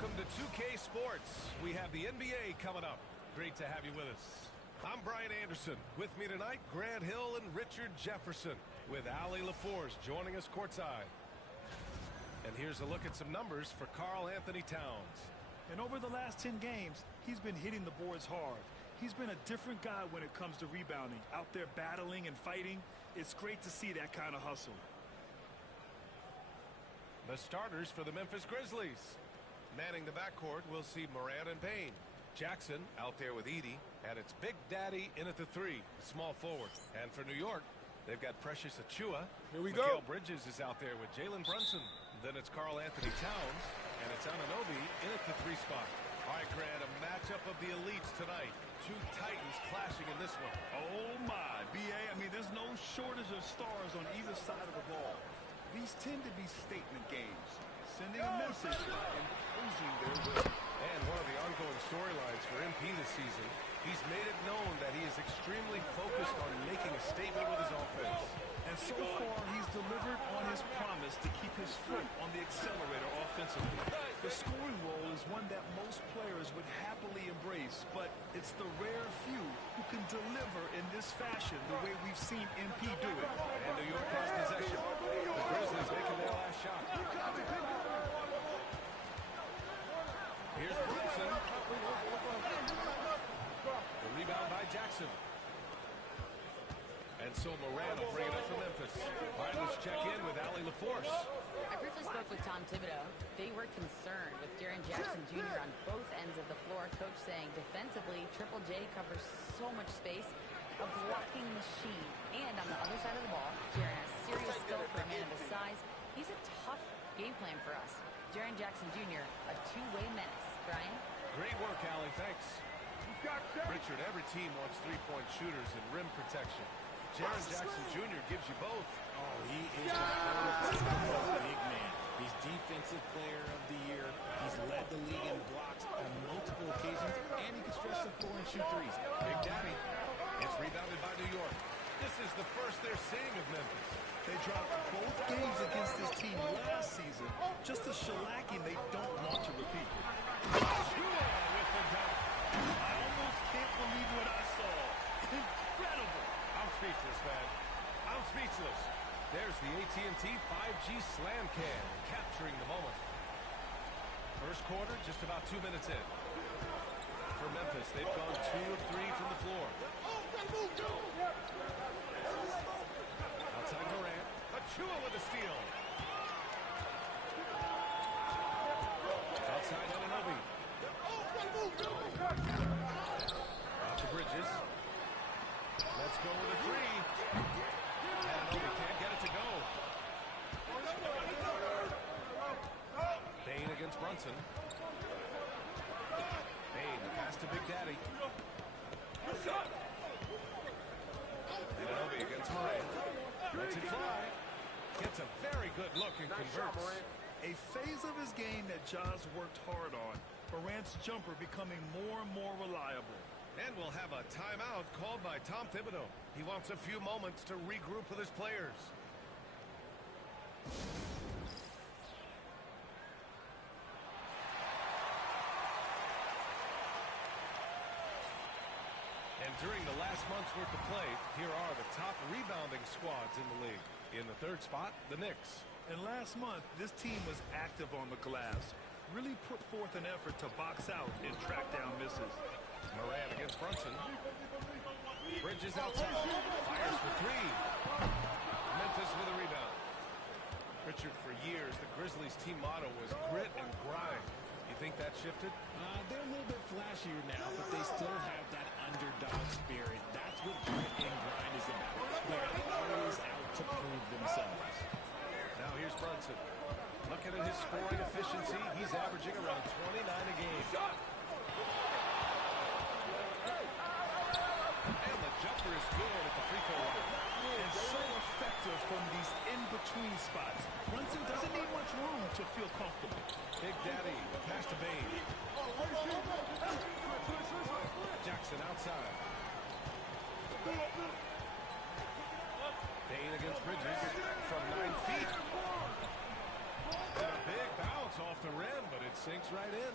Welcome to 2K Sports. We have the NBA coming up. Great to have you with us. I'm Brian Anderson. With me tonight, Grant Hill and Richard Jefferson, with Allie LaForce joining us courtside. And here's a look at some numbers for Karl Anthony Towns. And over the last 10 games, he's been hitting the boards hard. He's been a different guy when it comes to rebounding. Out there battling and fighting. It's great to see that kind of hustle. The starters for the Memphis Grizzlies. Manning the backcourt, we'll see Morant and Payne. Jackson out there with Edey, and it's Big Daddy in at the three, the small forward. And for New York, they've got Precious Achiuwa. Here we Mikal go. Bridges is out there with Jalen Brunson. Then it's Karl Anthony Towns, and it's Anunoby in at the three spot. All right, Grant, a matchup of the elites tonight. Two Titans clashing in this one. Oh, my. B.A., I mean, there's no shortage of stars on either side of the ball. These tend to be statement games, sending a message by imposing their will. And one of the ongoing storylines for MP this season, he's made it known that he is extremely focused on making a statement with his offense. And so far, he's delivered on his promise to keep his foot on the accelerator offensively. The scoring role is one that most players would happily embrace, but it's the rare few who can deliver in this fashion the way we've seen MP do it. And New York has possession. The Grizzlies making their last shot. Here's Brunson. The rebound by Jackson. And so Morant will bring it up for Memphis. All right, let's check in with Allie LaForce. I briefly spoke with Tom Thibodeau. They were concerned with Jaren Jackson Jr. on both ends of the floor. Coach saying defensively, Triple J covers so much space, a blocking machine. And on the other side of the ball, Jaren has serious skill for a man of his size. He's a tough game plan for us. Jaren Jackson Jr., a two-way menace. Brian? Great work, Allie. Thanks. Richard, every team wants three-point shooters and rim protection. Jaren Jackson Jr. gives you both. Oh, he is a big man. He's Defensive Player of the Year. He's led the league in blocks on multiple occasions, and he can stretch the floor and shoot threes. Big Daddy. It's rebounded by New York. This is the first they're seeing of Memphis. They dropped both games against this team last season. Just a shellacking they don't want to repeat. Achiuwa with the dunk. I almost can't believe what I saw. Incredible. I'm speechless, man. I'm speechless. There's the AT&T 5G Slam Cam capturing the moment. First quarter, just about 2 minutes in. For Memphis, they've gone 2 of 3 from the floor. Outside Morant. Achiuwa with a steal. Outside Anunoby. Out to Bridges. Let's go with a three. Anunoby can't get it to go. Payne against Brunson. Payne, the pass to Big Daddy. Anunoby against Morant. Lets it fly. Gets a very good look and converts. A phase of his game that Ja's worked hard on. Morant's jumper becoming more and more reliable. And we'll have a timeout called by Tom Thibodeau. He wants a few moments to regroup with his players. And during the last month's worth of play, here are the top rebounding squads in the league. In the third spot, the Knicks. And last month, this team was active on the glass. Really put forth an effort to box out and track down misses. Morant against Brunson. Bridges outside. Fires for three. Memphis with a rebound. Richard, for years, the Grizzlies' team motto was grit and grind. You think that shifted? They're a little bit flashier now, but they still have that underdog spirit. That's what grit and grind is about. They're always out to prove themselves. Now here's Brunson. Looking at his scoring efficiency, he's averaging around 29 a game. And the jumper is good at the free throw line. And so effective from these in-between spots. Brunson doesn't need much room to feel comfortable. Big Daddy, pass to Payne. Jackson outside. Payne against Bridges from 9 feet. And a big bounce off the rim, but it sinks right in.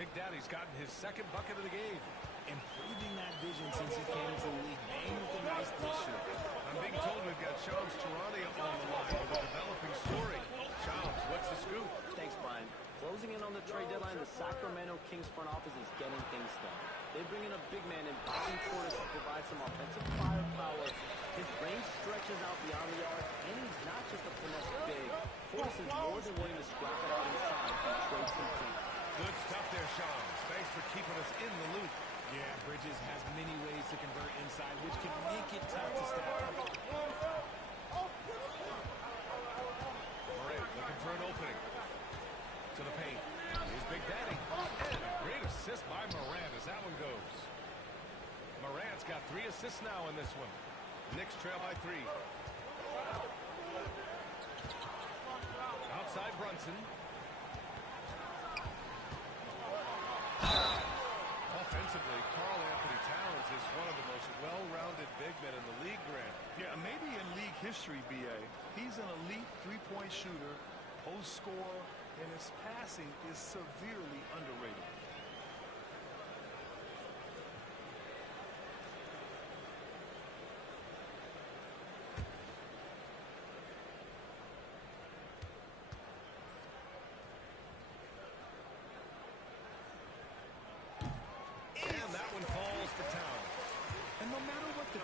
Big Daddy's gotten his second bucket of the game. Improving that vision since he came into the league. Bang with a nice dish shot. I'm being told we've got Shams Charania on the line with a developing story. Shams, what's the scoop? Thanks, Brian. Closing in on the trade deadline, the Sacramento Kings front office is getting things done. They bring in a big man in Bobby Portis to provide some offensive firepower. His range stretches out beyond the arc, and he's not just a finesse big. Portis is more than willing to scrap it out inside and trade some feet. Good stuff there, Shams. Thanks for keeping us in the loop. Yeah, Bridges has many ways to convert inside, which can make it tough to stop him. Morant looking for an opening. To the paint. Here's Big Daddy. And a great assist by Morant as that one goes. Morant's got 3 assists now in this one. Knicks trail by 3. Outside Brunson. Offensively, Karl Anthony Towns is one of the most well-rounded big men in the league, Grant. Yeah, maybe in league history, B.A. He's an elite three-point shooter, post scorer, and his passing is severely underrated.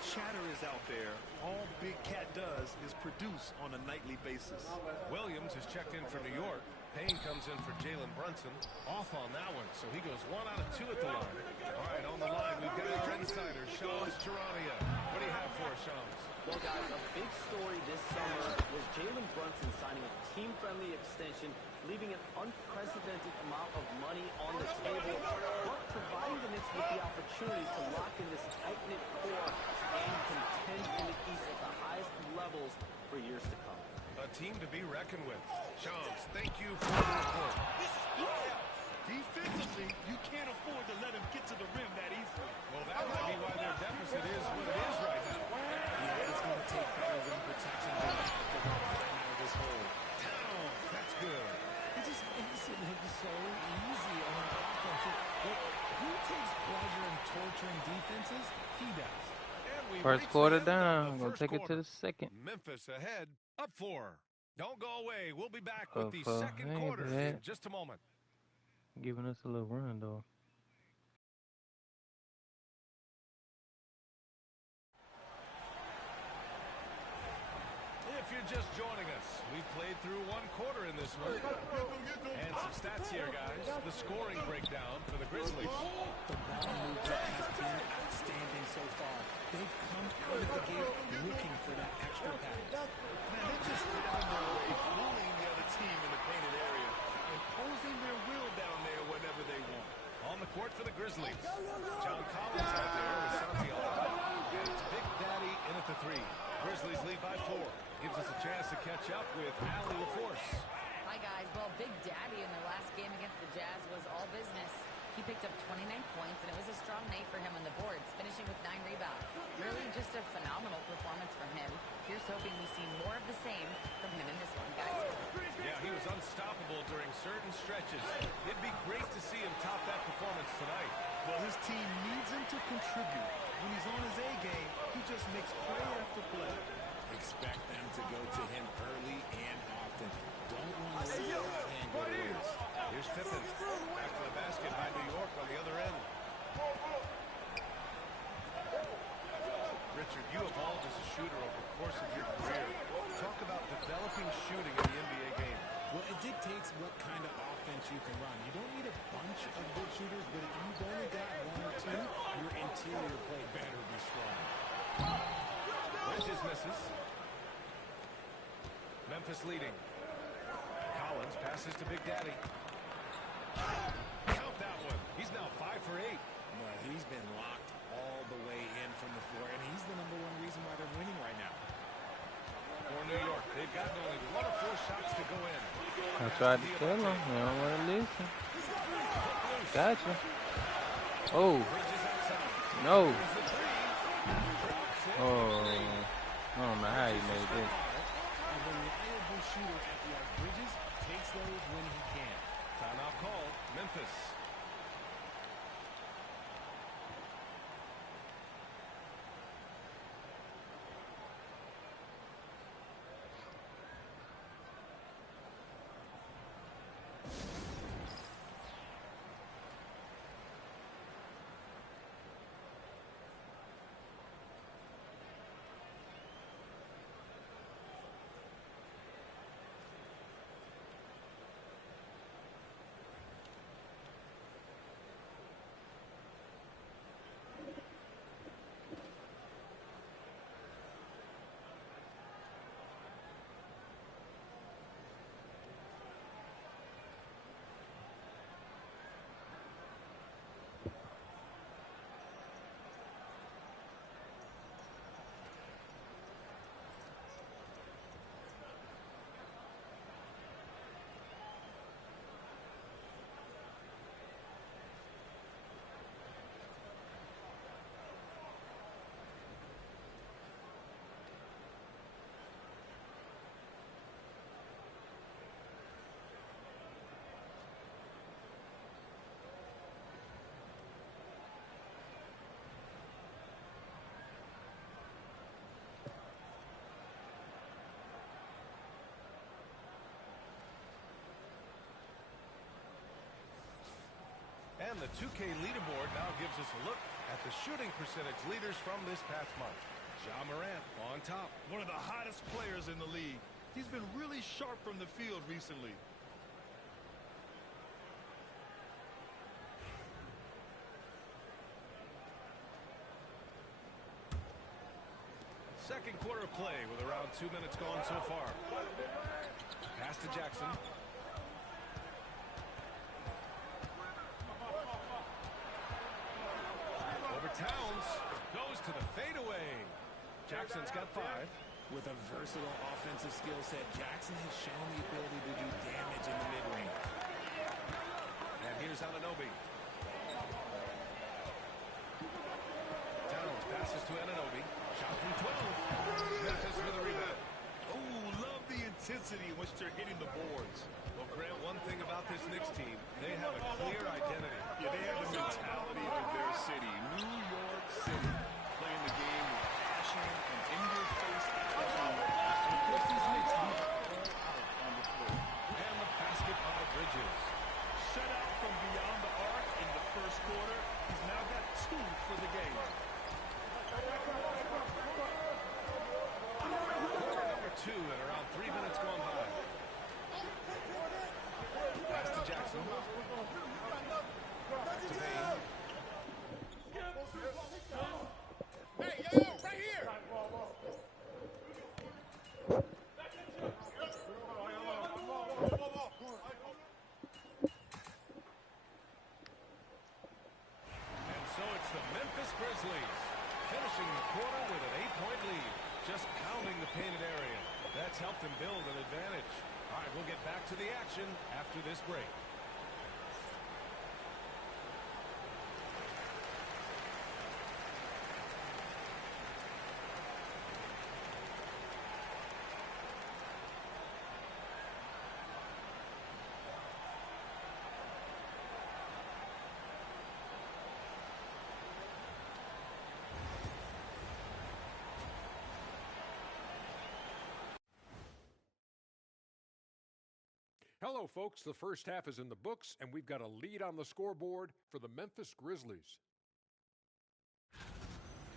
Chatter is out there. All Big Cat does is produce on a nightly basis. Williams is checked in for New York. Payne comes in for Jalen Brunson. Off on that one, so he goes 1 out of 2 at the line. All right, on the line, we've got our insider, Shams Charania. What do you have for us, Shams? Well, guys, a big story this summer was Jalen Brunson signing a team-friendly extension, leaving an unprecedented amount of money on the table, but providing the Knicks with the opportunity to lock in this tight-knit core and contend in the East at the highest levels for years to come. A team to be reckoned with. Shams, thank you for the report. Defensively, you can't afford to let him get to the rim that easily. Well, that might be why their deficit is what it is right now. Yeah, it's going to take better rim protection to climb out of this hole. That's good. It just makes it look so easy on offense. But who takes pleasure in torturing defenses? He does. First quarter down. Gonna take it to the second. Memphis ahead, up 4. Don't go away. We'll be back with the second quarter in just a moment. Giving us a little run, though. If you're just joining us, we've played through 1 quarter in this one. And some stats here, guys. The scoring breakdown for the Grizzlies. The ball movement has been outstanding so far. They've come out of the gate looking for that extra pass. Man, they just get out of their way, bullying the other team in the painted area, imposing their will down there whenever they want. On the court for the Grizzlies. John Collins out there with Santiago. And it's Big Daddy in at the 3. Grizzlies lead by 4. Gives us a chance to catch up with Allie LaForce. Hi, guys. Well, Big Daddy in their last game against the Jazz was all business. He picked up 29 points, and it was a strong night for him on the boards, finishing with 9 rebounds. Really just a phenomenal performance from him. Here's hoping we see more of the same from him in this one, guys. Yeah, he was unstoppable during certain stretches. It'd be great to see him top that performance tonight. Well, his team needs him to contribute. When he's on his A game, he just makes play after play. Expect them to go to him early and often. Don't want to let the hot hand go to waste. Here's Pippen. Back to the basket by New York on the other end. Richard, you evolved as a shooter over the course of your career. Talk about developing shooting in the NBA game. Well, it dictates what kind of offense you can run. You don't need a bunch of good shooters, but if you've only got 1 or 2, your interior play better be strong. Bridges misses. Memphis leading. Collins passes to Big Daddy. Count that one. He's now 5 for 8. No, he's been locked all the way in from the floor, and he's the #1 reason why they're winning right now. For New York, they've gotten only 1 or 4 shots to go in. I tried to tell them. They don't want to listen. Gotcha. Oh. No. Oh. I don't know how he made this. A reliable shooter at the arc. Bridges takes those when he can. Timeout call. Memphis. And the 2K leaderboard now gives us a look at the shooting percentage leaders from this past month. Ja Morant on top. One of the hottest players in the league. He's been really sharp from the field recently. Second quarter play with around 2 minutes gone so far. Pass to Jackson. Over Towns. Goes to the fadeaway. Jackson's got 5. With a versatile offensive skill set, Jackson has shown the ability to do damage in the mid-range. And here's Anunoby. Towns passes to Anunoby. Shot from 12. Memphis with a rebound. Oh, love the intensity in which they're hitting the boards. Well, Grant, one thing about this Knicks team, they have a clear identity. Yeah, they have the mentality of their city, New York City. Playing the game with passion and in-your-face attitude. And of course, these Knicks leave it all out on the floor. And the basket by Bridges. Shut out from beyond the arc in the first quarter. He's now got 2 for the game. Quarter number 2 and around 3 minutes gone by. Pass to Jackson. To Payne. Hey, yo, right here! And so it's the Memphis Grizzlies finishing the quarter with an 8-point lead. Just pounding the painted area. That's helped them build an advantage. All right, we'll get back to the action after this break. Hello, folks. The first half is in the books, and we've got a lead on the scoreboard for the Memphis Grizzlies.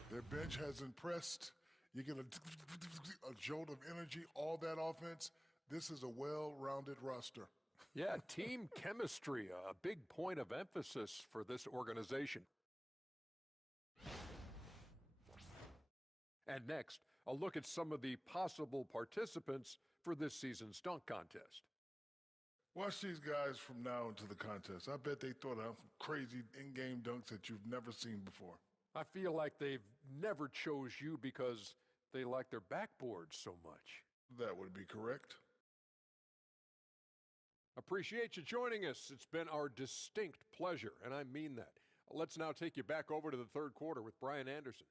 Their bench has impressed. You get a jolt of energy, all that offense. This is a well-rounded roster. Yeah, team chemistry, a big point of emphasis for this organization. And next, a look at some of the possible participants for this season's dunk contest. Watch these guys from now into the contest. I bet they throw down some crazy in-game dunks that you've never seen before. I feel like they've never chose you because they like their backboards so much. That would be correct. Appreciate you joining us. It's been our distinct pleasure, and I mean that. Let's now take you back over to the third quarter with Brian Anderson.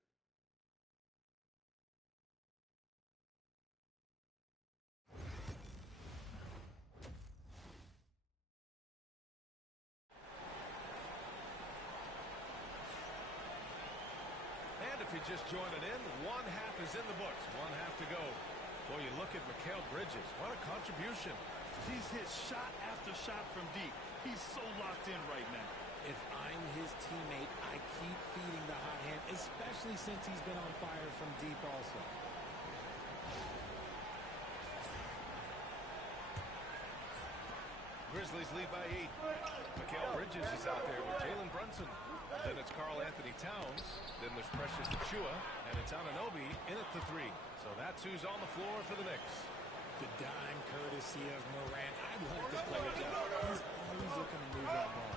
If you're just joining in, one half is in the books, one half to go. Boy, you look at Mikal Bridges. What a contribution. He's hit shot after shot from deep. He's so locked in right now. If I'm his teammate, I keep feeding the hot hand, especially since he's been on fire from deep also. Grizzlies lead by 8. Mikal Bridges is out there with Jalen Brunson. Then it's Karl Anthony Towns. Then there's Precious Achiuwa. And it's Anunoby in at the 3. So that's who's on the floor for the Knicks. The dime courtesy of Morant. I love the player, Jeff. He's always looking to move that ball.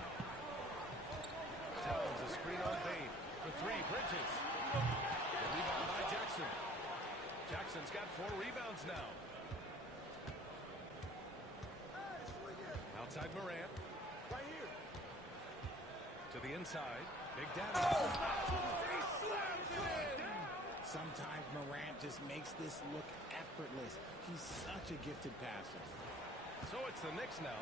Towns, a screen on Payne. For 3, Bridges. The rebound by Jackson. Jackson's got 4 rebounds now. Outside Morant. Right here. To the inside. Big Daddy. He slams it in! Sometimes Morant just makes this look effortless. He's such a gifted passer. So it's the Knicks now.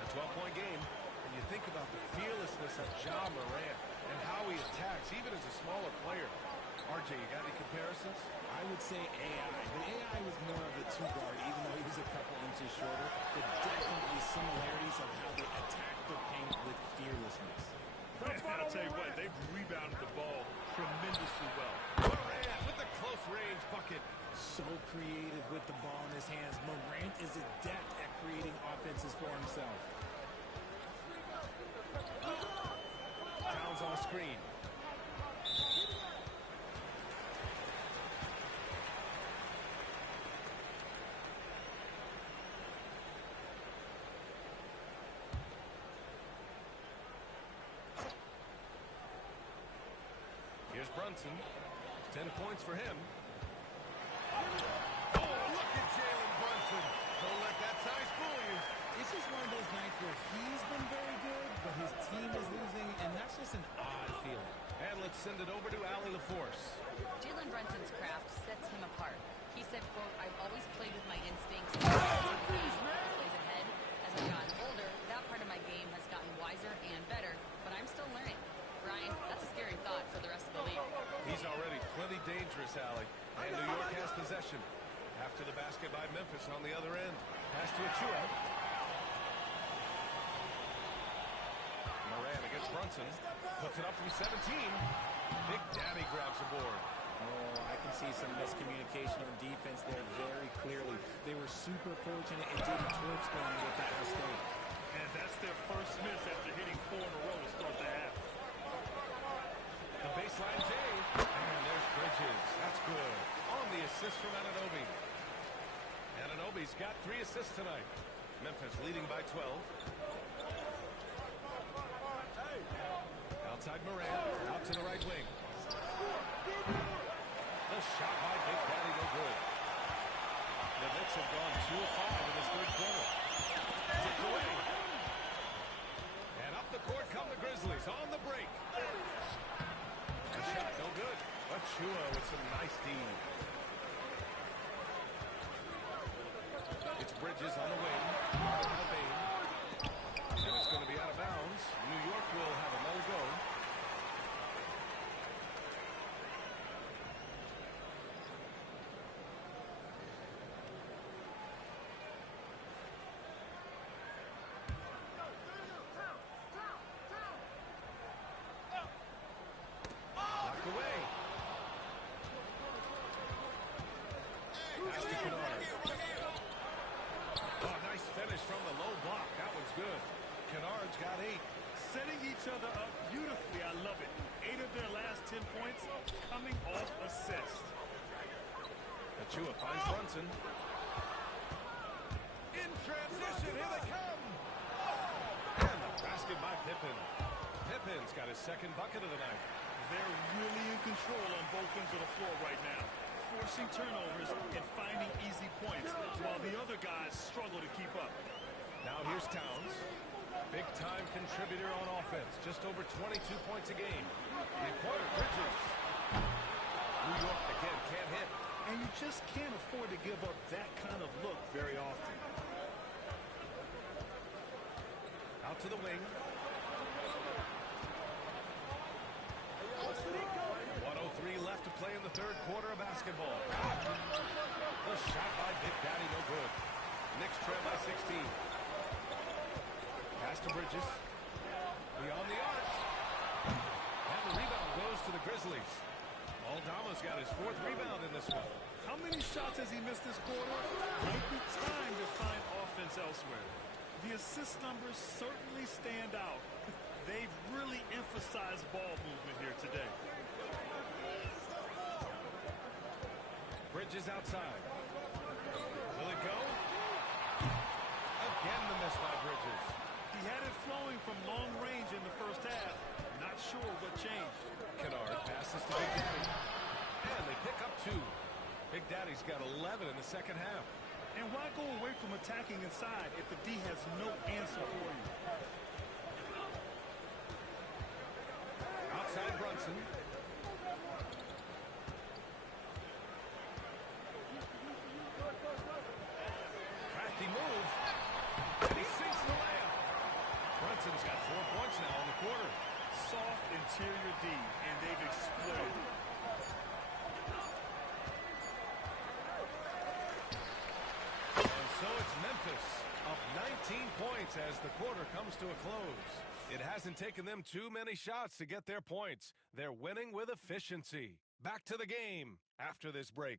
A 12-point game. And you think about the fearlessness of Ja Morant and how he attacks, even as a smaller player. RJ, you got any comparisons? I would say AI, but AI was more of a two-guard, even though he was a couple inches shorter. But definitely similarities of how they attack the paint with fearlessness. I'll tell you what, they've rebounded the ball tremendously well. Morant with the close-range bucket. So creative with the ball in his hands. Morant is adept at creating offenses for himself. Towns on screen. Here's Brunson. 10 points for him. Oh, look at Jalen Brunson. Don't let that size fool you. It's just one of those nights where he's been very good, but his team is losing, and that's just an odd feeling. And let's send it over to Allie LaForce. Jalen Brunson's craft sets him apart. He said, quote, "I've always played with my instincts and plays ahead. As I've gotten older, that part of my game has gotten wiser and better, but I'm still learning." Brian, that's a scary thought for the rest of the league. He's already plenty dangerous, Allie. And New York has possession. After the basket by Memphis on the other end. Pass to Achua. Moran against Brunson. Puts it up from 17. Big Daddy grabs the board. Oh, I can see some miscommunication on defense there very clearly. They were super fortunate it didn't torch them with that mistake. And that's their first miss after hitting 4 in a row to start the half. The baseline J. And there's Bridges. That's good. On the assist from Anunoby. Anunoby's got 3 assists tonight. Memphis leading by 12. Outside Moran. Out to the right wing. The shot by Big Daddy, no good. The Knicks have gone 2 of 5 in this third quarter. Tipped away. And up the court come the Grizzlies on the break. The shot, no good. Achua with some nice D. It's Bridges on the wing. Now Bain. And it's going to be out of bounds. New York will have another go. Knocked away. Pass to Kennard. Oh, nice finish from the low block. That one's good. Kennard's got 8. Setting each other up beautifully. I love it. 8 of their last 10 points coming off assist. Achua finds Brunson. In transition, here they come. And the basket by Pippen. Pippen's got his second bucket of the night. They're really in control on both ends of the floor right now, forcing turnovers and finding easy points, while the other guys struggle to keep up. Now here's Towns. Big-time contributor on offense. Just over 22 points a game. Three-pointer Bridges. New York, again, can't hit. And you just can't afford to give up that kind of look very often. Out to the wing. 1:03 left to play in the third quarter of basketball. The shot by Big Daddy, no good. Knicks trail by 16. Pass to Bridges. Beyond the arc. And the rebound goes to the Grizzlies. Aldama's got his 4th rebound in this one. How many shots has he missed this quarter? Might be time to find offense elsewhere. The assist numbers certainly stand out. They've really emphasized ball movement here today. Bridges outside. Will it go? Again the miss by Bridges. He had it flowing from long range in the first half. Not sure what changed. Kennard passes to Big Daddy. And they pick up 2. Big Daddy's got 11 in the second half. And why go away from attacking inside if the D has no answer for you? Outside Brunson. Crafty move. And he sinks the layup. Brunson's got 4 points now in the quarter. Soft interior D, and they've exploded. points as the quarter comes to a close. It hasn't taken them too many shots to get their points. They're winning with efficiency. Back to the game after this break.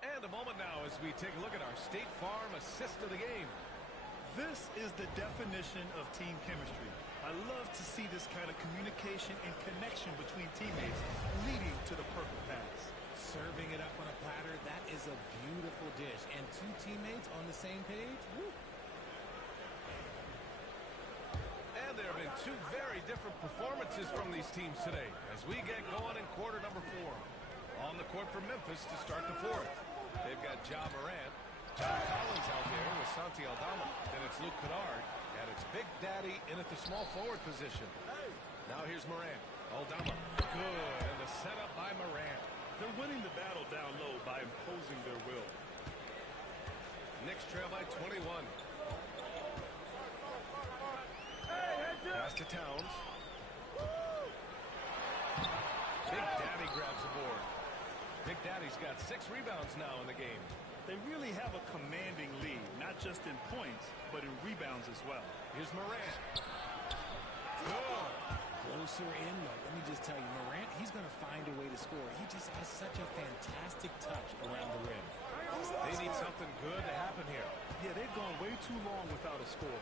And a moment now as we take a look at our State Farm assist of the game. This is the definition of team chemistry. I love to see this kind of communication and connection between teammates leading to the perfect pass. Serving it up on a platter, that is a beautiful dish. And two teammates on the same page, woo. And there have been two very different performances from these teams today as we get going in quarter number 4. On the court for Memphis to start the fourth. They've got Ja Morant, John Collins out there with Santi Aldama. Then it's Luke Kennard, and it's Big Daddy in at the small forward position. Now here's Morant. Aldama, good, and the setup by Morant. They're winning the battle down low by imposing their will. Knicks trail by 21. Pass to Towns. Big Daddy grabs the board. Big Daddy's got 6 rebounds now in the game. They really have a commanding lead, not just in points, but in rebounds as well. Here's Morant. Good. Closer in, though. Let me just tell you, Morant, he's going to find a way to score. He just has such a fantastic touch around the rim. They need something good to happen here. Yeah, they've gone way too long without a score.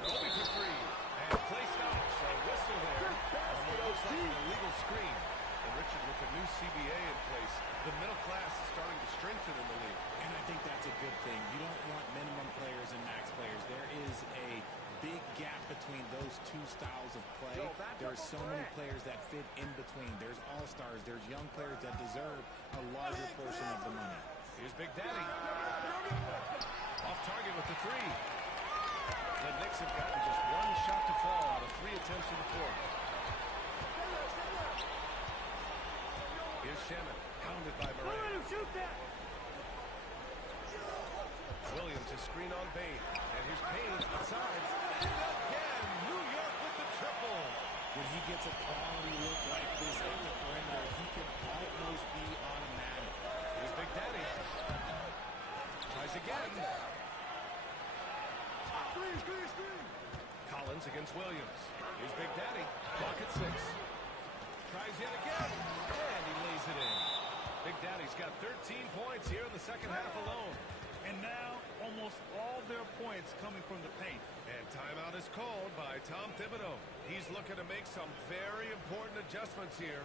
Obi for 3. And play stops. A whistle there on what looks like an illegal screen. And Richard, with the new CBA in place, the middle class is starting to strengthen in the league. And I think that's a good thing. You don't want minimum players and max players. There is a big gap between those two styles of play. There's so many players that fit in between. There's all-stars. There's young players that deserve a larger portion of the money. Here's Big Daddy. Off target with the 3. The Knicks have gotten just 1 shot to fall out of 3 attempts in the fourth. Here's Shaman, hounded by Morant. Williams is screen on Bain. And here's Payne outside. And again, New York with the triple. When he gets a quality look like this at the perimeter, he can almost be automatic. Here's Big Daddy. Tries again. Collins against Williams. Here's Big Daddy. Clock at 6. Tries yet again. And he lays it in. Big Daddy's got 13 points here in the second half alone. And now, almost all their points coming from the paint. And timeout is called by Tom Thibodeau. He's looking to make some very important adjustments here.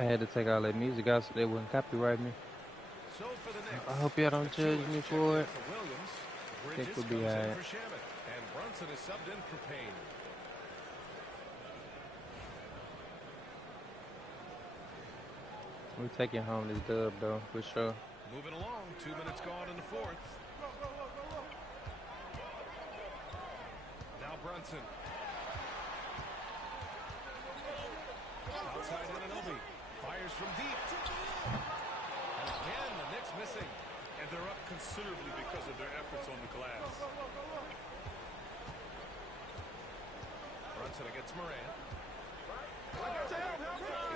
I had to take all that music out so they wouldn't copyright me. So for the Knicks, I hope y'all don't judge me for it. Williams, I think Bridges we'll be comes in alright. for Shaman, and Brunson is subbed in for Payne. We're taking home this dub though, for sure. Moving along, 2 minutes gone in the fourth. Now Brunson. Outside in Obi. Fires from deep. And again, the Knicks missing. And they're up considerably because of their efforts on the glass. Brunson against Morant.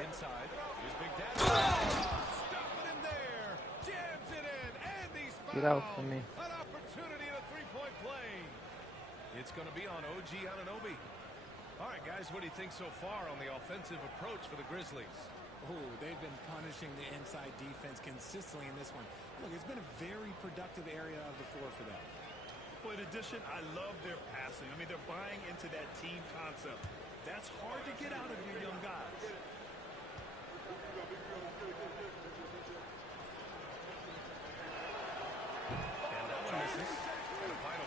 Inside. Here's Big Daddy. Stopping him there. Jams it in. And he's fouled. Get out from me. An opportunity at a 3-point play. It's going to be on OG Anunoby. All right, guys, what do you think so far on the offensive approach for the Grizzlies? Oh, they've been punishing the inside defense consistently in this one. Look, it's been a very productive area of the floor for them. Well, in addition, I love their passing. I mean, they're buying into that team concept. That's hard to get out of your young guys. And that one misses. And a final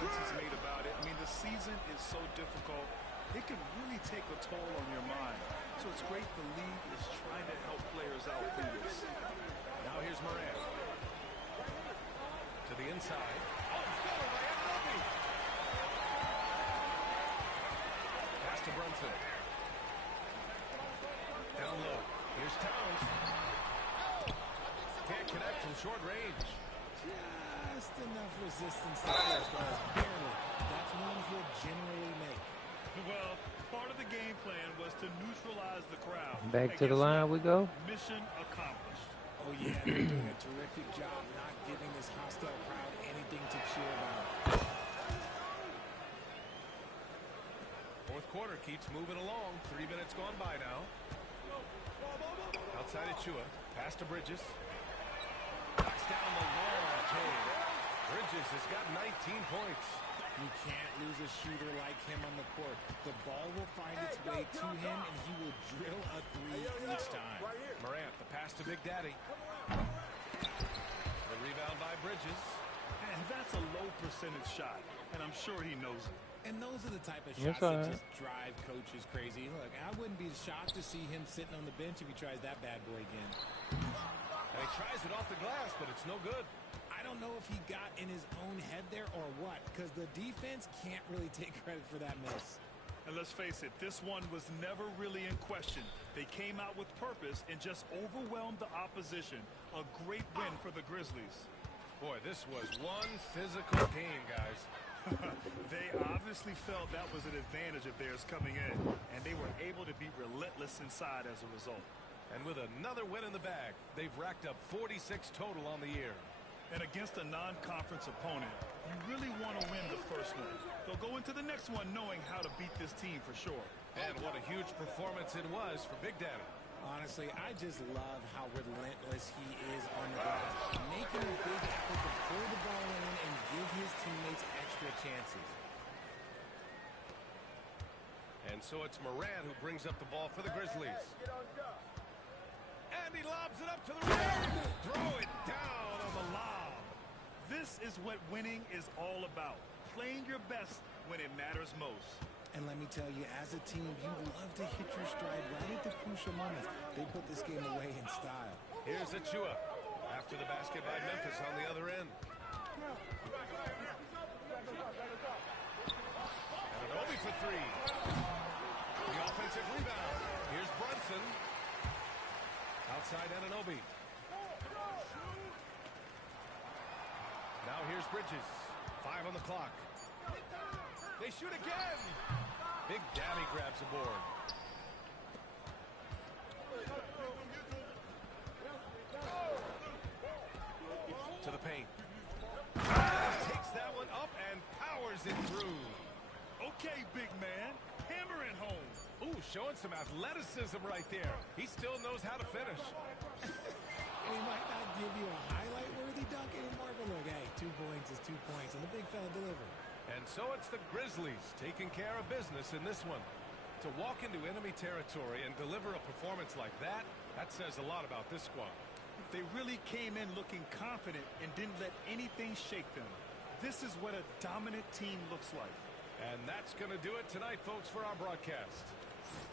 comments he's made about it. I mean, the season is so difficult. It can really take a toll on your mind. So it's great the league is trying to help players out through this. Now here's Moran. To the inside. Oh, stolen by Anunoby. Pass to Brunson. Down low. Here's Towns. Can't connect from short range. Just enough resistance to first guys. Barely. That's one he'll generally make. Well, part of the game plan was to neutralize the crowd. Back to the line we go. Mission accomplished. Oh, yeah, they're doing a terrific job not giving this hostile crowd anything to cheer about. Fourth quarter keeps moving along. 3 minutes gone by now. Outside of Chua. Pass to Bridges. Knocks down the long Jay. Bridges has got 19 points. You can't lose a shooter like him on the court. The ball will find its way to him, and he will drill a three each time. Morant, the pass to Big Daddy. The rebound by Bridges. And that's a low percentage shot, and I'm sure he knows it. And those are the type of shots that just drive coaches crazy. Look, I wouldn't be shocked to see him sitting on the bench if he tries that bad boy again. And he tries it off the glass, but it's no good. I don't know if he got in his own head there or what, because the defense can't really take credit for that miss. And let's face it, this one was never really in question. They came out with purpose and just overwhelmed the opposition. A great win for the Grizzlies. Boy, this was one physical game, guys. They obviously felt that was an advantage of theirs coming in, and they were able to be relentless inside as a result. And with another win in the bag, they've racked up 46 total on the year. And against a non-conference opponent, you really want to win the first one. They'll go into the next one knowing how to beat this team for sure. And what a huge performance it was for Big Daddy. Honestly, I just love how relentless he is on the glass, making a big effort to pull the ball in and give his teammates extra chances. And so it's Moran who brings up the ball for the Grizzlies. And he lobs it up to the rim. Throw it down on the lob. This is what winning is all about. Playing your best when it matters most. And let me tell you, as a team, you love to hit your stride right at the crucial moments. They put this game away in style. Here's Achua after the basket by Memphis on the other end. Anunoby for three. The offensive rebound. Here's Brunson. Outside Anunoby. Now here's Bridges. 5 on the clock. They shoot again. Big Daddy grabs the board. To the paint. Takes that one up and powers it through. Okay, big man. Hammer it home. Ooh, showing some athleticism right there. He still knows how to finish. And he might not give you a highlight-worthy dunk anymore, but look, hey, 2 points is 2 points, and the big fella delivered. And so it's the Grizzlies taking care of business in this one. To walk into enemy territory and deliver a performance like that, that says a lot about this squad. They really came in looking confident and didn't let anything shake them. This is what a dominant team looks like. And that's going to do it tonight, folks, for our broadcast.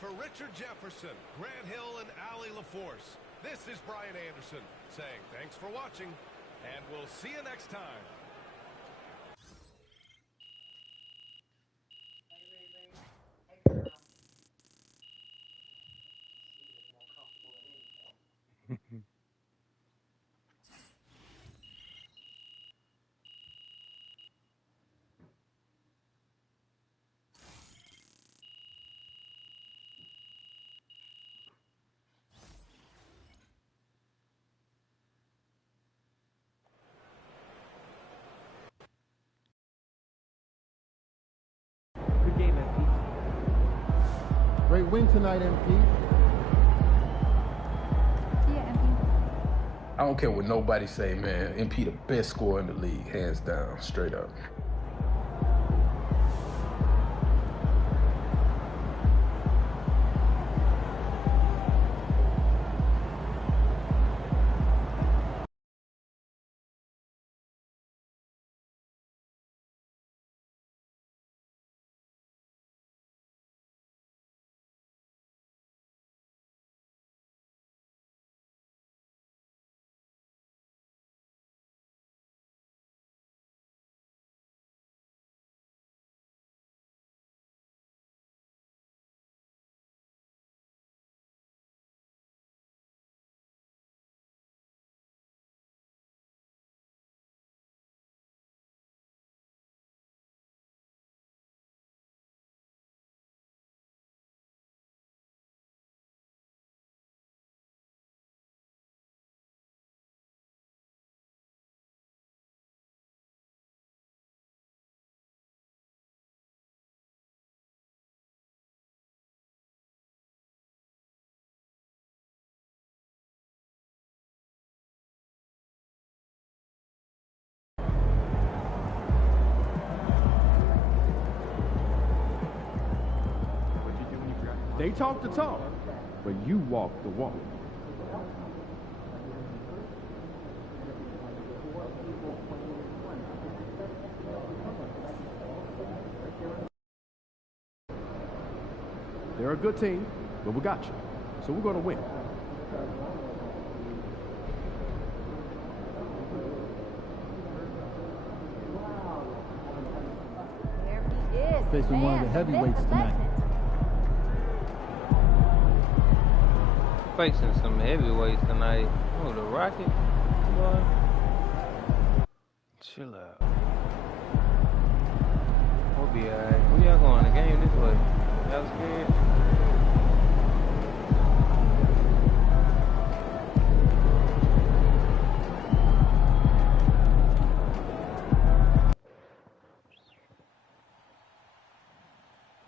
For Richard Jefferson, Grant Hill, and Allie LaForce, this is Brian Anderson saying thanks for watching, and we'll see you next time. Good game, MP. Great win tonight, MP. See ya, MP. I don't care what nobody say, man. MP the best scorer in the league, hands down, straight up. They talk the talk, but you walk the walk. They're a good team, but we got you. So we're going to win. There he is. Facing one of the heavyweights tonight. Facing some heavyweights tonight. Oh, the Rocket? Boy. Chill out. We'll be alright. Where y'all going? The game this way. Y'all scared?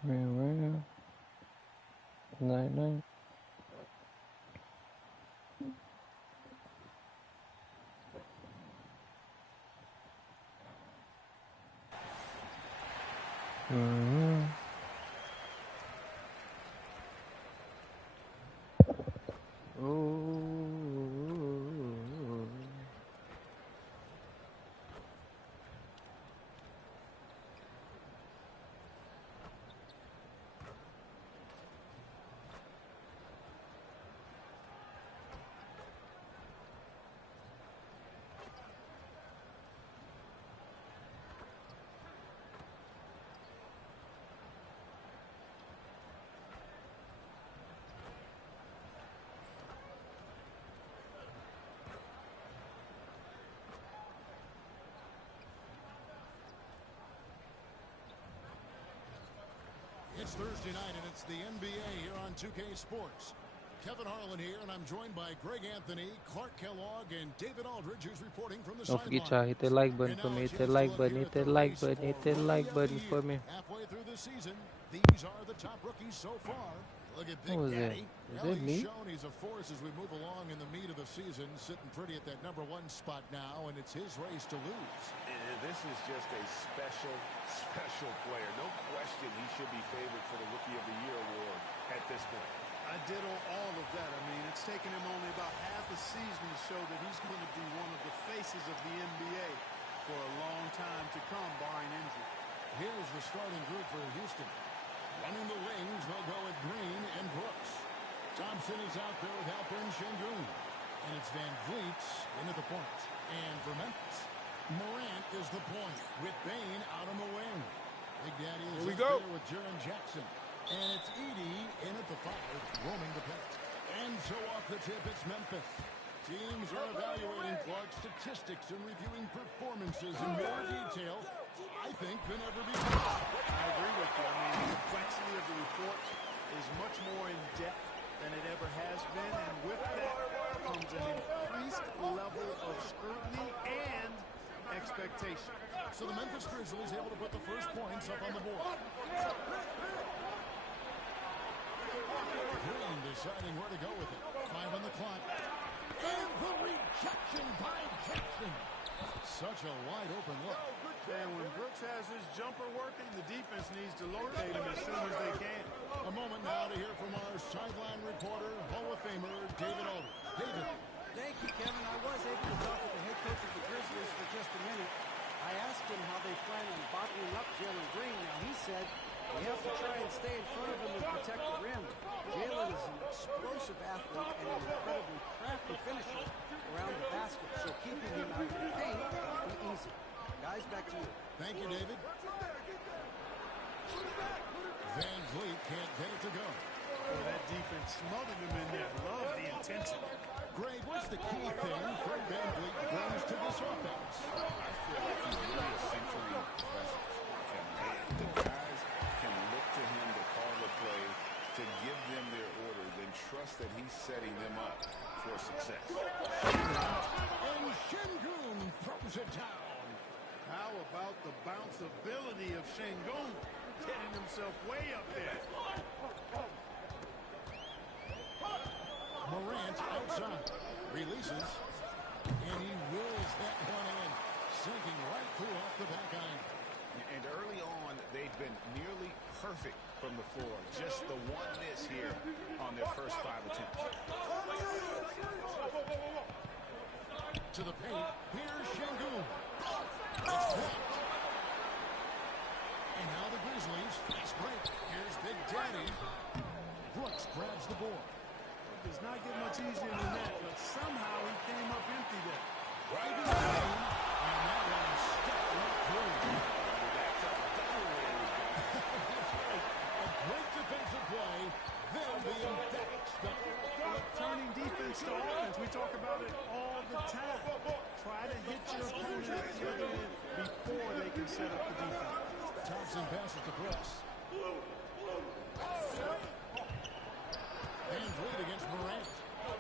Well. Night. It's Thursday night, and it's the NBA here on 2K Sports. Kevin Harlan here, and I'm joined by Greg Anthony, Clark Kellogg, and David Aldridge, who's reporting from the Don't sideline. forget y'all, hit that like button for me. Hit that like button. Hit that like button. Hit that like button for me. Halfway through the season, these are the top rookies so far. Look at Big Daddy. Is that me? He's shown he's a force as we move along in the meat of the season, sitting pretty at that #1 spot now, and it's his race to lose. This is just a special player. No question he should be favored for the Rookie of the Year award at this point. I ditto all of that. I mean, it's taken him only about half a season to show that he's going to be one of the faces of the NBA for a long time to come, barring injury. Here's the starting group for Houston. Running the wings, they'll go with Green and Brooks. Thompson is out there with Alperen Şengün. And it's Van Vliet into the point. And for Memphis, Morant is the point with Bane out on the wing. Big Daddy is there with Jaren Jackson. And it's Edey in at the 5, roaming the paint. And so off the tip, it's Memphis. Teams are evaluating Clark's statistics and reviewing performances in more detail, I think, than ever before. I agree with you. I mean, the complexity of the report is much more in depth than it ever has been, and with that comes an increased level of scrutiny and expectation. So the Memphis Grizzlies able to put the first points up on the board. Green deciding where to go with it. 5 on the clock. And the rejection by Jackson. Such a wide open look. And when Brooks has his jumper working, the defense needs to locate him as soon as they can. A moment now to hear from our sideline reporter, Hall of Famer David Aldridge. David. Thank you, Kevin. I was able to talk with the head coach of the Grizzlies for just a minute. I asked him how they plan on bottling up Jalen Green. Now, he said they have to try and stay in front of him and protect the rim. Jalen is an explosive athlete and an incredibly crafty finisher around the basket, so keeping him out of the paint will be easy. Guys, back to you. Thank you, David. Van Vliet can't get it to go. Well, that defense smothered him in there. Love the intensity. Greg, what's the key thing Fred Van Vliet brings to this offense? I feel like he's really a centering presence. The guys can look to him to call the play, to give them their order, then trust that he's setting them up for success. And Şengün throws it down. How about the bounceability of Şengün, getting himself way up there. Morant outside. Releases. And he wills that one in. Sinking right through off the back iron. And early on, they've been nearly perfect from the floor. Just the one miss here on their first 5 attempts. To the paint. Here's Şengün. And now the Grizzlies. Fast break. Here's Big Daddy. Brooks grabs the board. It does not get much easier than that, but somehow he came up empty there. Right in the lane. And that one stuck right through. That's a double win. That's right. A great defensive play. Then the emphatic stop. Turning defense to offense. We talk about it all the time. Try to hit your opponent at the other end before they can set up the defense. Thompson passes to Brooks. And lead against Morant. Oh,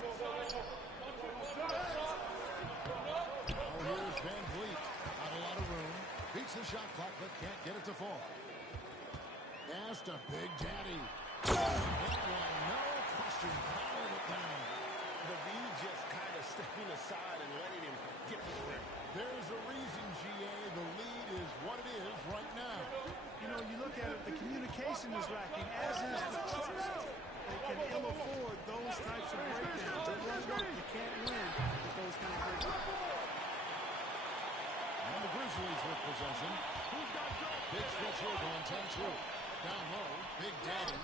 here's Van Vliet. Not a lot of room. Beats the shot clock, but can't get it to fall. Pass to Big Daddy. That one, no question, powered it down. The V just kind of stepping aside and letting him get the rim. There's a reason, GA. The lead is what it is right now. You know, you look at it, the communication is lacking, as is the trust. They can ill afford those types of breakdowns. It won't work. You can't win with those kind of breakdowns. And the Grizzlies with possession. Big stretch here going 10-2. Down low, Big Daddy.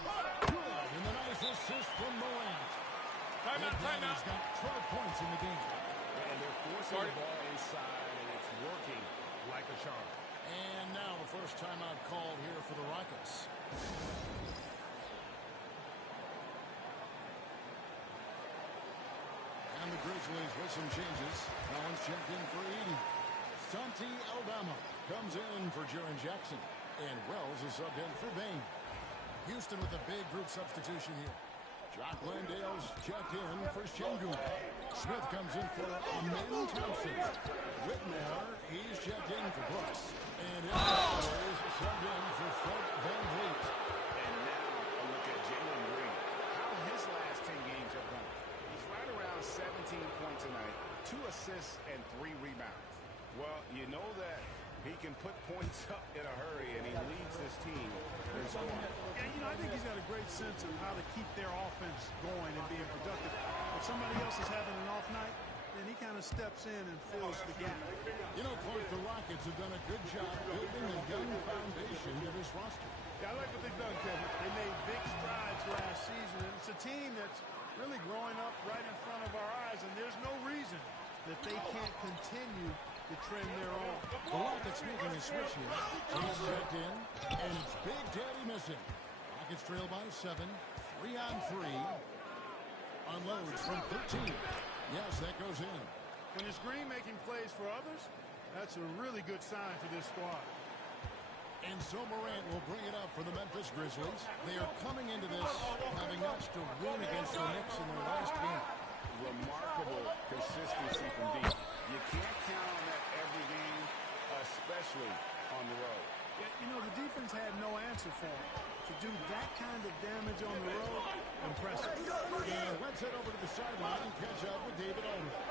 Good, and the nice assist from Morant. Big Daddy's got 12 points in the game. And they're forcing the ball inside, and it's working like a charm. And now the first timeout called here for the Rockets. And the Grizzlies with some changes. Collins checked in for Edey. Santi Aldama comes in for Jaren Jackson. And Wells is subbed in for Bain. Houston with a big group substitution here. Jock Landale's checked in for Şengün. Smith comes in for Amin Thompson. Whitmore, he's checked in for Brooks. And is subbed in for Fred Van Vliet. And now a look at Jalen Green. How his last 10 games have gone. He's right around 17 points tonight, 2 assists and 3 rebounds. Well, you know that he can put points up in a hurry, and he leads this team in scoring. Yeah, you know, I think he's got a great sense of how to keep their offense going and being productive. If somebody else is having an off night, then he kind of steps in and fills the gap. You know, Clark, the Rockets have done a good job building a young foundation to this roster. Yeah, I like what they've done, Kevin. They made big strides last season, and it's a team that's really growing up right in front of our eyes, and there's no reason that they can't continue the trend they're on. The Rockets making a switch here. He's checked in, and it's Big Daddy missing. Rockets trail by 7. 3 on 3. Unloads from 13. Yes, that goes in. When it's Green making plays for others, that's a really good sign for this squad. And so Morant will bring it up for the Memphis Grizzlies. They are coming into this having notched a win against the Knicks in their last game. Remarkable consistency from deep. You can't count on that every game, especially on the road. Yeah, you know, the defense had no answer for him. To do that kind of damage on the road, impressive. And let's head over to the sideline and catch up with David Aldridge.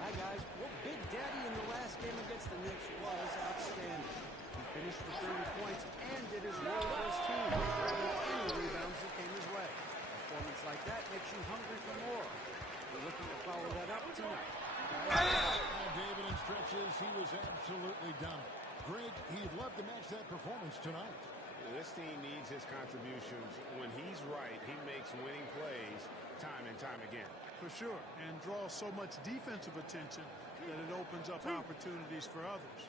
Hi, guys. Well, Big Daddy in the last game against the Knicks was outstanding. He finished with 30 points and did his role for his team, grabbing any rebounds that came his way. A performance like that makes you hungry for more. We're looking to follow that up tonight. David in stretches, he was absolutely dominant. Greg, he'd love to match that performance tonight. This team needs his contributions. When he's right, he makes winning plays time and time again. For sure, and draws so much defensive attention that it opens up opportunities for others.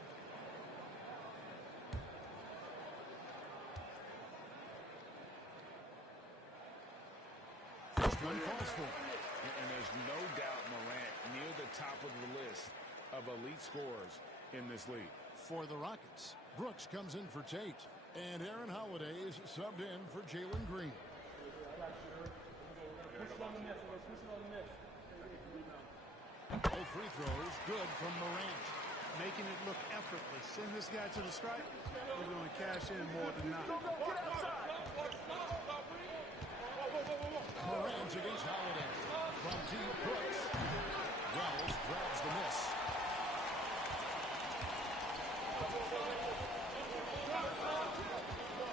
First one falls for. And there's no doubt Morant near the top of the list of elite scorers in this league. For the Rockets, Brooks comes in for Tate. And Aaron Holiday is subbed in for Jalen Green. Both free throws good from Morant. Making it look effortless. Send this guy to the stripe. We're going to cash in more than not. Morant against Holiday. From deep, Brooks. Wells grabs the miss.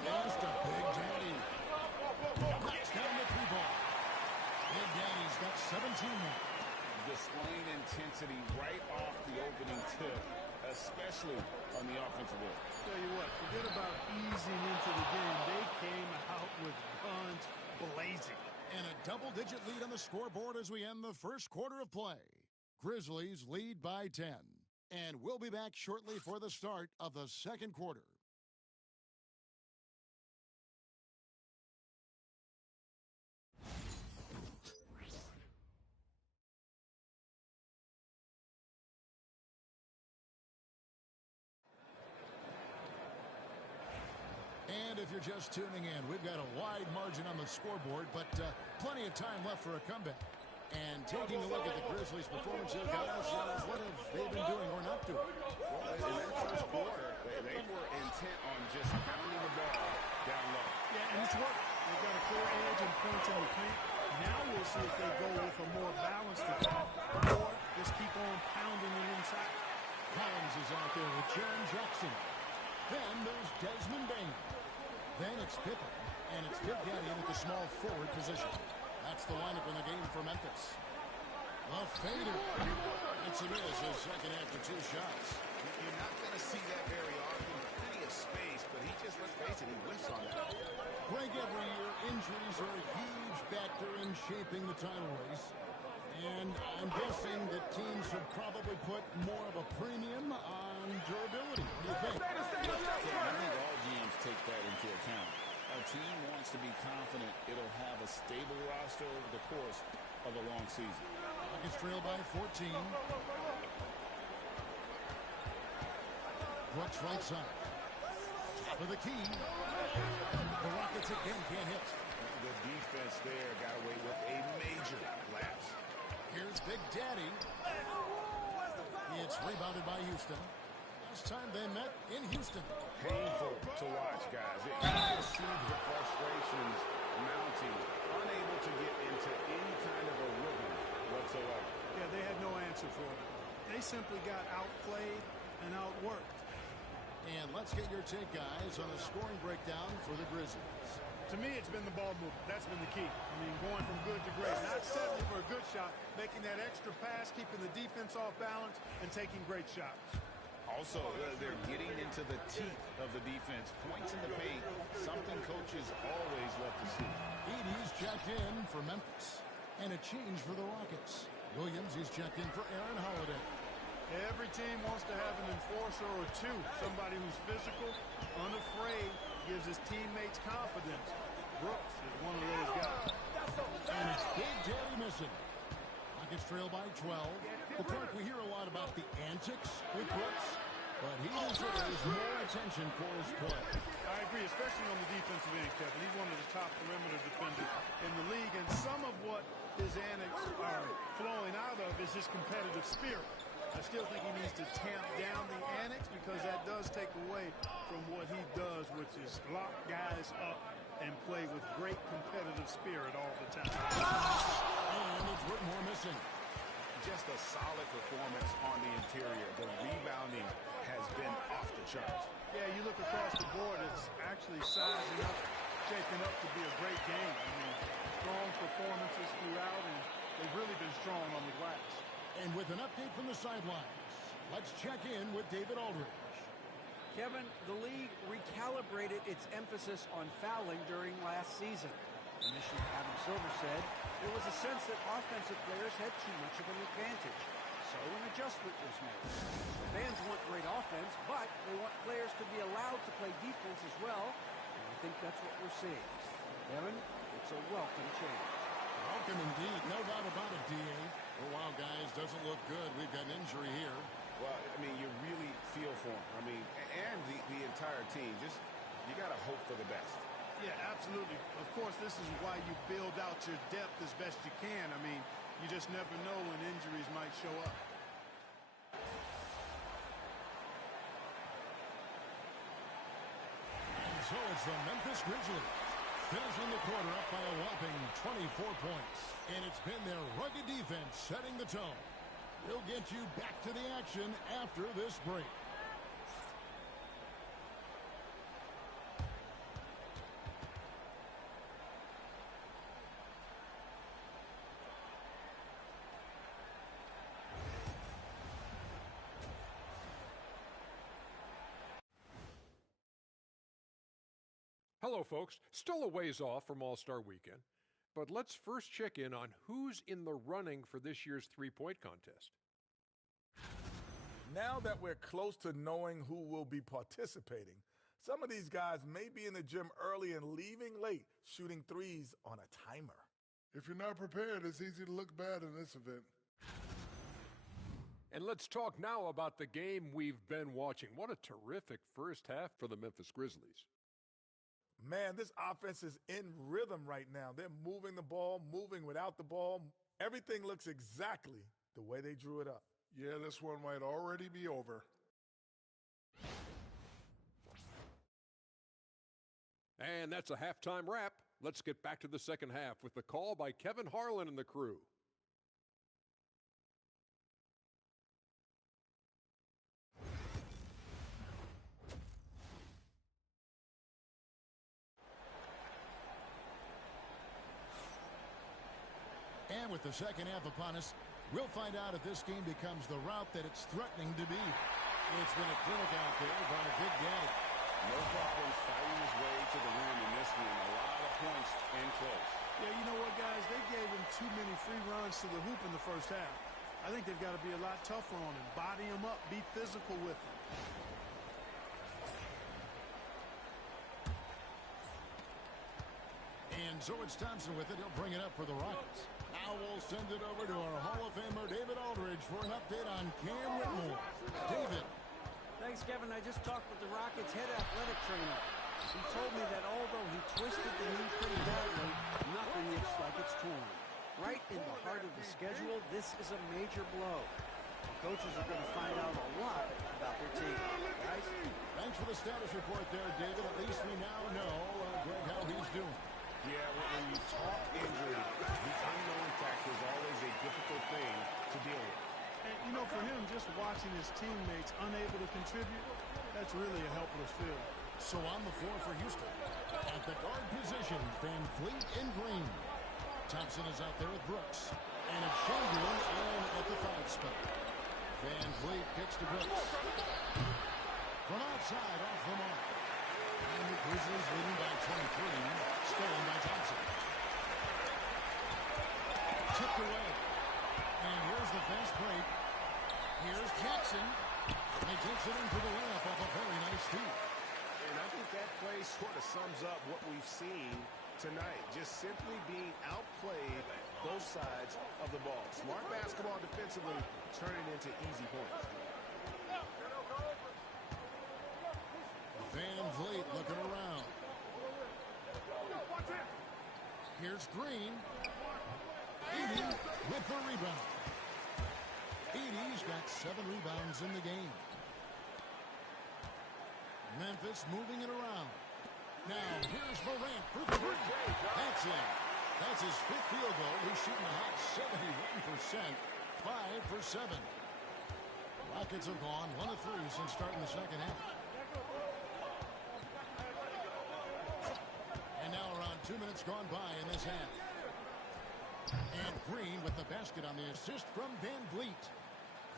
Just a big intensity right off the opening tip, especially on the offensive end. Tell you what, forget about easing into the game. They came out with guns blazing. And a double-digit lead on the scoreboard as we end the first quarter of play. Grizzlies lead by 10. And we'll be back shortly for the start of the second quarter. And if you're just tuning in, we've got a wide margin on the scoreboard, but plenty of time left for a comeback. And taking a look at the Grizzlies' performance here, guys, what have they been doing or not doing? Well, in that first quarter, they were intent on just pounding the ball down low. Yeah, and it's worked. They've got a clear edge and points in the paint. Now we'll see if they go with a more balanced attack or just keep on pounding the inside. Collins is out there with Jaren Jackson. Then there's Desmond Bain. Then it's Pippen, and it's Big Daddy in at the small forward position. That's the lineup in the game for Memphis. A fader. It's a miss, his second after 2 shots. You're not going to see that very often. Plenty of space, but he just, let's face it, he whiffs on that. Greg, every year, injuries are a huge factor in shaping the title race. And I'm guessing that teams have probably put more of a premium on durability. What do you think? Yeah, I think all GMs take that into account. A team wants to be confident it'll have a stable roster over the course of a long season. Rockets trail by 14. Brooks right side. Top of the key. The Rockets again can't hit. The defense there got away with a major lapse. Here's Big Daddy. It's rebounded by Houston. Last time they met in Houston. Painful to watch, guys. You can see the frustrations mounting, unable to get into any kind of a rhythm whatsoever. Yeah, they had no answer for it. They simply got outplayed and outworked. And let's get your take, guys, on a scoring breakdown for the Grizzlies. To me, it's been the ball movement. That's been the key. I mean, going from good to great. Not settling for a good shot, making that extra pass, keeping the defense off balance, and taking great shots. Also, they're getting into the teeth of the defense. Points in the paint, something coaches always love to see. Edey's checked in for Memphis. And a change for the Rockets. Williams is checked in for Aaron Holiday. Every team wants to have an enforcer or two. Somebody who's physical, unafraid, gives his teammates confidence. Brooks is one of those guys. And it's Big Daddy missing. Rockets trail by 12. The part we hear a lot about the antics with Brooks, but he deserves more attention for his play. I agree, especially on the defensive end, Kevin. He's one of the top perimeter defenders in the league, and some of what his antics are flowing out of is his competitive spirit. I still think he needs to tamp down the antics because that does take away from what he does, which is lock guys up and play with great competitive spirit all the time. And it's Whitmore missing. Just a solid performance on the interior. The rebounding has been off the charts. Yeah, you look across the board, it's actually sizing up, shaping up to be a great game. I mean, strong performances throughout, and they've really been strong on the glass. And with an update from the sidelines, let's check in with David Aldridge. Kevin, the league recalibrated its emphasis on fouling during last season. Commissioner Adam Silver said there was a sense that offensive players had too much of an advantage. So an adjustment was made. The fans want great offense, but they want players to be allowed to play defense as well. And I think that's what we're seeing. Kevin, it's a welcome change. Welcome indeed. No doubt about it, D.A. Oh, wow, guys, doesn't look good. We've got an injury here. Well, I mean, you really feel for him. I mean, and the entire team. Just, you got to hope for the best. Yeah, absolutely. Of course, this is why you build out your depth as best you can. I mean, you just never know when injuries might show up. And so it's the Memphis Grizzlies finishing the quarter up by a whopping 24 points. And it's been their rugged defense setting the tone. We'll get you back to the action after this break. Hello, folks. Still a ways off from All-Star Weekend, but let's first check in on who's in the running for this year's three-point contest. Now that we're close to knowing who will be participating, some of these guys may be in the gym early and leaving late, shooting threes on a timer. If you're not prepared, it's easy to look bad in this event. And let's talk now about the game we've been watching. What a terrific first half for the Memphis Grizzlies. Man, this offense is in rhythm right now. They're moving the ball, moving without the ball. Everything looks exactly the way they drew it up. Yeah, this one might already be over. And that's a halftime wrap. Let's get back to the second half with the call by Kevin Harlan and the crew. And with the second half upon us, we'll find out if this game becomes the route that it's threatening to be. It's been a clinic out there by Big Daddy. No problems fighting his way to the win in this one. A lot of points and close. Yeah, you know what, guys? They gave him too many free runs to the hoop in the first half. I think they've got to be a lot tougher on him. Body him up. Be physical with him. And so it's Thompson with it. He'll bring it up for the Rockets. Now we'll send it over to our Hall of Famer, David Aldridge, for an update on Cam Whitmore. David. Thanks, Kevin. I just talked with the Rockets' head athletic trainer. He told me that although he twisted the knee pretty badly, nothing looks like it's torn. Right in the heart of the schedule, this is a major blow. The coaches are going to find out a lot about their team. Guys? Thanks for the status report there, David. At least we now know, Greg, how he's doing. Yeah, when you talk injury, the unknown factor is always a difficult thing to deal with. And, you know, for him, just watching his teammates unable to contribute, that's really a helpless feeling. So on the floor for Houston. At the guard position, Van Vliet in green. Thompson is out there with Brooks. And it's Chamberlain in at the 5 spot. Van Vliet kicks to Brooks. From outside, off the mark. And the Grizzlies leading by 23. Stolen by Thompson. Tipped away. And here's the fast break. Here's Jackson. And he takes it in for the layup off a very nice steal. And I think that play sort of sums up what we've seen tonight. Just simply being outplayed both sides of the ball. Smart basketball defensively, turning into easy points. Van Vliet looking around. Here's Green. Edey with the rebound. Edey's got 7 rebounds in the game. Memphis moving it around. Now here's Morant for the three. That's it. That's his 5th field goal. He's shooting a hot 71%. 5 for 7. Rockets have gone 1 of 3 since starting the second half. And now around 2 minutes gone by in this half. And Green with the basket on the assist from Van Vliet.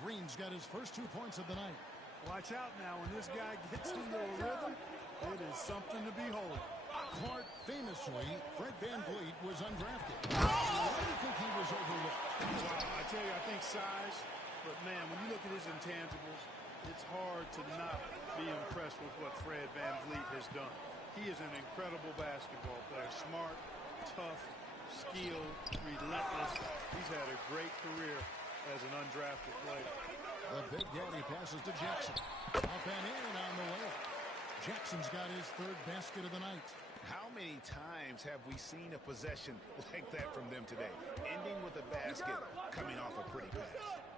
Green's got his first 2 points of the night. Watch out now. When this guy gets into a rhythm, it is something to behold. Clark famously, Fred Van Vliet was undrafted. Why do you think he was overlooked? Well, I tell you, I think size. But, man, when you look at his intangibles, it's hard to not be impressed with what Fred Van Vliet has done. He is an incredible basketball player. Smart, tough, skilled, relentless. He's had a great career as an undrafted player. The Big Daddy passes to Jackson. Up and in on the way. Jackson's got his 3rd basket of the night. How many times have we seen a possession like that from them today? Ending with a basket, coming off a pretty pass.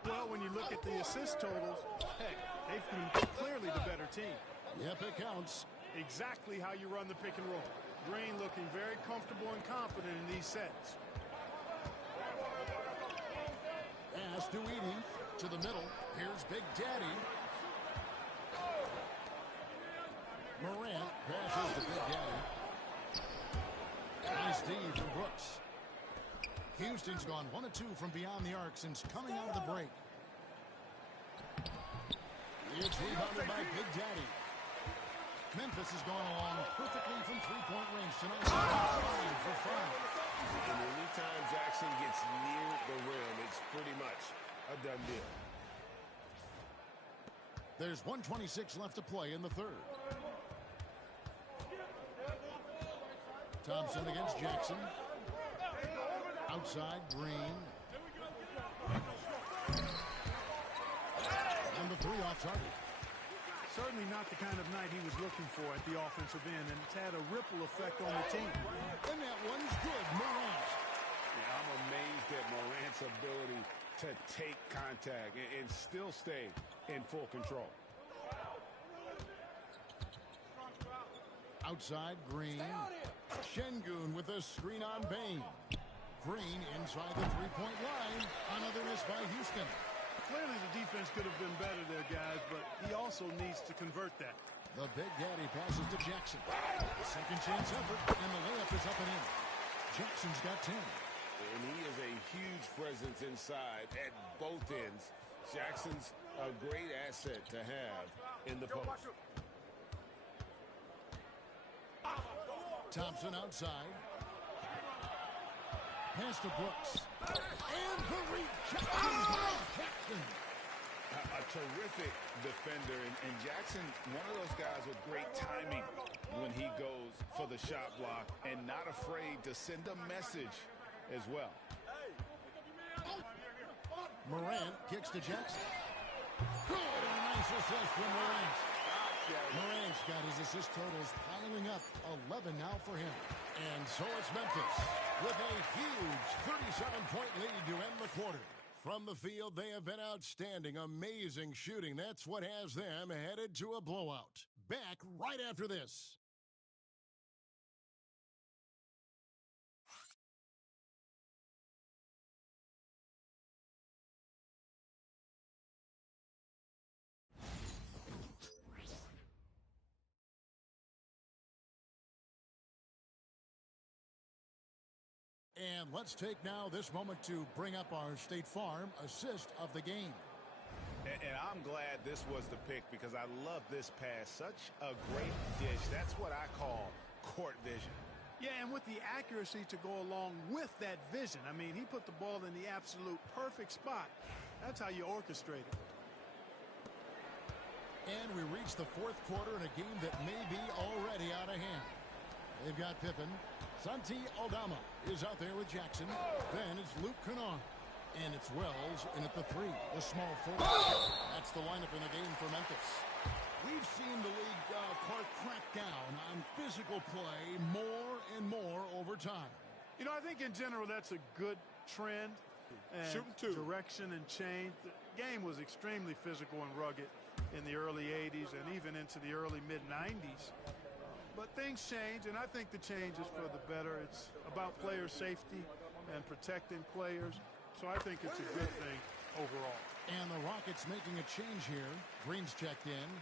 Well, when you look at the assist totals, heck, they've been clearly the better team. Yep, it counts. Exactly how you run the pick and roll. Green looking very comfortable and confident in these sets. Pass to Edey. To the middle. Here's Big Daddy. Morant passes to Big Daddy. Nice D from Brooks. Houston's gone 1 of 2 from beyond the arc since coming out of the break. It's rebounded by Big Daddy. Memphis has gone along perfectly from 3-point done deal. There's 1:26 left to play in the third. Thompson against Jackson. Outside, Green. And the three off target. Certainly not the kind of night he was looking for at the offensive end, and it's had a ripple effect on the team. And that one's good, Morant. Yeah, I'm amazed at Morant's ability to take contact and still stay in full control. Outside, Green. Şengün with a screen on Bain. Green inside the three-point line. Another miss by Houston. Clearly the defense could have been better there, guys, but he also needs to convert that. The Big Daddy passes to Jackson. Second chance effort, and the layup is up and in. Jackson's got 10. And he is a huge presence inside at both ends. Jackson's a great asset to have in the post. Thompson outside. Pass to Brooks. And the rejection by Jackson. A terrific defender. And Jackson, one of those guys with great timing when he goes for the shot block and not afraid to send a message as well. Morant kicks to Jackson. Good, and a nice assist from Morant. Morant's got his assist totals piling up, 11 now for him. And so it's Memphis with a huge 37-point lead to end the quarter. From the field, they have been outstanding, amazing shooting. That's what has them headed to a blowout. Back right after this. And let's take now this moment to bring up our State Farm assist of the game. And I'm glad this was the pick because I love this pass. Such a great dish. That's what I call court vision. Yeah, and with the accuracy to go along with that vision. I mean, he put the ball in the absolute perfect spot. That's how you orchestrate it. And we reach the fourth quarter in a game that may be already out of hand. They've got Pippen. Santi Aldama is out there with Jackson. Then it's Luke Kennard. And it's Wells in at the three, the small forward. That's the lineup in the game for Memphis. We've seen the league crack down on physical play more and more over time. You know, I think in general that's a good trend. And Shooting two. Direction and change. The game was extremely physical and rugged in the early 80s and even into the early mid-90s. But things change, and I think the change is for the better. It's about player safety and protecting players. So I think it's a good thing overall. And the Rockets making a change here. Green's checked in.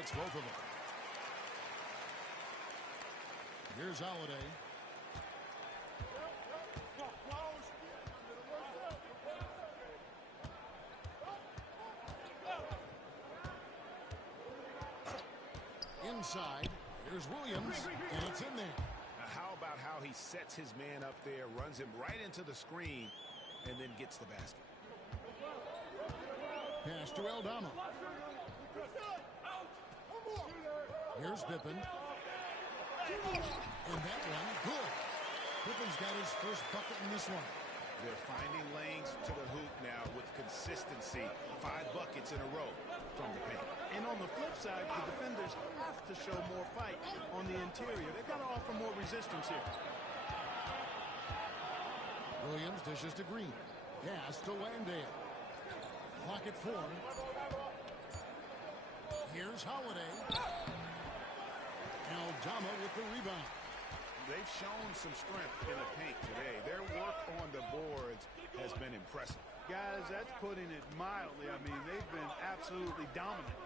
It's both of them. Here's Holiday. Inside. Here's Williams, and it's in there. Now, how about how he sets his man up there, runs him right into the screen, and then gets the basket. Pass to Aldama. Here's Pippen. And that one, good. Pippen's got his first bucket in this one. They're finding lanes to the hoop now with consistency. 5 buckets in a row from the paint. And on the flip side, the defenders have to show more fight on the interior. They've got to offer more resistance here. Williams dishes to Green. Pass to Landale. Clock at 4. Here's Holiday. Aldama with the rebound. They've shown some strength in the paint today. Their work on the boards has been impressive. Guys, that's putting it mildly. I mean, they've been absolutely dominant.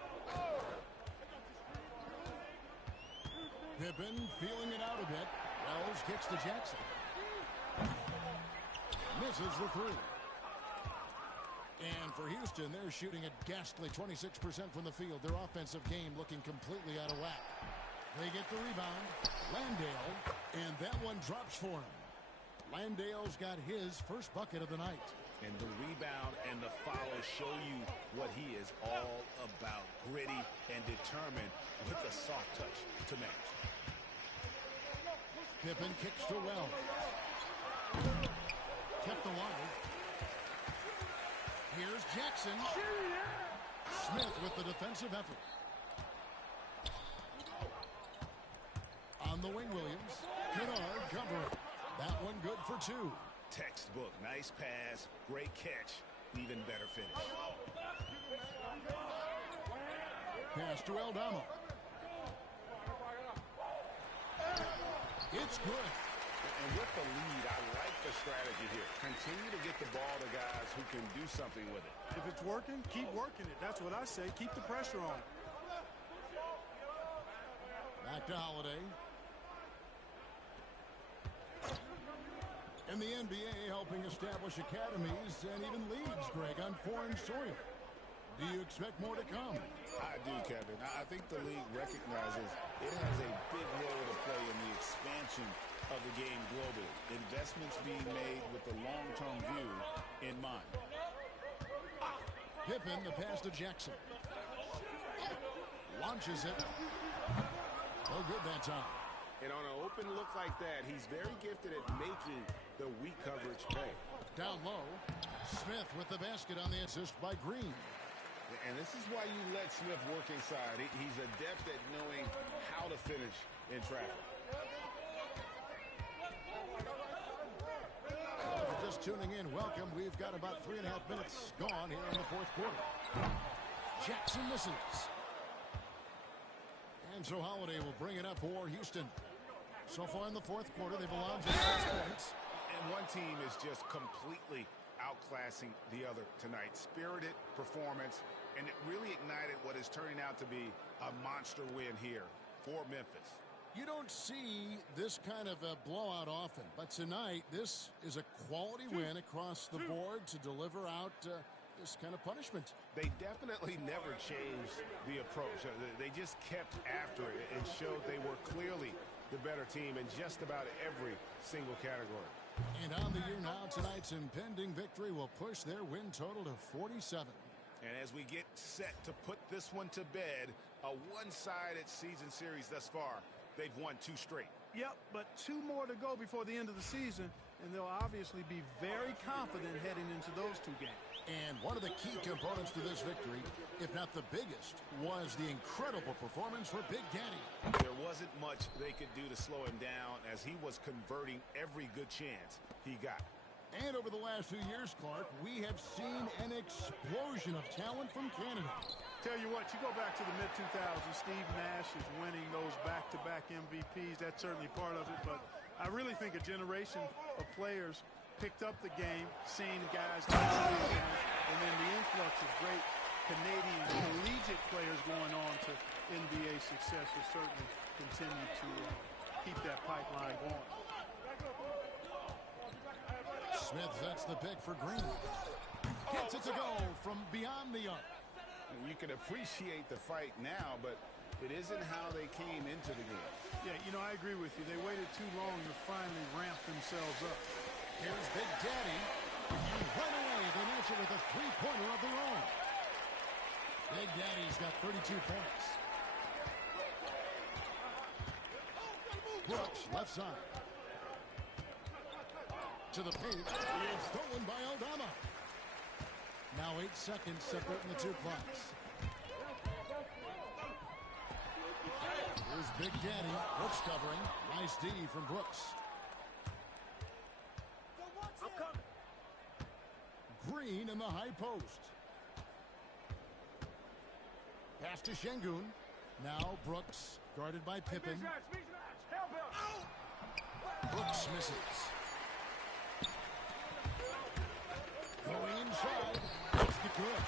Pippen feeling it out a bit. Wells kicks to Jackson. Misses the three. And for Houston, they're shooting a ghastly 26% from the field. Their offensive game looking completely out of whack. They get the rebound. Landale, and that one drops for him. Landale's got his first bucket of the night. And the rebound and the follow show you what he is all about. Gritty and determined with a soft touch to match. Pippen kicks to Wells. Kept alive. Here's Jackson. Smith with the defensive effort. On the wing, Williams. Kennard covering. That one good for two. Textbook. Nice pass. Great catch. Even better finish. Pass to Aldama. It's good. And with the lead, I like the strategy here. Continue to get the ball to guys who can do something with it. If it's working, keep working it. That's what I say. Keep the pressure on. Back to Holiday. And the NBA helping establish academies and even leagues, Greg, on foreign soil. Do you expect more to come? I do, Kevin. I think the league recognizes it has a big role to play in the expansion of the game globally. Investments being made with the long-term view in mind. Pippen, the pass to Jackson. Launches it. Oh, good that time. And on an open look like that, he's very gifted at making the weak coverage pay. Down low, Smith with the basket on the assist by Green. And this is why you let Smith work inside. He's adept at knowing how to finish in traffic. If you're just tuning in, welcome. We've got about 3.5 minutes gone here in the fourth quarter. Jackson misses. And so Holiday will bring it up for Houston. So far in the fourth quarter, they've allowed just 6 points. And one team is just completely outclassing the other tonight. Spirited performance, and it really ignited what is turning out to be a monster win here for Memphis. You don't see this kind of a blowout often, but tonight this is a quality win across the board to deliver out this kind of punishment. They definitely never changed the approach. They just kept after it and showed they were clearly the better team in just about every single category. And on the year now, tonight's impending victory will push their win total to 47. And as we get set to put this one to bed, a one-sided season series thus far, they've won 2 straight. Yep, but 2 more to go before the end of the season, and they'll obviously be very confident heading into those 2 games. And one of the key components to this victory, if not the biggest, was the incredible performance for Big Daddy. There wasn't much they could do to slow him down as he was converting every good chance he got. And over the last few years, Clark, we have seen an explosion of talent from Canada. Tell you what, you go back to the mid-2000s, Steve Nash is winning those back-to-back MVPs. That's certainly part of it, but I really think a generation of players picked up the game, seeing guys like Steve Nash, and then the influx of great Canadian collegiate players going on to NBA success will certainly continue to keep that pipeline going. Smith sets the pick for Green. Gets it to go from beyond the arc. You can appreciate the fight now, but it isn't how they came into the game. Yeah, you know, I agree with you. They waited too long to finally ramp themselves up. Here's Big Daddy. And right away, they match it with a 3-pointer of their own. Big Daddy's got 32 points. Brooks, left side. To the paint. It's stolen by Aldama. Now 8 seconds separating the 2 clocks. Here's Big Daddy. Brooks covering. Nice D from Brooks. Green in the high post. Pass to Şengün. Now Brooks, guarded by Pippen. Brooks misses. Going inside. That's the good.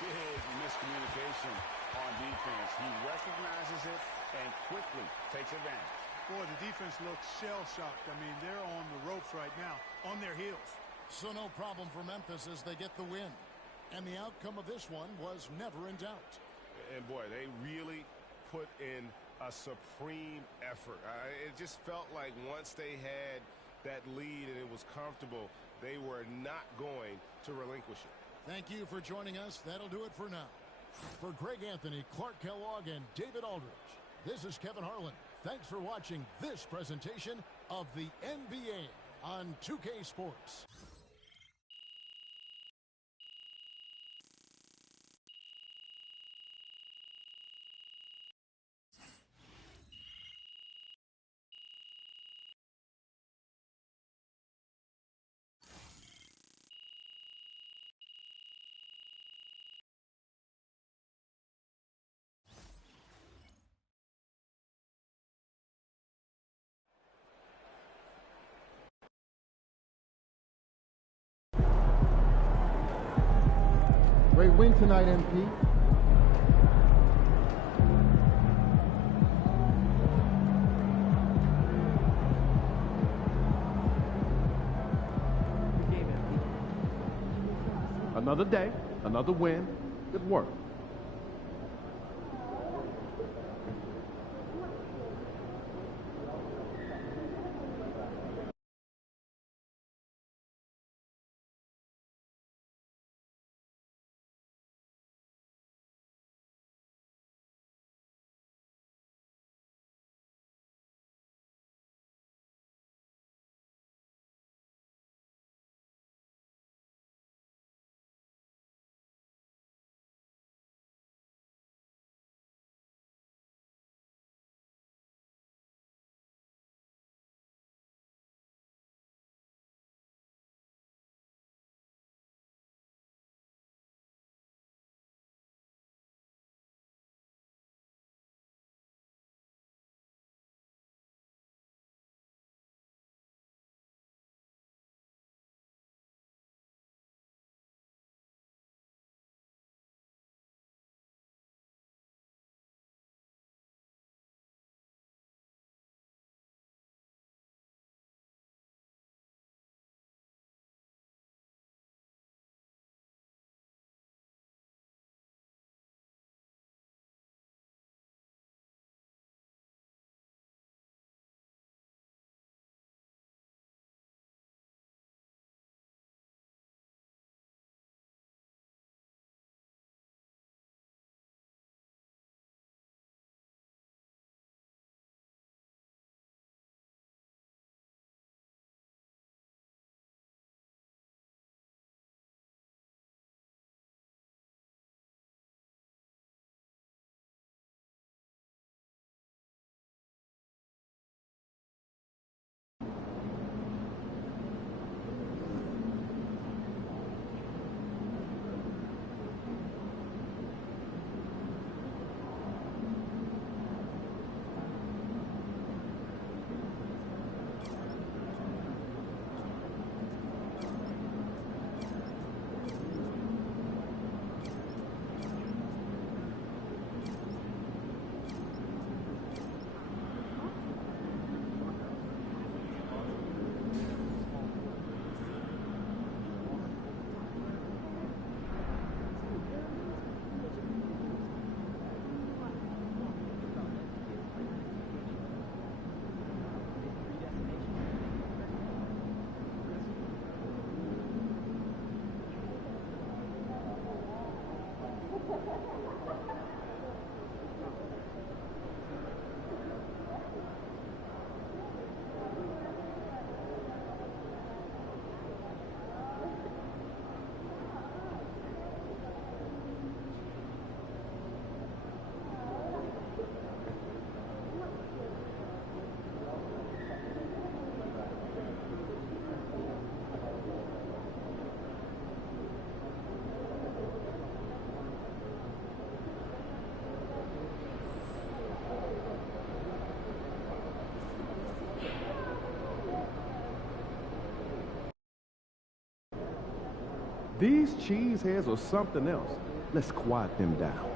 Big miscommunication on defense. He recognizes it and quickly takes advantage. Boy, the defense looks shell-shocked. I mean, they're on the ropes right now, on their heels. So no problem for Memphis as they get the win. And the outcome of this one was never in doubt. And, boy, they really put in a supreme effort. It just felt like once they had that lead and it was comfortable, they were not going to relinquish it. Thank you for joining us. That'll do it for now. For Greg Anthony, Clark Kellogg, and David Aldridge, this is Kevin Harlan. Thanks for watching this presentation of the NBA on 2K Sports. Great win tonight, MP. Another day, another win. Good work. These cheeseheads are something else. Let's quiet them down.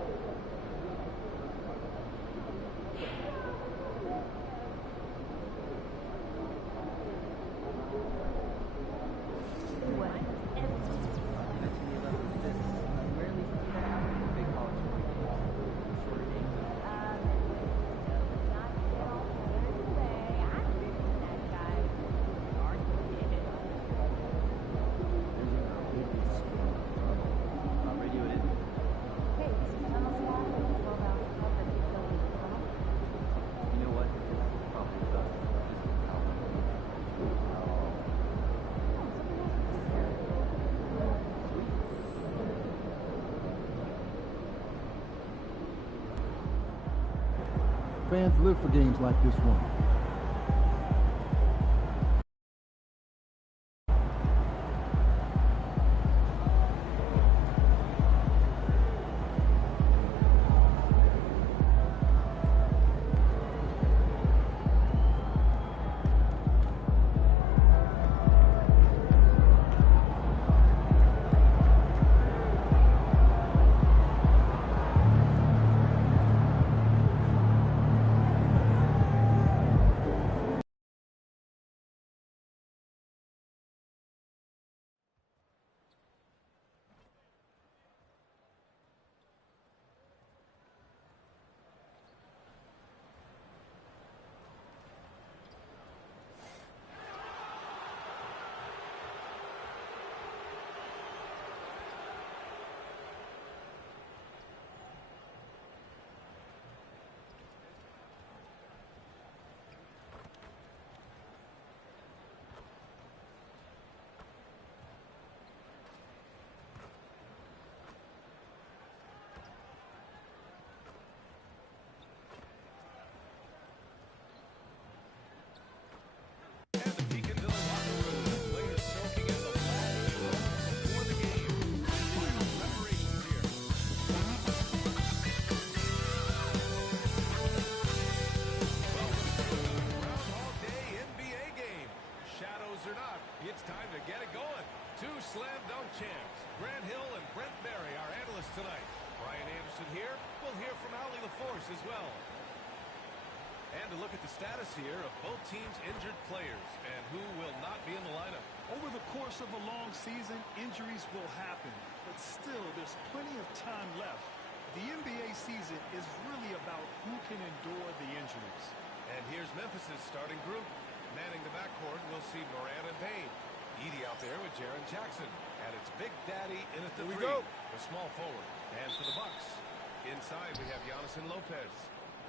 Fans live for games like this one. It's time to get it going. Two slam dunk champs, Grant Hill and Brent Barry, our analysts tonight. Brian Anderson here. We'll hear from Ali LaForce as well. And to look at the status here of both teams' injured players and who will not be in the lineup. Over the course of a long season, injuries will happen. But still, there's plenty of time left. The NBA season is really about who can endure the injuries. And here's Memphis' starting group. Manning the backcourt, we'll see Moran and Payne. Edie out there with Jaren Jackson. And it's Big Daddy in at the three, the small forward. And for the Bucks, inside we have Giannis and Lopez.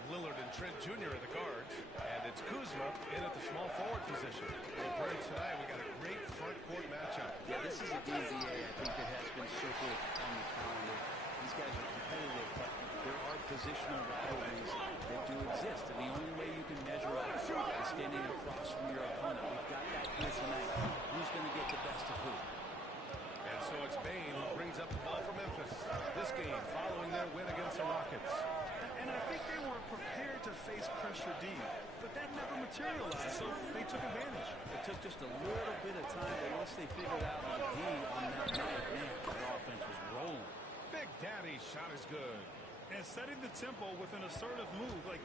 Lillard and Trent Jr. are the guards. And it's Kuzma in at the small forward position. And Brent, tonight we got a great front court matchup. Yeah, this is a DZA, I think, that has been circled on the calendar. These guys are competitive, but there are positional rivalries that do exist. And the only way you can measure up is standing across from your opponent. We've got that here tonight. Who's going to get the best of who? And so it's Bane who brings up the ball for Memphis. This game following their win against the Rockets. And I think they were prepared to face pressure D, but that never materialized, so they took advantage. It took just a little bit of time, but once they figured out the D on that night, man, their offense was rolling. Big Daddy's shot is good. And setting the tempo with an assertive move. Like,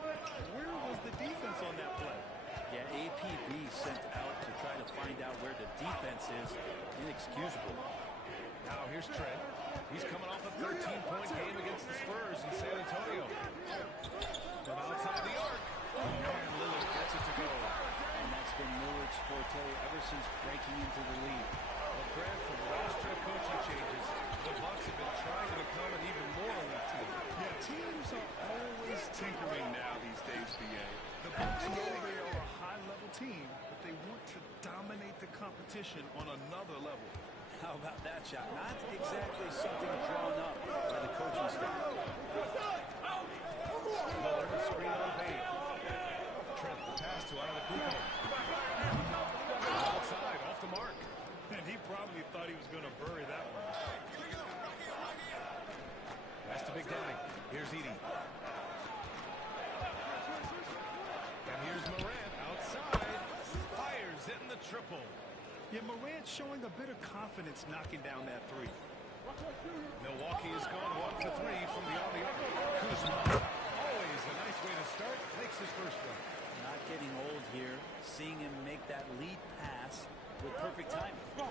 where was the defense on that play? Yeah, APB sent out to try to find out where the defense is. Inexcusable. Now here's Trent. He's coming off a 13-point game against the Spurs in San Antonio. From outside the arc. And Lillard gets it to go. And that's been Lillard's forte ever since breaking into the league. Well, Grant, from roster coaching changes, the Bucks have been trying to become an even more elite team. Yeah, teams are always tinkering now these days, BA. The Bucks know they are a high-level team, but they want to dominate the competition on another level. How about that shot? Not exactly something drawn up by the coaching staff. Lillard, screen on Payne. Trent, the pass to Antetokounmpo. Outside, off the mark. And he probably thought he was going to bury that one. Pass to Big Daddy. Here's Edie. And here's Morant outside. Fires hitting the triple. Yeah, Morant showing a bit of confidence knocking down that three. Milwaukee has gone 1 for 3 from beyond the arc. Kuzma, always a nice way to start, makes his first one. Not getting old here, seeing him make that lead pass with perfect timing. Moran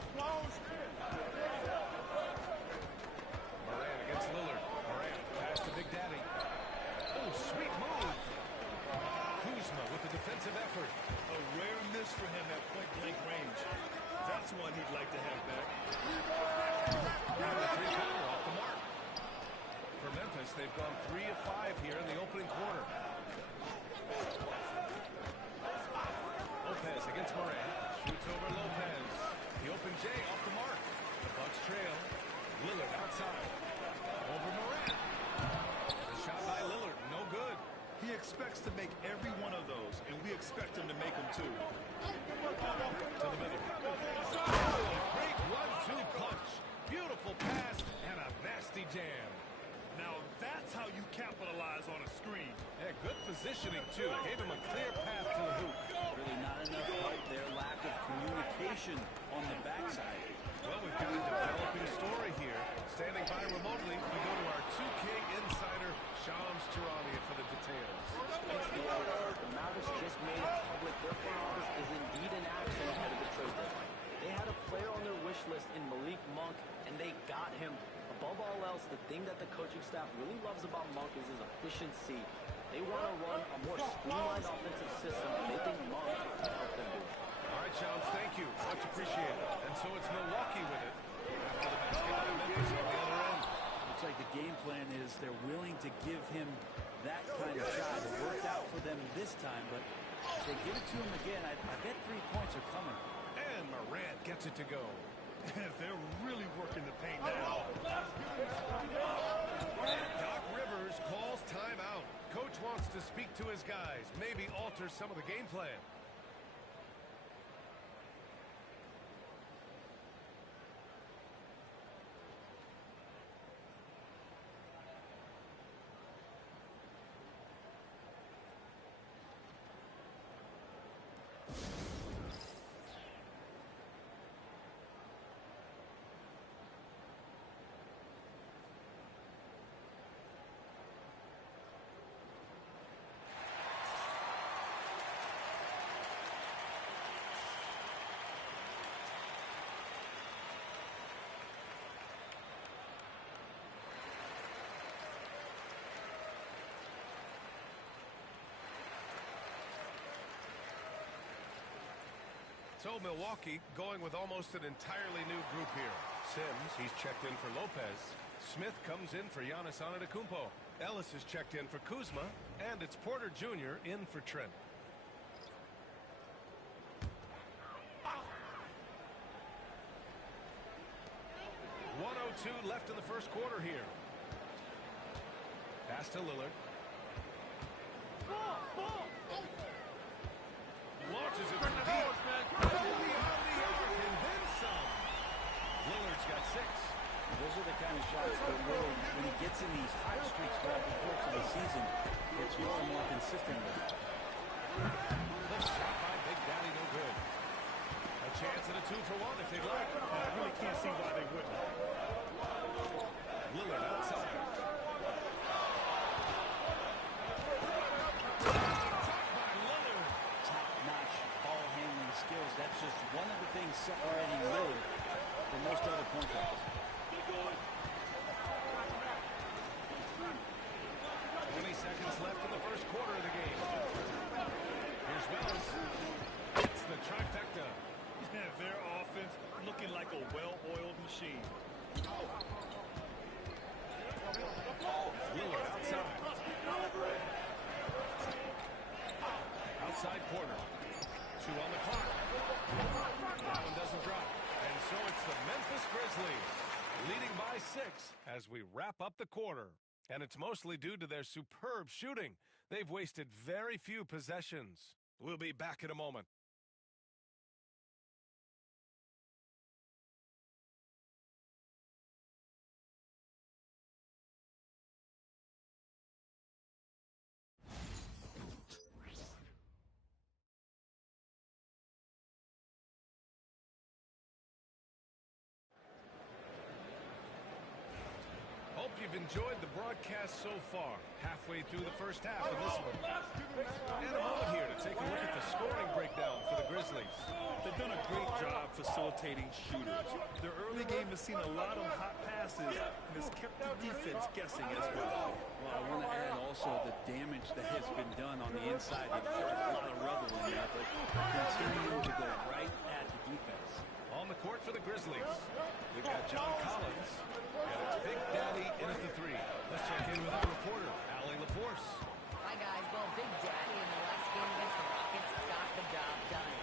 against Lillard. Moran, pass to Big Daddy. Oh, sweet move. Kuzma with the defensive effort. A rare miss for him at point-blank range. That's one he'd like to have back. And the three-pointer off the mark. For Memphis, they've gone 3 of 5 here in the opening quarter. Lopez against Moran. Shoots over Lopez. The open J off the mark. The Bucks trail. Lillard outside. Over Moran. The shot by Lillard, no good. He expects to make every one of those, and we expect him to make them too. To the middle. Great 1-2 punch. Beautiful pass and a nasty jam. Now that's how you capitalize on a screen. Yeah, good positioning, too. Gave him a clear path to the hoop. Really not enough help there. Lack of communication on the backside. Well, we've got a developing story here. Standing by remotely, we go to our 2K insider, Shams Charania, for the details. The Mavericks just made it public. Their front office is indeed in action ahead of the trade deadline. They had a player on their wish list in Malik Monk, and they got him. Above all else, the thing that the coaching staff really loves about Monk is his efficiency. They want to run a more streamlined offensive system, and they think Monk can help them do it. All right, Shams, thank you. Much appreciated. And so it's Milwaukee with it. After the basket by Memphis on the other end. Looks like the game plan is they're willing to give him that kind of shot. It worked out for them this time, but if they give it to him again, I bet 3 points are coming. And Morant gets it to go. They're really working the paint now. Doc Rivers calls timeout. Coach wants to speak to his guys, maybe alter some of the game plan. So Milwaukee going with almost an entirely new group here. Sims, he's checked in for Lopez. Smith comes in for Giannis Antetokounmpo. Ellis is checked in for Kuzma. And it's Porter Jr. in for Trent. .102 left in the first quarter here. Pass to Lillard. Launches it from deep. Beyond the arc and then some. Lillard's got 6. Those are the kind of shots that Lillard, when he gets in these hot streaks throughout the course of the season, gets more and more consistent with. The shot by Big Daddy, no good. A chance at a 2-for-1 if they'd like. I really can't see why they wouldn't. Lillard outside. Skills. That's just one of the things separating Lillard from most other point guards. 20 seconds left in the first quarter of the game. Here's Wells. It's the trifecta. Their offense looking like a well-oiled machine. Lillard outside. Outside corner. 2 on the clock. That one doesn't drop. And so it's the Memphis Grizzlies leading by 6 as we wrap up the quarter. And it's mostly due to their superb shooting. They've wasted very few possessions. We'll be back in a moment. Hope you've enjoyed the broadcast so far. Halfway through the first half of this one. And a moment here to take a look at the scoring breakdown for the Grizzlies. They've done a great job facilitating shooters. Their early game has seen a lot of hot passes and has kept the defense guessing as well. Well, I want to add also the damage that has been done on the inside. They've got a lot of rubble in there, but continuing to go right at the defense. On the court for the Grizzlies, we've got John Collins, and it's Big Daddy in at the 3. Let's check in with our reporter, Allie LaForce. Hi, guys. Well, Big Daddy in the last game against the Rockets got the job done.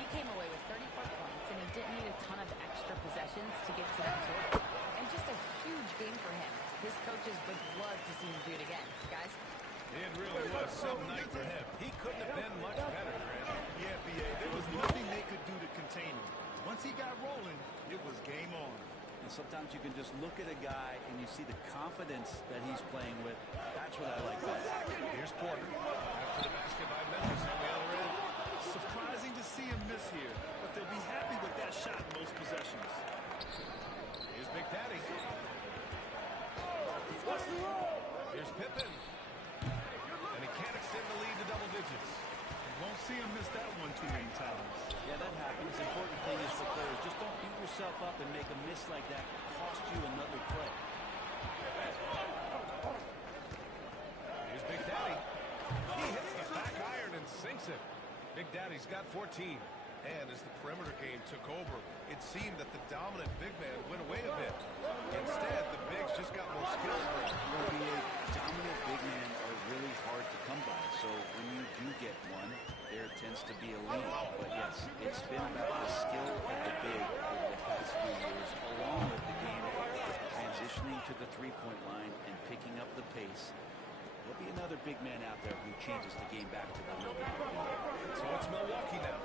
He came away with 34 points, and he didn't need a ton of extra possessions to get to that total. And just a huge game for him. His coaches would love to see him do it again. Guys? It really was some night for him. He couldn't have been much better, Grant. Yeah, B.A., there was nothing they could do to contain him. Once he got rolling, it was game on. And sometimes you can just look at a guy and you see the confidence that he's playing with. That's what I like best. Here's Porter. After the basket by Memphis on the other end. Surprising to see him miss here, but they'll be happy with that shot in most possessions. Here's Big Daddy. Here's Pippen. And he can't extend the lead to double digits. You won't see him miss that one too many times. Yeah, that happens. The important thing is for players, just don't beat yourself up and make a miss like that cost you another play. Here's Big Daddy. He hits the back iron and sinks it. Big Daddy's got 14. And as the perimeter game took over, it seemed that the dominant big man went away a bit. Instead, the bigs just got more skilled. Dominant big men are really hard to come by. So when you do get one, there tends to be a lead. But yes, it's been about the skill of the big over the past few years, along with the game transitioning to the three-point line and picking up the pace. There'll be another big man out there who changes the game back to the limit. So it's Milwaukee now.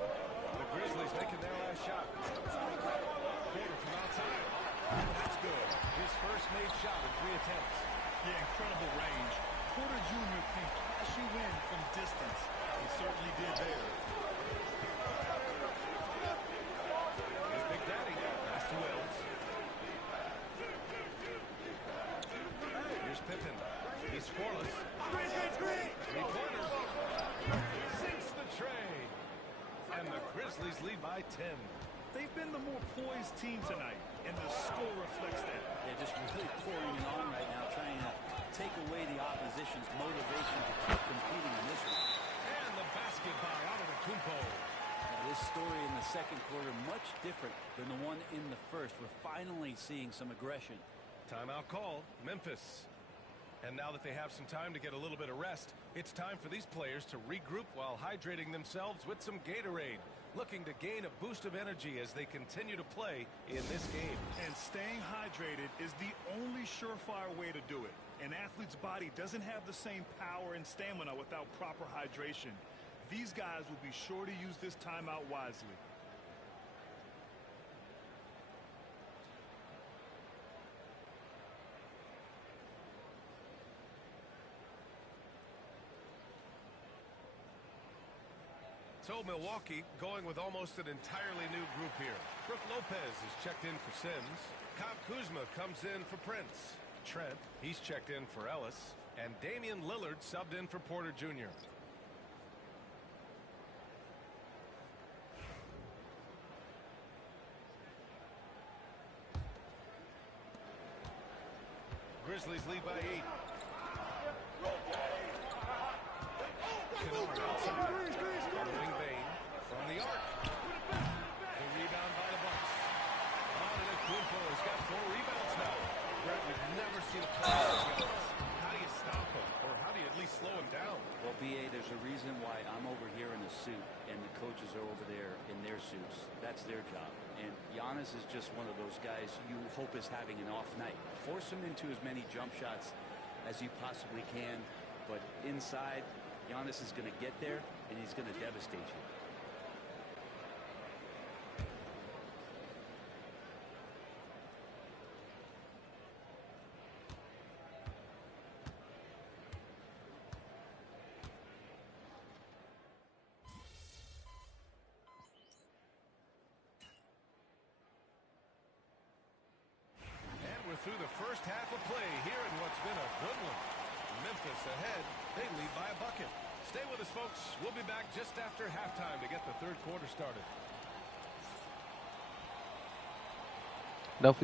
The Grizzlies making their last shot. Porter from outside. That's good. His first made shot in 3 attempts. Yeah, incredible range. Porter Jr. can cash you in from distance. He certainly did there. Here's Big Daddy. Pass to Wells. Here's Pippen. He's scoreless. Three-pointer. Sinks the tray. And the Grizzlies lead by 10. They've been the more poised team tonight, and the score reflects that. They're just really pouring it on right now, trying to take away the opposition's motivation to keep competing in this one. And the basket by Antetokounmpo. Now, this story in the second quarter, much different than the one in the first. We're finally seeing some aggression. Timeout call, Memphis. And now that they have some time to get a little bit of rest, it's time for these players to regroup while hydrating themselves with some Gatorade, looking to gain a boost of energy as they continue to play in this game. And staying hydrated is the only surefire way to do it. An athlete's body doesn't have the same power and stamina without proper hydration. These guys will be sure to use this timeout wisely. So Milwaukee going with almost an entirely new group here. Brook Lopez is checked in for Sims. Kyle Kuzma comes in for Prince. Trent, he's checked in for Ellis. And Damian Lillard subbed in for Porter Jr. Grizzlies lead by 8. Kennard outside. On the wing Bane from the arc. The rebound by the Bucks. Antetokounmpo has got 4 rebounds now. Brett, we've never seen a player like this. How do you stop him? Or how do you at least slow him down? Well, B.A., there's a reason why I'm over here in a suit and the coaches are over there in their suits. That's their job. And Giannis is just one of those guys you hope is having an off night. Force him into as many jump shots as you possibly can. But inside, Giannis is going to get there, and he's going to devastate you. Through the first half of play here in what's been a good one. Memphis ahead. They lead by a bucket. Stay with us, folks. We'll be back just after halftime to get the third quarter started. Don't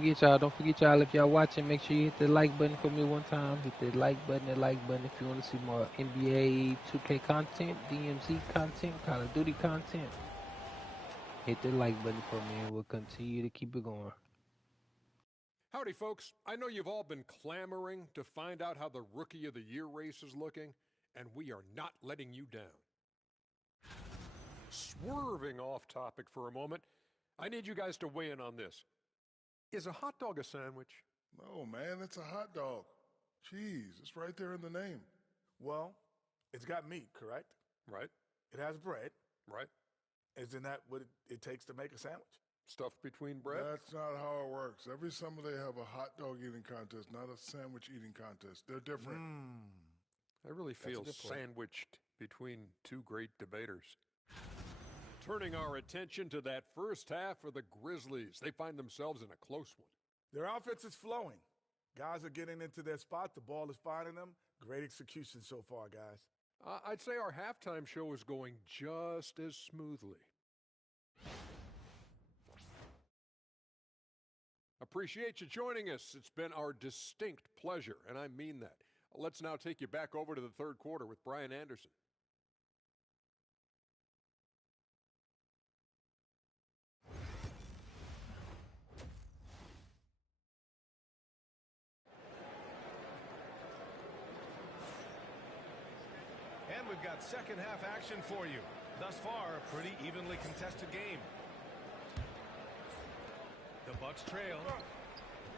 forget y'all, if y'all watching, make sure you hit the like button for me one time. Hit the like button if you want to see more NBA 2K content, DMZ content, Call of Duty content. Hit the like button for me and we'll continue to keep it going. Howdy, folks. I know you've all been clamoring to find out how the Rookie of the Year race is looking, and we are not letting you down. Swerving off topic for a moment, I need you guys to weigh in on this. Is a hot dog a sandwich? No, man, it's a hot dog. Cheese, it's right there in the name. Well, It's got meat, correct? Right. It has bread. Right. Isn't that what it takes to make a sandwich? Stuffed between bread? That's not how it works. Every summer they have a hot dog eating contest, not a sandwich eating contest. They're different. I really feel sandwiched between two great debaters. Turning our attention to that first half for the Grizzlies. They find themselves in a close one. Their offense is flowing. Guys are getting into their spot. The ball is finding them. Great execution so far, guys. I'd say our halftime show is going just as smoothly. Appreciate you joining us. It's been our distinct pleasure, and I mean that. Let's now take you back over to the third quarter with Brian Anderson. And we've got second half action for you. Thus far, a pretty evenly contested game. The Bucks trail.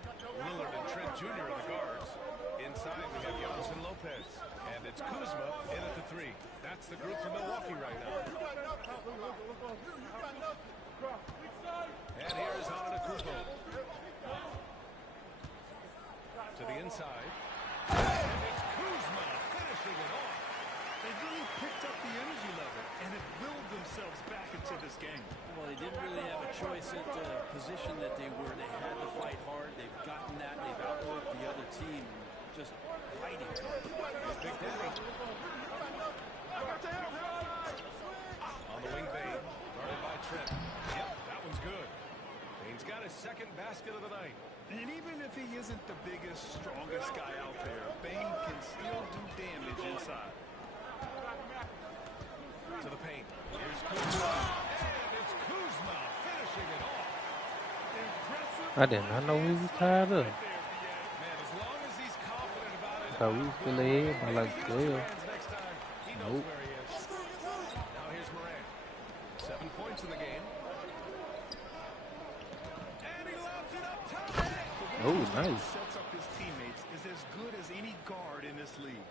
Lillard and Trent Jr. are the guards. Inside, we have Giannis and Lopez. And it's Kuzma in at the three. That's the group from Milwaukee right now. And here's Antetokounmpo. To the inside. And it's Kuzma finishing it off. They really picked up the energy level and have willed themselves back into this game. Well, they didn't really have a choice at the position that they were. They had to fight hard. They've gotten that. They've outworked the other team. Just fighting. Big Daddy. On the wing, Bane. Guarded by Trent. Yep, that one's good. Bane's got his second basket of the night. And even if he isn't the biggest, strongest guy out there, Bane can still do damage inside. To the paint. Here's Kuzma. And it's Kuzma finishing it off. Impressive. I did not know we was tied up. Man, as long as he's confident about it. So we still ahead by like 12. Next time, he knows where he is. Now here's Morant. 7 points in the game. And he lobs it up top. Oh, nice. Sets up his teammates is as good as any guard in this league.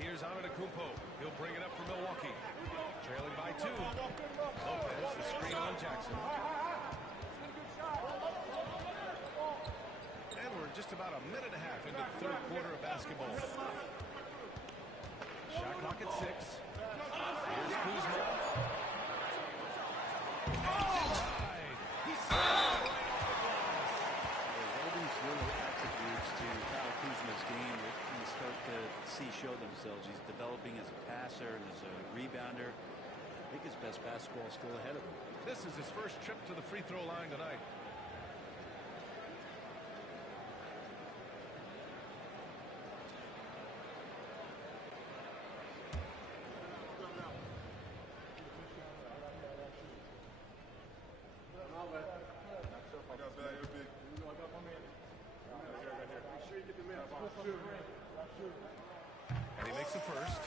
Here's Antetokounmpo. He'll bring it up for Milwaukee. Trailing by 2. Lopez, the screen on Jackson. And we're just about a minute and a half into the third quarter of basketball. Shot clock at 6. Here's Kuzma. He's right off the glass. All these little attributes to Kyle Kuzma's game that you start to see show themselves. He's developing as a passer and as a rebounder. I think his best basketball is still ahead of him. This is his first trip to the free throw line tonight. And he makes the first.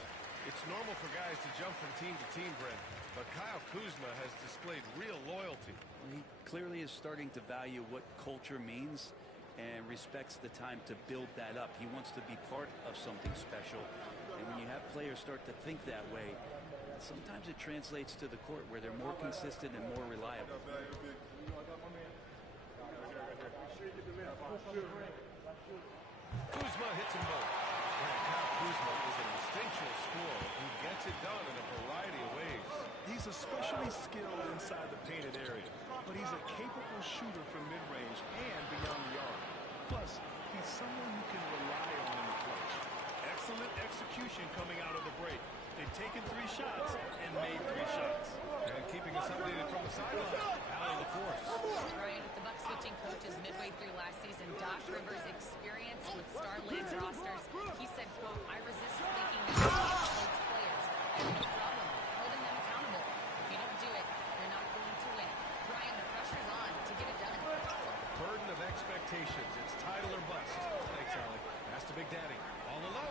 It's normal for guys to jump from team to team, Brent, but Kyle Kuzma has displayed real loyalty. He clearly is starting to value what culture means and respects the time to build that up. He wants to be part of something special. And when you have players start to think that way, sometimes it translates to the court where they're more consistent and more reliable. Kuzma hits them both. Kyle Kuzma is an instinctual scorer who gets it done in a variety of ways. He's especially skilled inside the painted area, but he's a capable shooter from mid-range and beyond the arc. Plus, he's someone you can rely on in the clutch. Excellent execution coming out of the break. They've taken 3 shots and made 3 shots. And keeping us updated from the sideline, Allie LaForce. Right, with the Bucks switching coaches midway through last season, Doc Rivers' experience with star-laden rosters, he said, quote, I resist thinking that he coach players. And the problem, holding them accountable. If you don't do it, you're not going to win. Brian, the pressure's on to get it done. Burden of expectations. It's title or bust. Thanks, Allie. Pass to Big Daddy. All alone.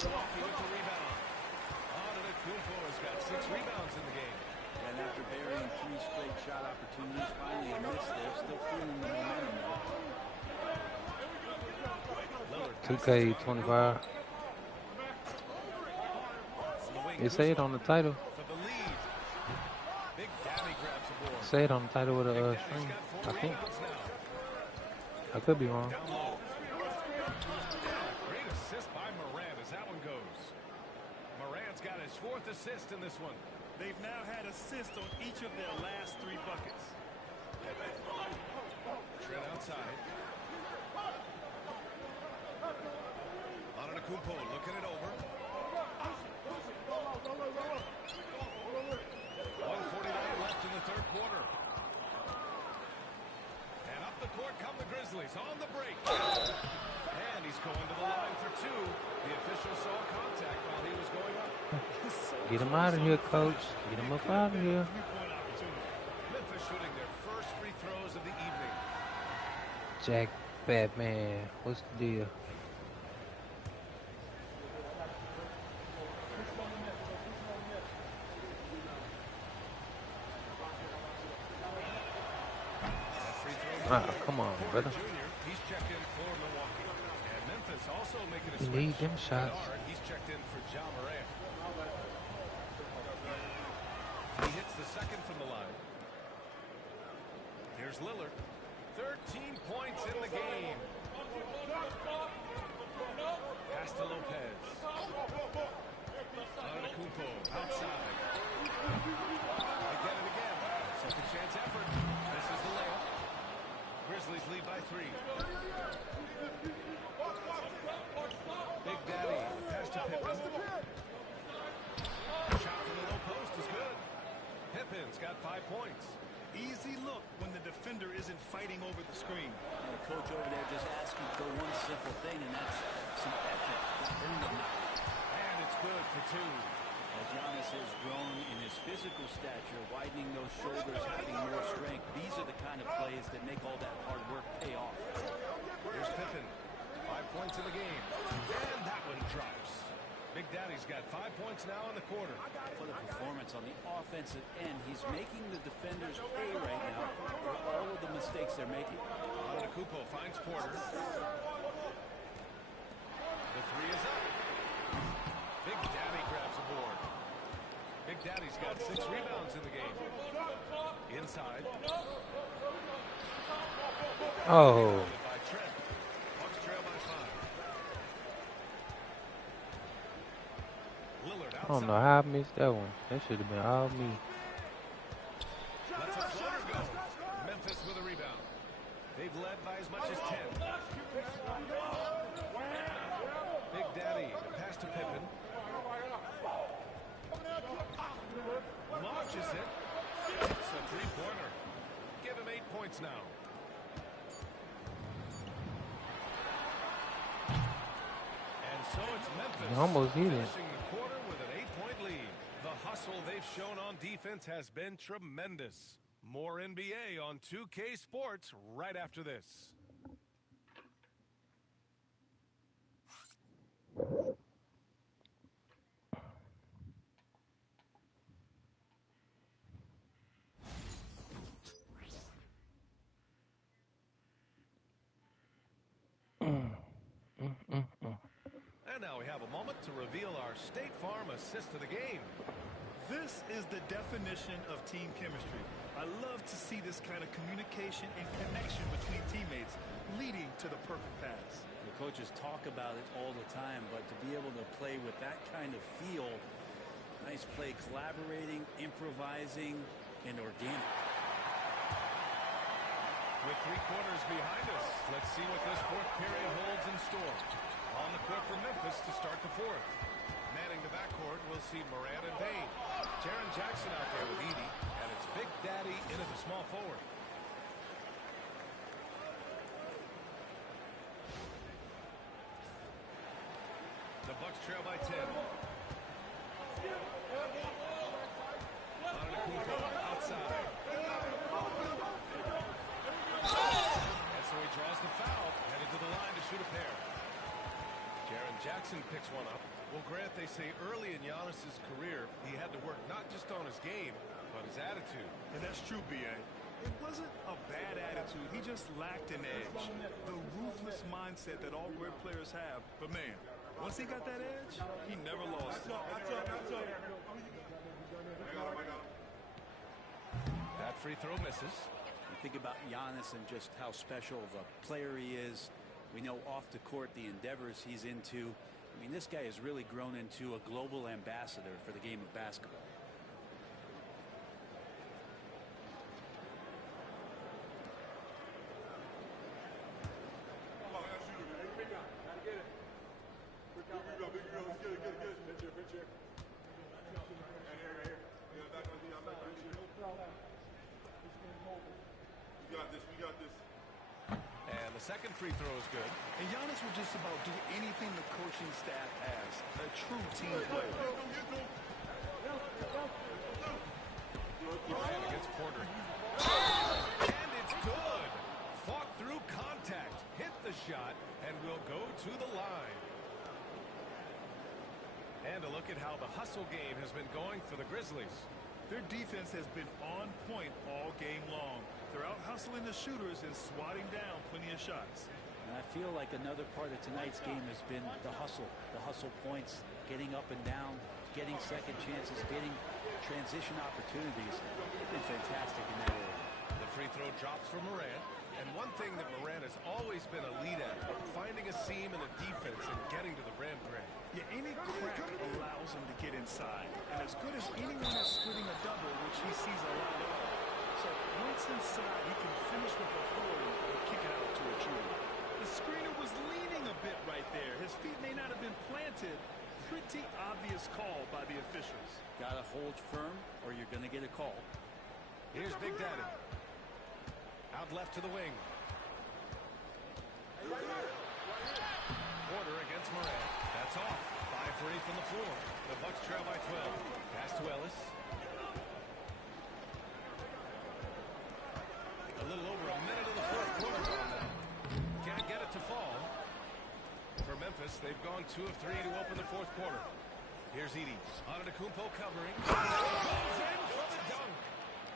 Milwaukee with the rebound. Antetokounmpo has got 6 rebounds 2K 25. It say it on the title. Say it on the title of the stream, I think. I could be wrong. Great assist by Morant as that one goes. Morant's got his 4th assist in this one. They've now had assists on each of their last 3 buckets. Trent outside. Antetokounmpo looking it over. 1:49 left in the 3rd quarter. And up the court come the Grizzlies on the break. And he's going to the line for 2. The official saw contact while he was going up. Get him out of here, coach. Get him up out of here. Memphis shooting their first free throws of the evening. Jack Batman, what's the deal? Come on, brother. He's checked in for Milwaukee. And Memphis also making a You switch. need them shots. He's checked in for Ja Morant. He hits the 2nd from the line. Here's Lillard. 13 points in the game. Pass to Lopez. Antetokounmpo outside. Again and again. Second chance effort. This is the layup. Grizzlies lead by 3. Big Daddy. Pass to Pippen. Shot from the low post is good. Pippen's got 5 points. Easy look when the defender isn't fighting over the screen. And the coach over there just asked you for one simple thing, and that's some effort to earn them. And it's good for 2. As Giannis has grown in his physical stature, widening those shoulders, having more strength, these are the kind of plays that make all that hard work pay off. Here's Pippen. 5 points in the game. And that one drops. Big Daddy's got 5 points now in the quarter. For the performance on the offensive end, he's making the defenders pay right now for all of the mistakes they're making. Antetokounmpo finds Porter. The 3 is up. Big Daddy grabs a board. Big Daddy's got 6 rebounds in the game. Inside. Oh. By Trent. Bucks trail by 5. Lillard outside. I don't know how I missed that one. That should have been all me. Lets a floater go. Memphis with a rebound. They've led by as much as 10. Big Daddy. The pass to Pippen. Launches it. It's a 3-pointer. Give him 8 points now. And so it's Memphis. You almost hit it. Finishing the quarter with an 8-point lead. The hustle they've shown on defense has been tremendous. More NBA on 2K Sports right after this. And now we have a moment to reveal our State Farm assist of the game. This is the definition of team chemistry. I love to see this kind of communication and connection between teammates leading to the perfect pass. The coaches talk about it all the time, but to be able to play with that kind of feel, nice play, collaborating, improvising, and organic. With 3 quarters behind us, let's see what this 4th period holds in store. On the court for Memphis to start the 4th. Manning the backcourt, we'll see Morant and Payne. Jaren Jackson out there with Edey, and it's Big Daddy into the small forward. The Bucks trail by 10. Antetokounmpo outside. And so he draws the foul, headed to the line to shoot a pair. Jaren Jackson picks one up. Well, Grant, they say early in Giannis's career, he had to work not just on his game, but his attitude. And that's true, B.A. It wasn't a bad attitude. He just lacked an edge. The ruthless mindset that all great players have. But, man, once he got that edge, he never lost it. That free throw misses. You think about Giannis and just how special of a player he is. We know off the court the endeavors he's into. I mean, this guy has really grown into a global ambassador for the game of basketball. And the second free throw is good. And Giannis will just about do anything the coaching staff asks. A true team player. Durant against Porter. And it's good. Fought through contact. Hit the shot and will go to the line. And a look at how the hustle game has been going for the Grizzlies. Their defense has been on point all game long. They're out hustling the shooters and swatting down plenty of shots. And I feel like another part of tonight's game has been the hustle points, getting up and down, getting second chances, getting transition opportunities. They've been fantastic in that area. The free throw drops for Morant. And one thing that Morant has always been a lead at, finding a seam in a defense and getting to the rim, Grant. Yeah, any crack allows him to get inside. And as good as anyone is splitting a double, which he sees a lot of. So once inside, he can finish with authority or kick it out to a shooter. The screener was leaning a bit right there. His feet may not have been planted. Pretty obvious call by the officials. Gotta hold firm or you're gonna get a call. Here's Big Daddy. Out left to the wing. Porter against Morant. That's off. 5 for 8 from the floor. The Bucks trail by 12. Pass to Ellis. A little over a minute of the fourth quarter gone now. Can't get it to fall. For Memphis, they've gone 2 of 3 to open the fourth quarter. Here's Edey. Antetokounmpo covering. Goes in for the dunk.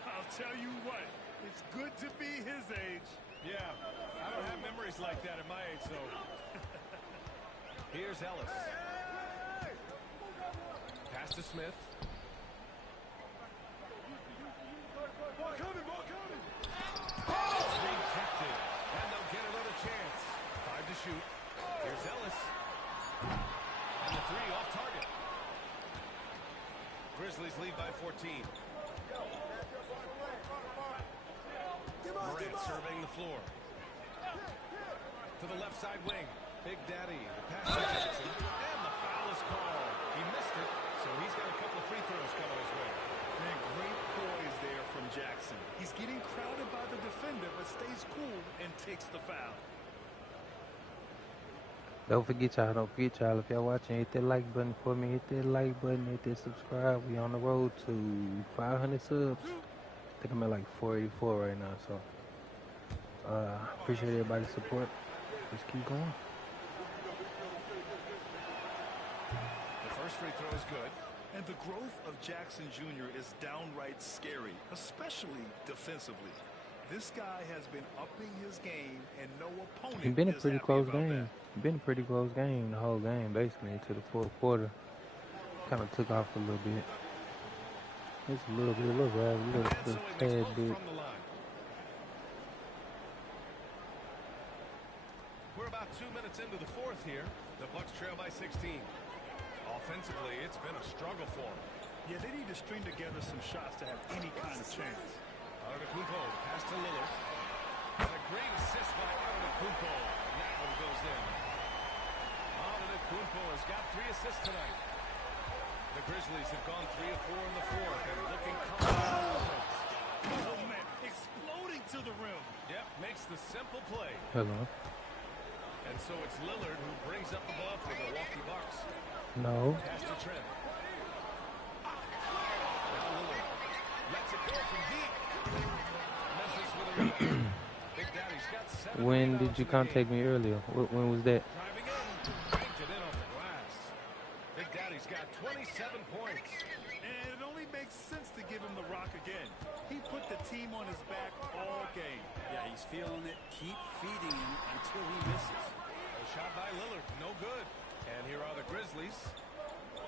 I'll tell you what. It's good to be his age. Yeah, I don't have memories like that at my age, so. Here's Ellis. Pass to Smith. Ball coming, ball coming. It's rejected, and they'll get another chance. 5 to shoot. Here's Ellis. And the 3 off target. Grizzlies lead by 14. Morant surveying the floor. To the left side wing. Big Daddy. The pass to Jackson. And the foul is called. He missed it, so he's got a couple of free throws coming his way. Man, great poise there from Jackson. He's getting crowded by the defender, but stays cool and takes the foul. Don't forget y'all, if y'all watching, hit that like button for me, hit that like button, hit that subscribe. We on the road to 500 subs. I think I'm at like 484 right now, so appreciate everybody's support. Let's keep going. The first free throw is good. And the growth of Jackson Jr. is downright scary, especially defensively. This guy has been upping his game, and no opponent It's been a is pretty happy close about game. that. Been a pretty close game the whole game, basically, into the fourth quarter. Kind of took off a little bit. Just a little bit, a little tad bit. We're about 2 minutes into the fourth here. The Bucks trail by 16. Offensively, it's been a struggle for them. Yeah, they need to string together some shots to have any kind of chance. Antetokounmpo, pass to Lillard. And a great assist by Antetokounmpo. That one goes in. Antetokounmpo has got 3 assists tonight. The Grizzlies have gone 3 of 4 in the fourth and looking confident. Oh, man, exploding to the rim. Yep, makes the simple play. Hello. And so it's Lillard who brings up the ball for the Milwaukee Bucks. No. Pass to Trent. Now Lillard lets it go from deep. Memphis with a rebound. Big Daddy's got 7. When did you contact me earlier? When was that? Driving in, banked it in off the glass. Big Daddy's He's got 27 points. And it only makes sense to give him the rock again. He put the team on his back all game. Yeah, he's feeling it. Keep feeding him until he misses. A shot by Lillard, no good. And here are the Grizzlies.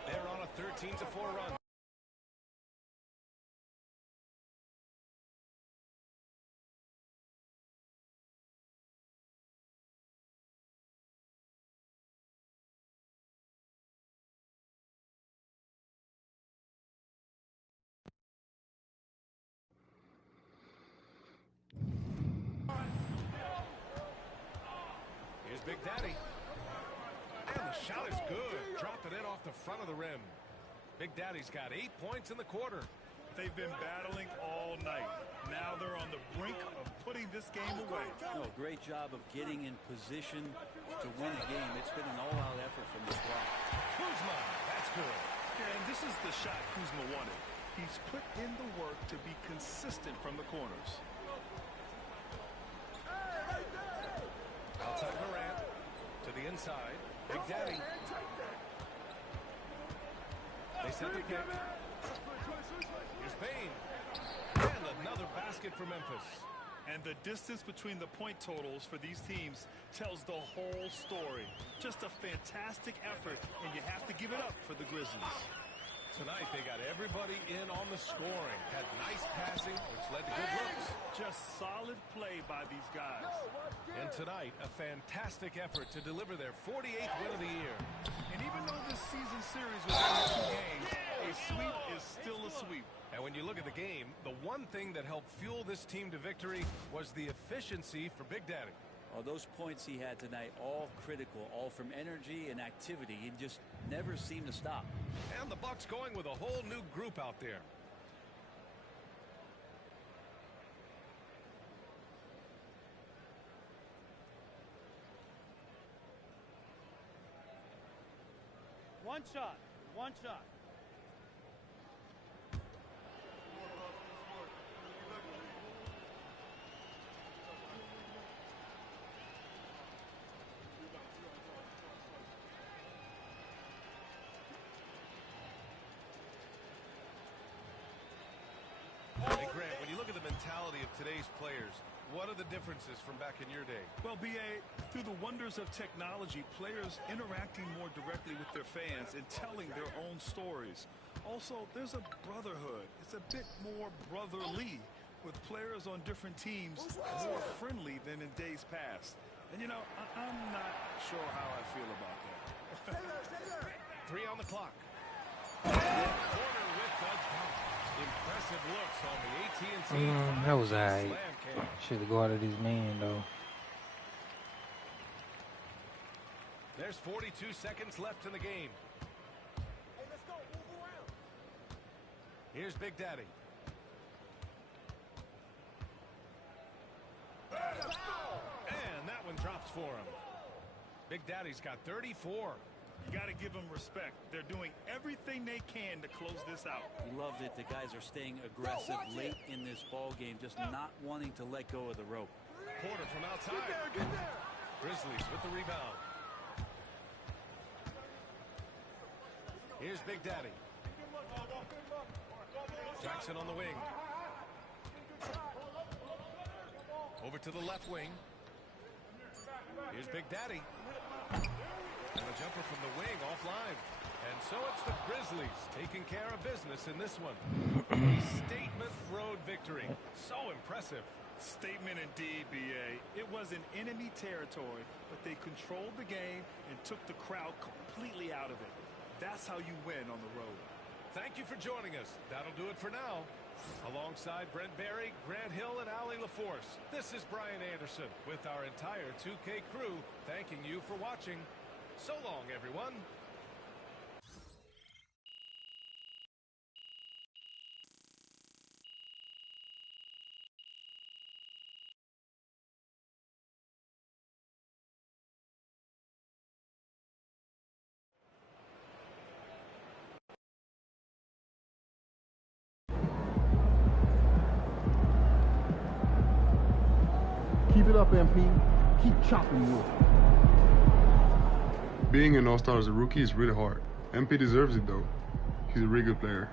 They're on a 13-4 run. Here's Big Daddy. And the shot is good. Dropping it off the front of the rim. Big Daddy's got 8 points in the quarter. They've been battling all night. Now they're on the brink of putting this game away. No, great job of getting in position to win a game. It's been an all-out effort from the squad. Kuzma, that's good. Yeah, and this is the shot Kuzma wanted. He's put in the work to be consistent from the corners. Outside Morant to the inside. Big Daddy. They set the pick. Here's Payne. And another basket for Memphis. And the distance between the point totals for these teams tells the whole story. Just a fantastic effort, and you have to give it up for the Grizzlies. Tonight, they got everybody in on the scoring. Had nice passing, which led to good looks. Just solid play by these guys. And tonight, a fantastic effort to deliver their 48th win of the year. And even though this season series was only 2 games, a sweep is still a sweep. And when you look at the game, the one thing that helped fuel this team to victory was the efficiency for Big Daddy. Oh, those points he had tonight, all critical, all from energy and activity. He just never seemed to stop. And the Bucks going with a whole new group out there. One shot. One shot. Hey, Grant, when you look at the mentality of today's players, what are the differences from back in your day? Well, B.A., through the wonders of technology, players interacting more directly with their fans and telling their own stories. Also, there's a brotherhood. It's a bit more brotherly, with players on different teams more friendly than in days past. And, you know, I'm not sure how I feel about that. 3 on the clock. Corner with the dunk. Impressive looks on the AT&T. That was alright. Should have guarded his man, though. There's 42 seconds left in the game. Hey, let's go. Move around. Here's Big Daddy. And that one drops for him. Big Daddy's got 34. You got to give them respect. They're doing everything they can to close this out. He loved it. The guys are staying aggressive late in this ball game, just not wanting to let go of the rope. Porter from outside. Get there. Grizzlies with the rebound. Here's Big Daddy. Jackson on the wing. Over to the left wing. Here's Big Daddy. And a jumper from the wing offline. And so it's the Grizzlies taking care of business in this one. A statement road victory. So impressive. Statement indeed, B.A. It was in enemy territory, but they controlled the game and took the crowd completely out of it. That's how you win on the road. Thank you for joining us. That'll do it for now. Alongside Brent Barry, Grant Hill, and Allie LaForce, this is Brian Anderson with our entire 2K crew thanking you for watching. So long, everyone. Keep it up, MP. Keep chopping wood. Being an all-star as a rookie is really hard, MP deserves it, though. He's a really good player.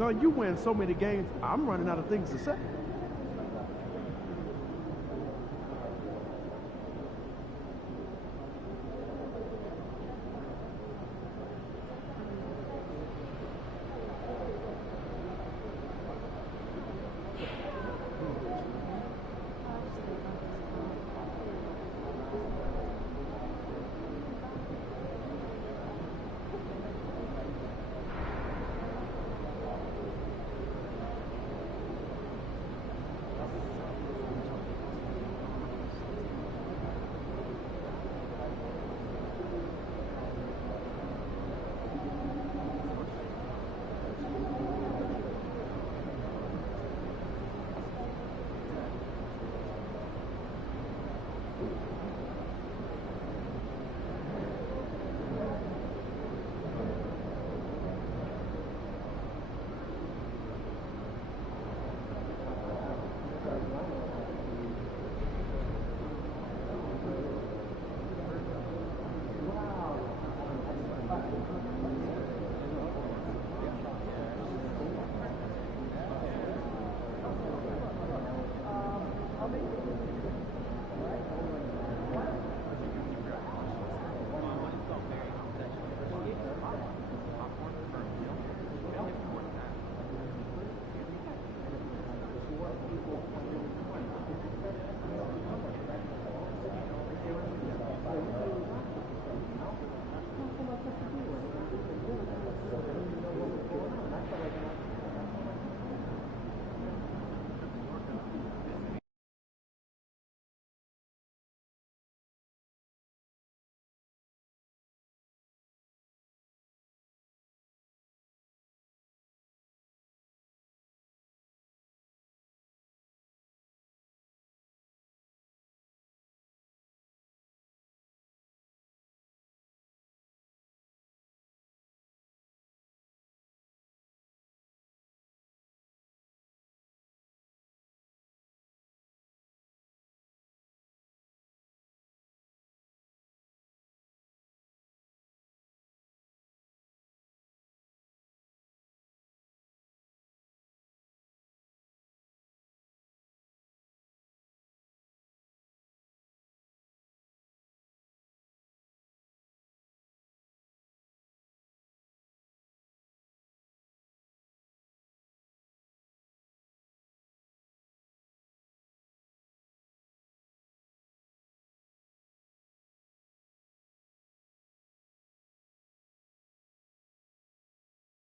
Son, you win so many games, I'm running out of things to say.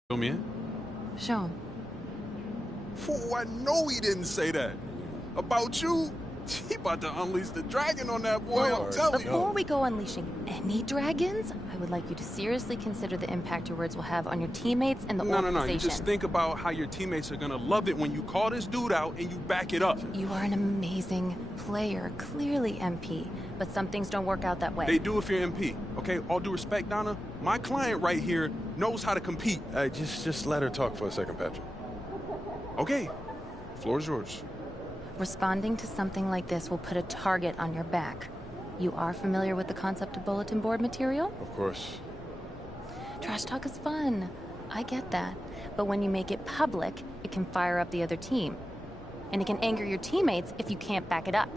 Show me in. Show him. Oh, I know he didn't say that. About you, he about to unleash the dragon on that boy, I'm telling you. Before we go unleashing any dragons, I would like you to seriously consider the impact your words will have on your teammates and the organization. No. You just think about how your teammates are gonna love it when you call this dude out and you back it up. You are an amazing player, clearly, MP. But some things don't work out that way. They do if you're MP, okay? All due respect, Donna, my client right here knows how to compete. Hey, just let her talk for a second, Patrick. Okay, floor is yours. Responding to something like this will put a target on your back. You are familiar with the concept of bulletin board material? Of course. Trash talk is fun. I get that. But when you make it public, it can fire up the other team. And it can anger your teammates if you can't back it up.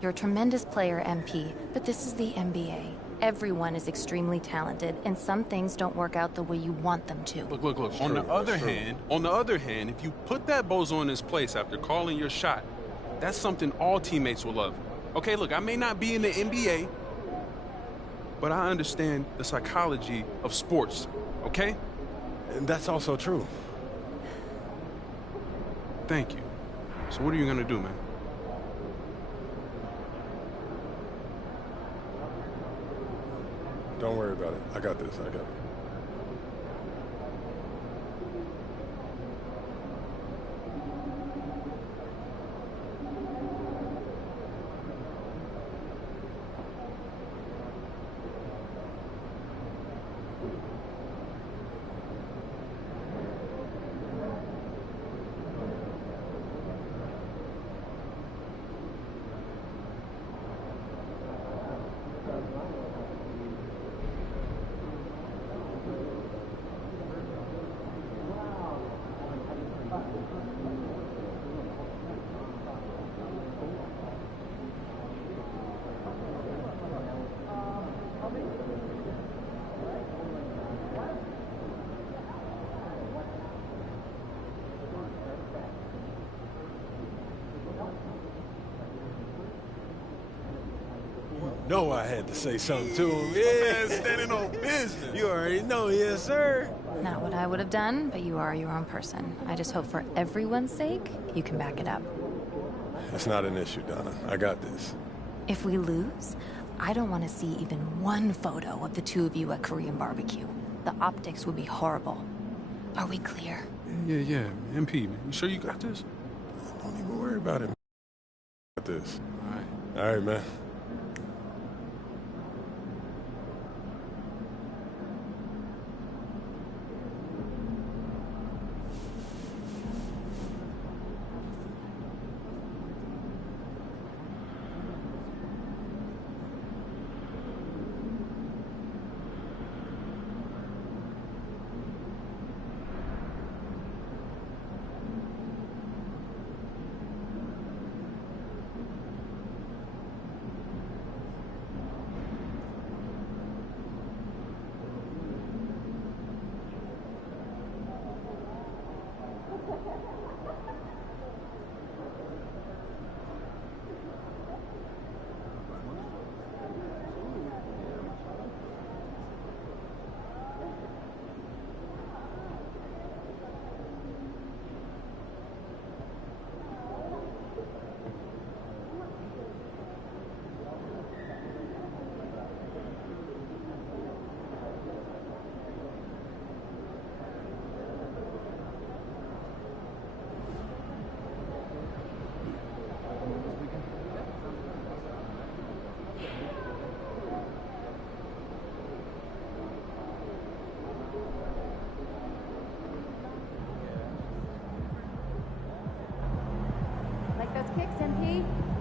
You're a tremendous player, MP, but this is the NBA. Everyone is extremely talented, and some things don't work out the way you want them to. Look. On the other hand, if you put that bozo in his place after calling your shot, that's something all teammates will love. Okay, look, I may not be in the NBA, but I understand the psychology of sports, okay? And that's also true. Thank you. So what are you gonna do, man? Don't worry about it. I got this. I got it. know I had to say something to him. Yeah, standing on business. You already know, yes, sir. Not what I would have done, but you are your own person. I just hope for everyone's sake, you can back it up. That's not an issue, Donna. I got this. If we lose, I don't want to see even one photo of the two of you at Korean barbecue. The optics would be horrible. Are we clear? Yeah. MP, man. You sure you got this? Don't even worry about it. Got this. All right, man.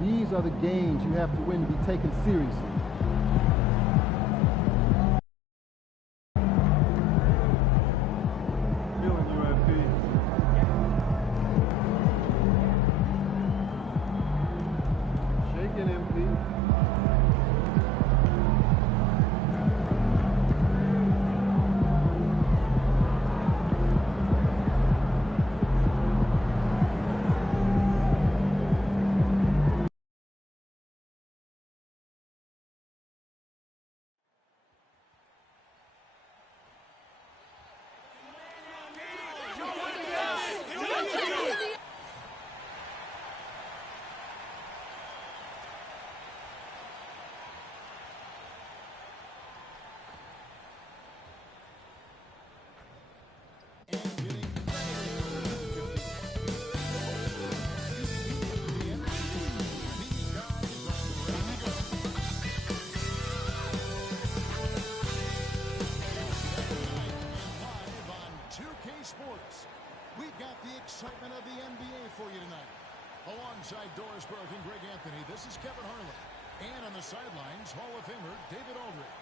These are the games you have to win to be taken seriously. Feeling you, MP. Shaking, MP. Excitement of the NBA for you tonight. Alongside Doris Burke and Greg Anthony, this is Kevin Harlan. And on the sidelines, Hall of Famer David Aldridge.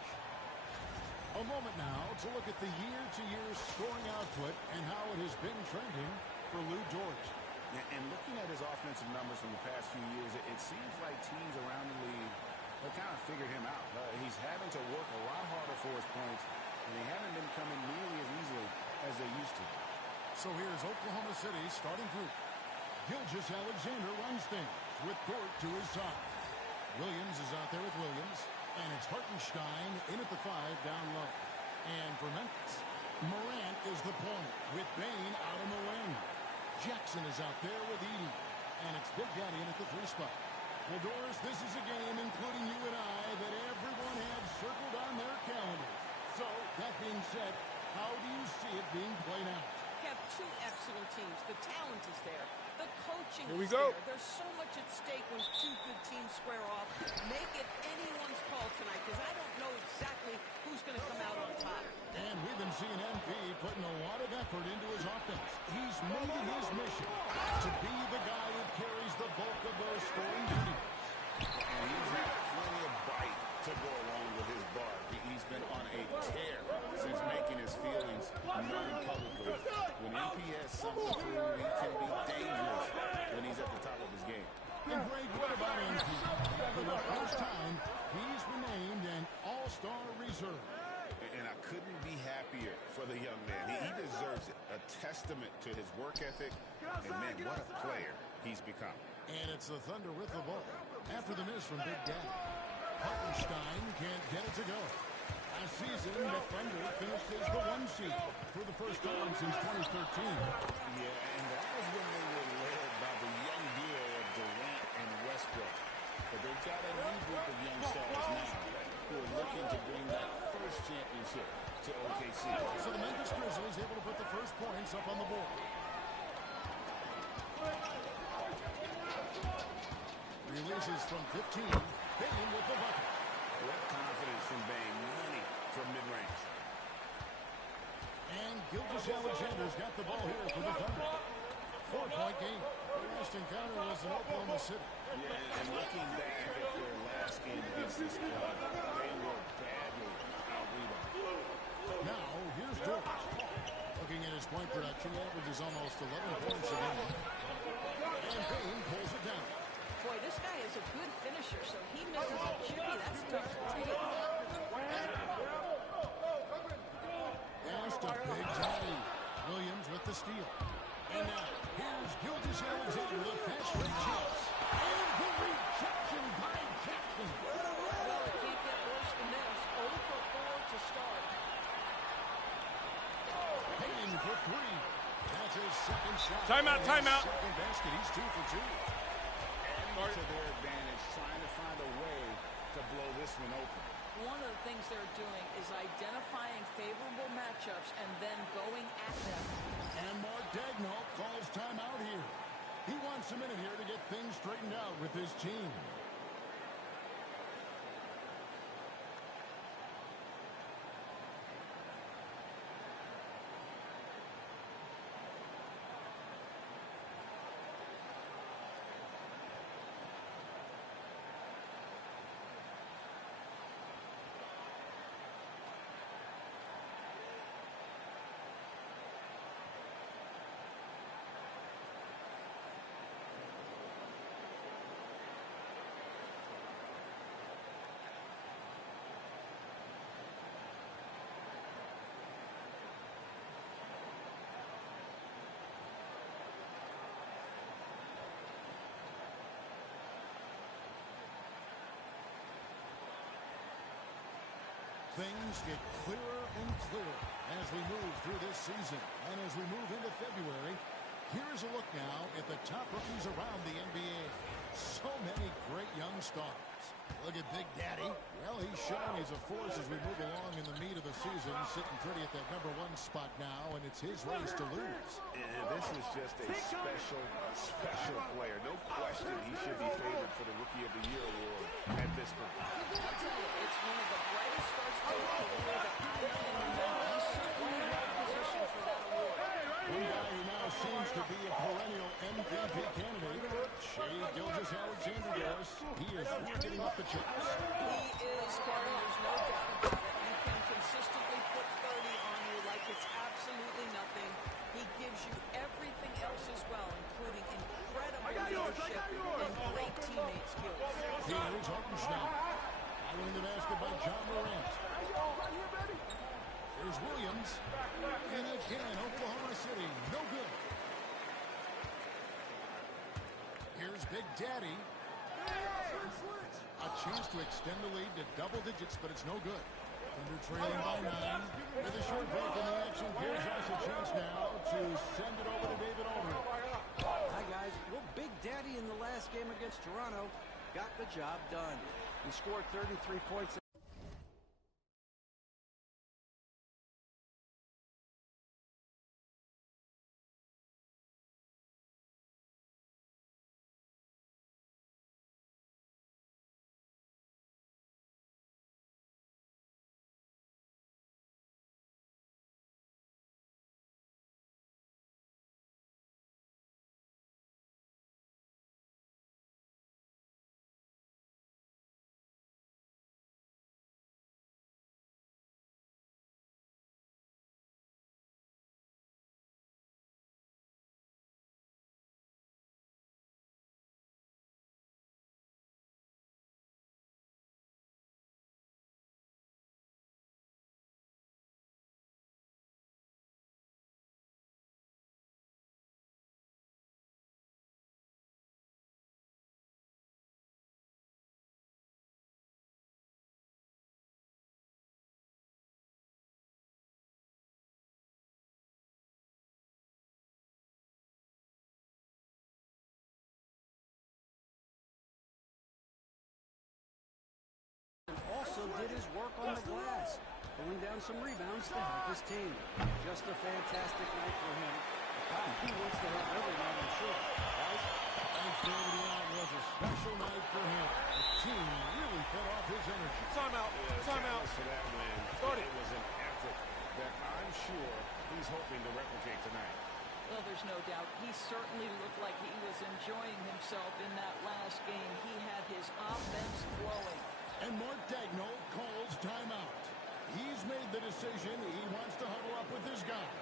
A moment now to look at the year-to-year scoring output and how it has been trending for Lou George. And looking at his offensive numbers from the past few years, it seems like teams around the league have kind of figured him out. He's having to work a lot harder for his points, and they haven't been coming nearly as easily as they used to. So here's Oklahoma City's starting group. Gilgeous-Alexander runs things with Dort to his side. Williams is out there with Williams, and it's Hartenstein in at the 5 down low. And for Memphis, Morant is the point with Bane out in the wing. Jackson is out there with Edey, and it's Big Daddy in at the 3 spot. Well, Doris, this is a game, including you and I, that everyone had circled on their calendars. So, that being said, how do you see it being played out? Have two excellent teams. The talent is there. The coaching Here we is go. there. There's so much at stake when two good teams square off. Make it anyone's call tonight, because I don't know exactly who's going to come out on top. And we've been seeing MP putting a lot of effort into his offense. He's made it his mission to be the guy who carries the bulk of those scoring duties. And he's had plenty of bite to go along with his bar. He's been on a tear since making his feelings known publicly. When MP has something to prove, he can be dangerous when he's at the top of his game. And Greg, what about MP? For the first time, he's been named an all-star reserve. And I couldn't be happier for the young man. He deserves it. A testament to his work ethic. And, man, what a player he's become. And it's the Thunder with the ball after the miss from Big Daddy. Hartenstein can't get it to go. Last season, the Thunder finished as the 1 seed for the first time since 2013. Yeah, and that was when they were led by the young duo of Durant and Westbrook. But they've got a new group of young stars now who are looking to bring that first championship to OKC. So the Memphis Grizzlies able to put the first points up on the board. Releases from 15. Bane with the bucket. What confidence from Bane. Money from mid-range. And Gilgeous-Alexander's got the ball here for the Thunder. 4-point game. The last encounter was in Oklahoma City. Yeah, and looking back at their last game against this squad, they were badly out-rebounded. Now, here's George. Looking at his point production, he averages almost 11 points a game. And Bane pulls it down. Boy, this guy is a good finisher, so he misses a chippy. That's tough to take. Pass to Big Daddy. Williams with the steal. And now, here's Gilgeous-Alexander, the fast break chance. And the rejection by Jackson. Well, it can't get worse than this. 0 for 4 to start. Payne for 3. That's his second shot. Timeout, timeout. Second basket, he's 2 for 2. To their advantage, trying to find a way to blow this one open. One of the things they're doing is identifying favorable matchups and then going at them. And Mark Daigneault calls timeout here. He wants a minute here to get things straightened out with his team. Things get clearer and clearer as we move through this season. And as we move into February, here's a look now at the top rookies around the NBA. So many great young stars. Look at Big Daddy. Well, he's showing he's a force as we move along in the meat of the season, sitting pretty at that #1 spot now, and it's his race to lose. And this is just a special player. No question he should be favored for the Rookie of the Year award at this point. I'll tell you, it's one of the brightest starts to the career that I can remember. He's certainly well positioned for that award. One guy who now seems to be a perennial MVP candidate, Shai Gilgeous-Alexander. He is rocketing up the charts. He is, Kevin. There's no doubt about it. He can consistently put 30 on you like it's absolutely nothing. He gives you everything else as well, including incredible leadership and great teammate skills. Here's Hartenstein. Following the basket by John Morant. Here's Williams. And again, Oklahoma City, no good. Here's Big Daddy. A chance to extend the lead to double digits, but it's no good. Thunder trailing by 9. With a short break in the action, gives us a chance now to send it over to David Aldridge. Hi, guys. Well, Big Daddy in the last game against Toronto got the job done. He scored 33 points. also did his work on the glass, pulling down some rebounds to help his team. Just a fantastic night for him. He wants to have every night, I'm sure. Guys? Thanksgiving out was a special night for him. The team really fed off his energy. Timeout. Timeout. For that win, it was an effort that I'm sure he's hoping to replicate tonight. Well, there's no doubt. He certainly looked like he was enjoying himself in that last game. He had his offense flowing. And Mark Daigneault calls timeout. He's made the decision. He wants to huddle up with his guys.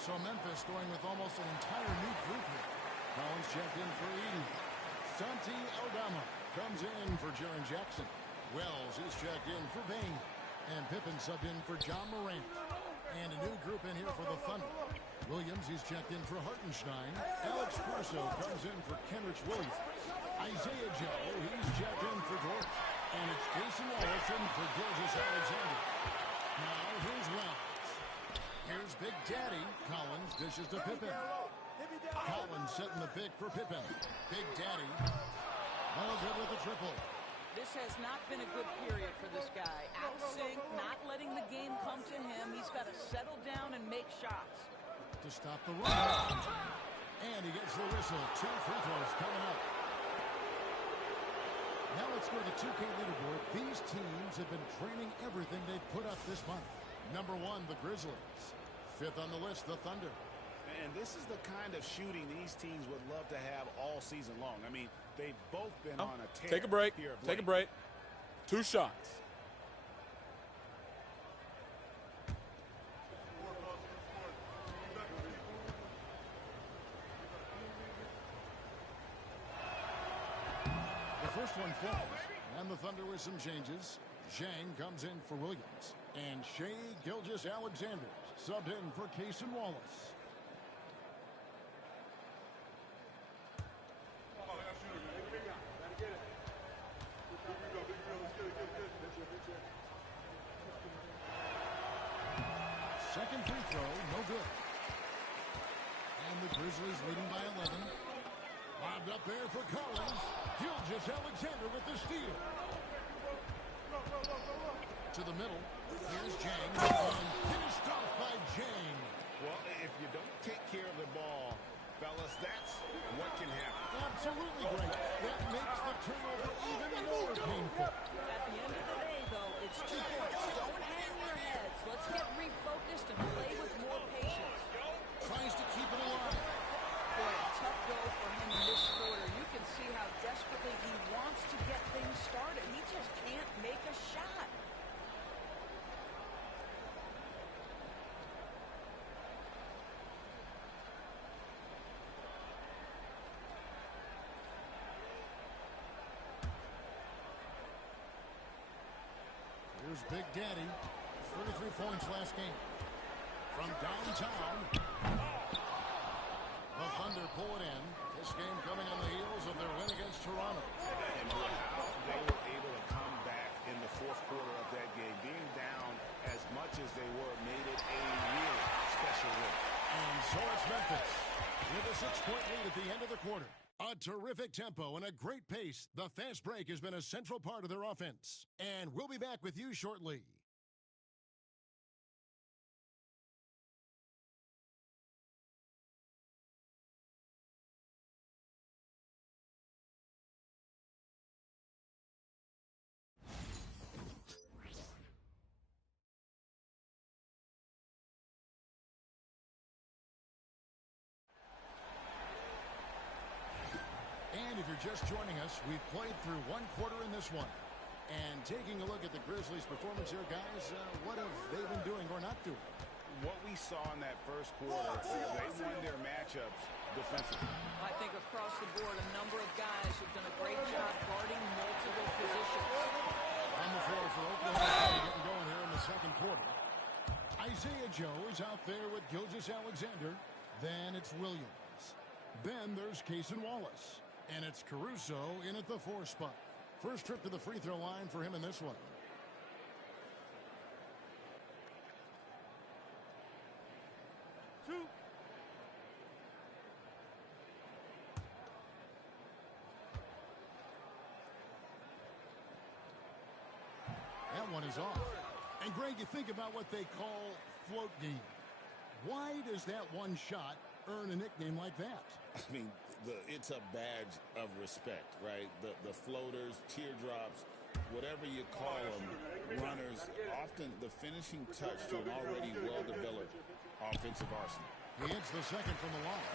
So Memphis going with almost an entire new group here. Collins checked in for Eden. Santi Aldama comes in for Jaren Jackson. Wells is checked in for Bain. And Pippen subbed in for John Morant. And a new group in here for the Thunder. Williams, he's checked in for Hartenstein. Alex Caruso comes in for Kenrich Williams. Isaiah Joe, he's checked in for Dort. And it's Jason Wallace for Gilgeous Alexander. Now here's Wells. Here's Big Daddy. Collins dishes to Pippen. Collins setting the pick for Pippen. Big Daddy. All good with the triple. This has not been a good period for this guy. Out of sync, not letting the game come to him. He's got to settle down and make shots. To stop the run. And he gets the whistle. 2 free throws coming up. Now let's go to the 2K leaderboard. These teams have been training everything they've put up this month. Number 1, the Grizzlies. 5th on the list, the Thunder. And this is the kind of shooting these teams would love to have all season long. I mean, they've both been on a tear. Take a break. Here of Take a late. break. 2 shots. The first one falls. And the Thunder with some changes. Zhang comes in for Williams. And Shai Gilgeous-Alexander subbed in for Cason Wallace. Second free throw, no good. And the Grizzlies leading by 11. Lobbed up there for Collins. Gilgeous-Alexander with the steal. To the middle. Here's Jang. And finished off by Jang. Well, if you don't take care of the ball, fellas, that's what can happen. Absolutely great. That makes the turnover even more painful. At the end of the day, though, it's 2 points. Don't hang your heads. Let's get refocused and play with more patience. Tries to keep it alive. Boy, a tough go for him in this quarter. You can see how desperately he wants to get things started. He just can't make a shot. Here's Big Daddy. 33 points last game. From downtown. The Thunder pull it in. This game coming on the heels of their win against Toronto. And how they were able to come back in the fourth quarter of that game. Being down as much as they were made it a really special win. And so it's Memphis with a 6-point lead at the end of the quarter. A terrific tempo and a great pace. The fast break has been a central part of their offense. And we'll be back with you shortly. just joining us, we've played through one quarter in this one. And taking a look at the Grizzlies' performance here, guys, what have they been doing or not doing? What we saw in that first quarter, they won their matchups defensively. I think across the board, a number of guys have done a great job guarding multiple positions. On the floor for Oklahoma, getting going here in the second quarter. Isaiah Joe is out there with Gilgeous-Alexander. Then it's Williams. Then there's Cason Wallace. And it's Caruso in at the 4 spot. First trip to the free throw line for him in this one. That one is off. And Greg, you think about what they call float game. Why does that one shot earn a nickname like that? I mean, it's a badge of respect, right? The floaters, teardrops, whatever you call them, runners, often the finishing touch to an already well-developed offensive arsenal. He hits the second from the line.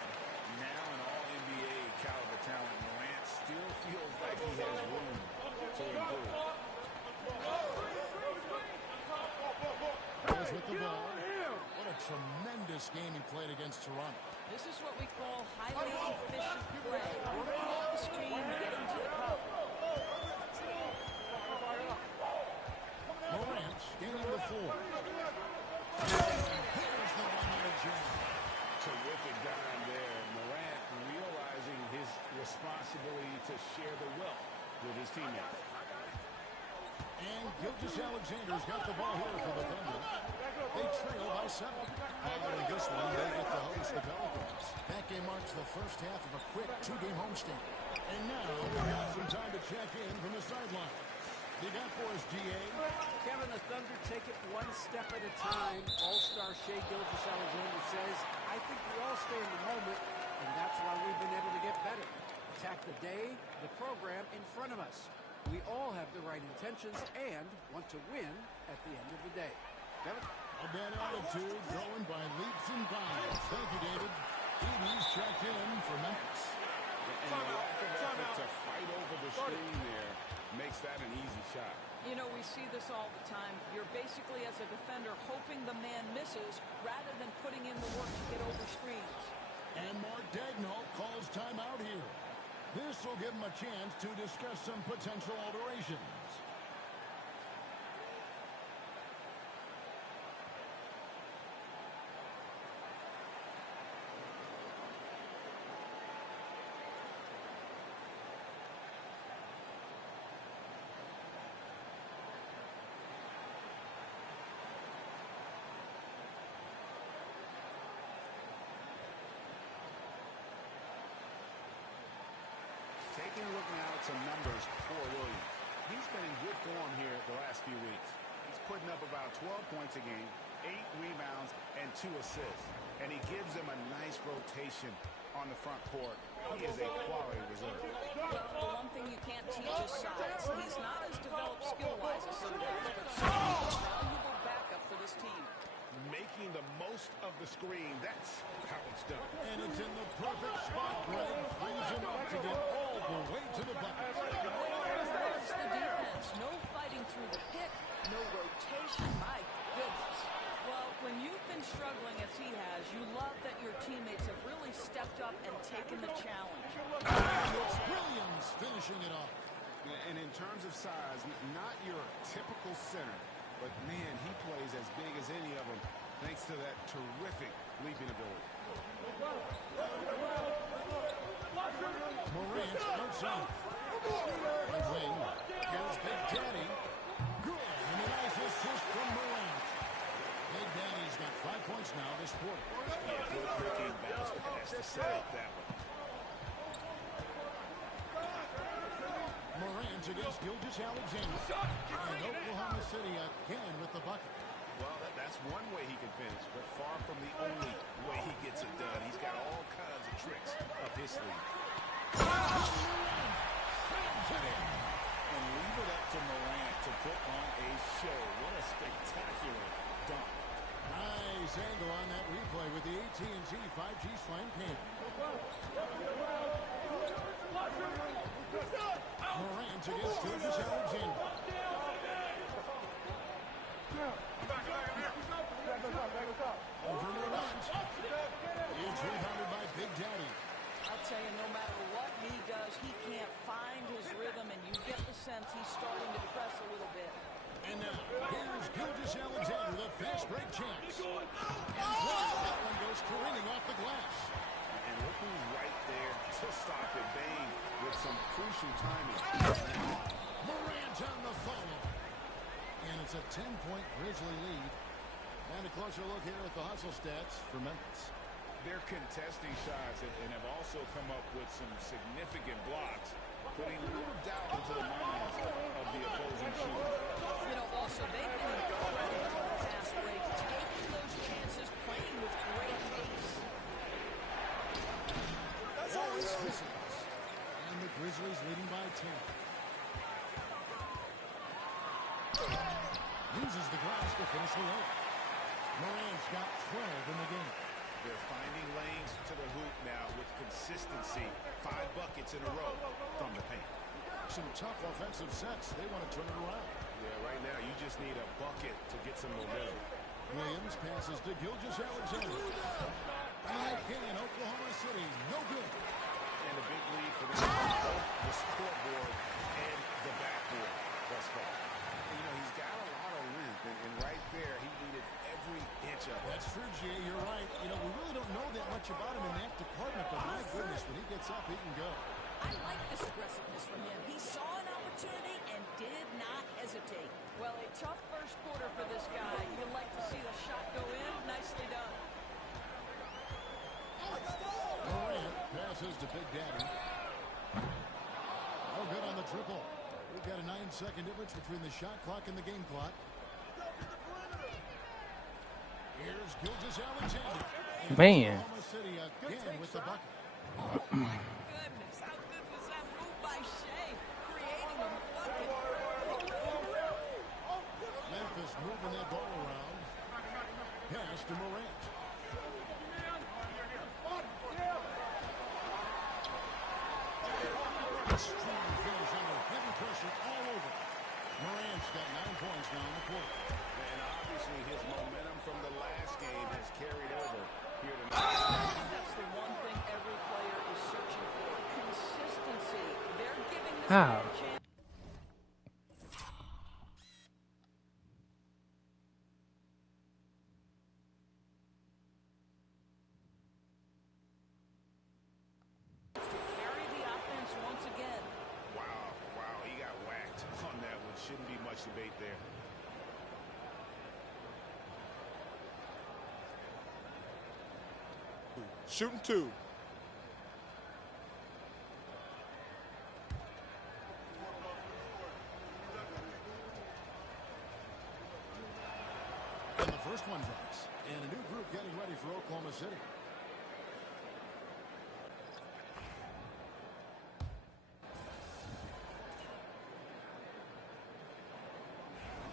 Now an all-NBA caliber talent, Morant still feels like he has room to improve. Goes with the ball. What a tremendous game he played against Toronto. This is what we call highly efficient play. Working off the screen, getting to the cup. Morant gaining the 4. There's the one-handed jam. Terrific dime there. Morant realizing his responsibility to share the wealth with his teammates. And Gilgeous-Alexander's got the ball here for the Thunder. They trail by 7. Following this one, they get to host the Pelicans. That game marks the first half of a quick 2-game homestand. And now we got some time to check in from the sideline. You got for us, GA? Kevin, the Thunder take it one step at a time. All-star Shai Gilgeous-Alexander says, I think we all stay in the moment, and that's why we've been able to get better. Attack the day, the program in front of us. We all have the right intentions and want to win at the end of the day. Kevin? A bad attitude going by leaps and bounds. Thank you, David. Edie's checked in for Memphis. And the lack of effort to fight over the screen there makes that an easy shot. You know, we see this all the time. You're basically, as a defender, hoping the man misses rather than putting in the work to get over screens. And Mark Daigneault calls timeout here. This will give him a chance to discuss some potential alterations. Taking a look now at some numbers for Williams. He's been in good form here the last few weeks. He's putting up about 12 points a game, 8 rebounds, and 2 assists. And he gives them a nice rotation on the front court. He is a quality reserve. Well, the one thing you can't teach is size. He's not as developed skill-wise as some guys, but certainly a valuable backup for this team. Making the most of the screen. That's how it's done. And it's in the perfect spot. Greg frees him up to get all the way to the bucket. There's the defense. No fighting through the pick. No rotation. My goodness. Well, when you've been struggling as he has, you love that your teammates have really stepped up and taken the challenge. It's Williams finishing it off. And in terms of size, not your typical center, but man, he plays as big as any of them thanks to that terrific leaping ability. Morant outside. Right wing. Here's Big Daddy. Good. And a nice assist from Morant. Big Daddy's got 5 points now this quarter. Yeah, good looking bounce pass to set up that one. Morant against Gilgeous-Alexander. And Oklahoma City again with the bucket. Well, that's one way he can finish, but far from the only way he gets it done. He's got all kinds of tricks up his sleeve. And leave it up to Morant to put on a show. What a spectacular dunk. Nice angle on that replay with the AT&T 5G Slam Cam. Gilgeous Alexander. Over Morant. It's rebounded by Big Daddy. I'll tell you, no matter what he does, he can't find his rhythm, and you get the sense he's starting to press a little bit. And now, here's Gilgeous Alexander, the fast break champs. And that one goes careening off the glass. And look who's right there to stop it. Bang with some crucial timing. Morant on the follow. And it's a 10-point Grizzly lead. And a closer look here at the hustle stats for Memphis. They're contesting shots and have also come up with some significant blocks, putting a little doubt into the minds of the opposing shooter. You know, also, they've been incredible on the fast break, taking those chances, playing with great pace. And the Grizzlies leading by 10. Uses the glass to finish the layup. Morant's got 12 in the game. They're finding lanes to the hoop now with consistency. 5 buckets in a row from the paint. Some tough offensive sets. They want to turn it around. Yeah, right now you just need a bucket to get some momentum. Williams passes to Gilgeous Alexander. And again, Oklahoma City, no good. And a big lead for them on both the scoreboard and the backboard thus far. You know, he's got a lot of length, and right there, he needed every inch of it. That's true, Jay. You're right. You know, we really don't know that much about him in that department, but my goodness, when he gets up, he can go. I like this aggressiveness from him. He saw an opportunity and did not hesitate. Well, a tough first quarter for this guy. You'd like to see the shot go in. Nicely done. Morant passes to Big Daddy. Oh, good on the triple. We've got a 9-second difference between the shot clock and the game clock. Here's Gilgeous Alexander. Man. Oklahoma City again with the bucket. Goodness, how good was that move by Shea, creating a bucket. Memphis moving that ball around. Pass to Morant. Strong finish under heavy pressure all over. Morant's got 9 points now in the quarter. And obviously his momentum from the last game has carried over here tonight. That's the one thing every player is searching for. Consistency. They're giving this How? guy a chance. To carry the offense once again. Wow, he got whacked on that one. Shouldn't be much debate there. Shooting 2. And the first one drops. And a new group getting ready for Oklahoma City.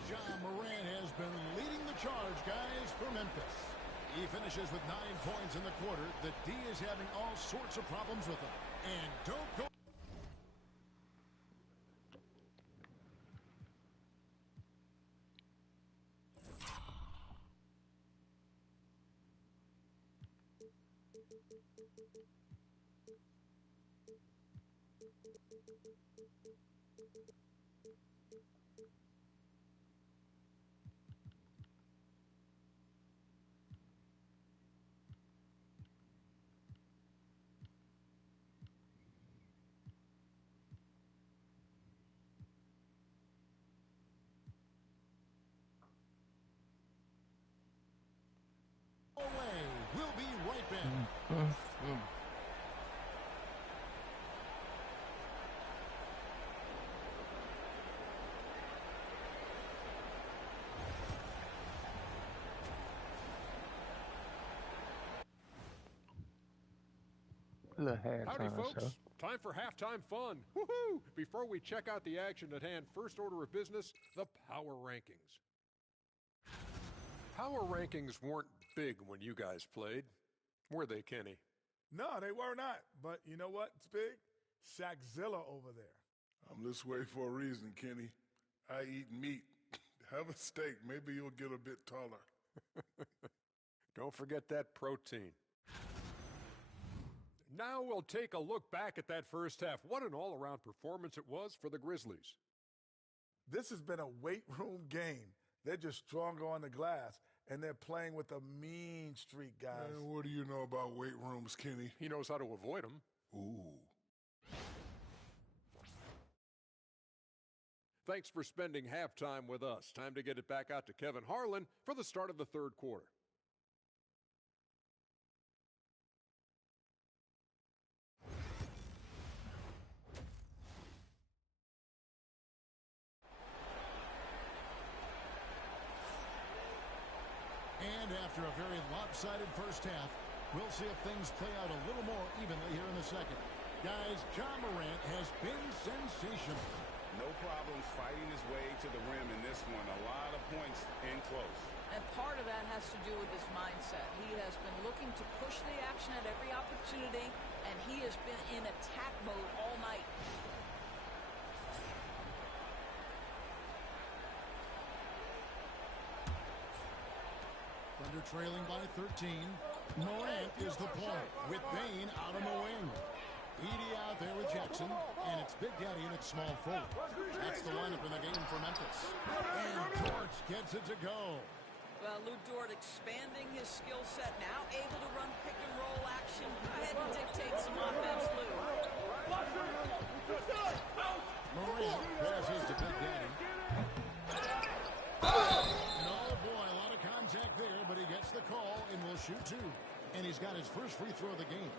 John Morant has been leading the charge, guys, for Memphis. He finishes with 9 points in the quarter. The D is having all sorts of problems with him. And don't go. We'll be right back. Howdy, folks. Time for halftime fun. Woohoo! Before we check out the action at hand, first order of business, the power rankings. Power rankings weren't big when you guys played, were they, Kenny? No, they were not. But you know what? It's big. Shaqzilla over there. I'm this way for a reason, Kenny. I eat meat. Have a steak. Maybe you'll get a bit taller. Don't forget that protein. Now we'll take a look back at that first half. What an all-around performance it was for the Grizzlies. This has been a weight room game. They're just stronger on the glass, and they're playing with a mean streak, guys. Man, what do you know about weight rooms, Kenny? He knows how to avoid them. Ooh. Thanks for spending halftime with us. Time to get it back out to Kevin Harlan for the start of the third quarter. And after a very lopsided first half, we'll see if things play out a little more evenly here in the second. Guys, Ja Morant has been sensational. No problems fighting his way to the rim in this one. A lot of points in close. And part of that has to do with his mindset. He has been looking to push the action at every opportunity, and he has been in attack mode all night. Thunder trailing by 13. Morant is the point with Bane out on the wing. Edie out there with Jackson, and it's Big Daddy in its small forward. That's the lineup in the game for Memphis. And Dort gets it to go. Well, Lou Dort expanding his skill set now, able to run pick and roll action. Go ahead and dictate some offense, Lou. Morant passes to Big Daddy. And oh boy, a lot of contact there, but he gets the call and will shoot two. And he's got his first free throw of the game.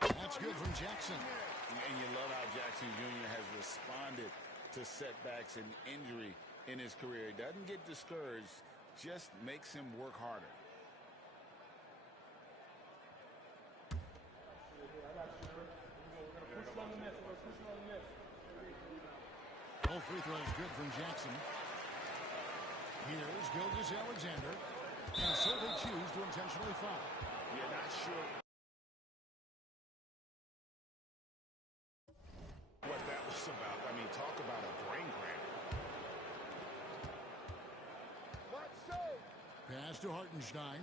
That's good from Jackson. And you love how Jackson Jr. has responded to setbacks and injury in his career. He doesn't get discouraged, just makes him work harder. No free throws good from Jackson. Here's Gilgeous-Alexander. And so they choose to intentionally foul. You're not sure what that was about. I mean, talk about a brain cramp. Pass to Hartenstein.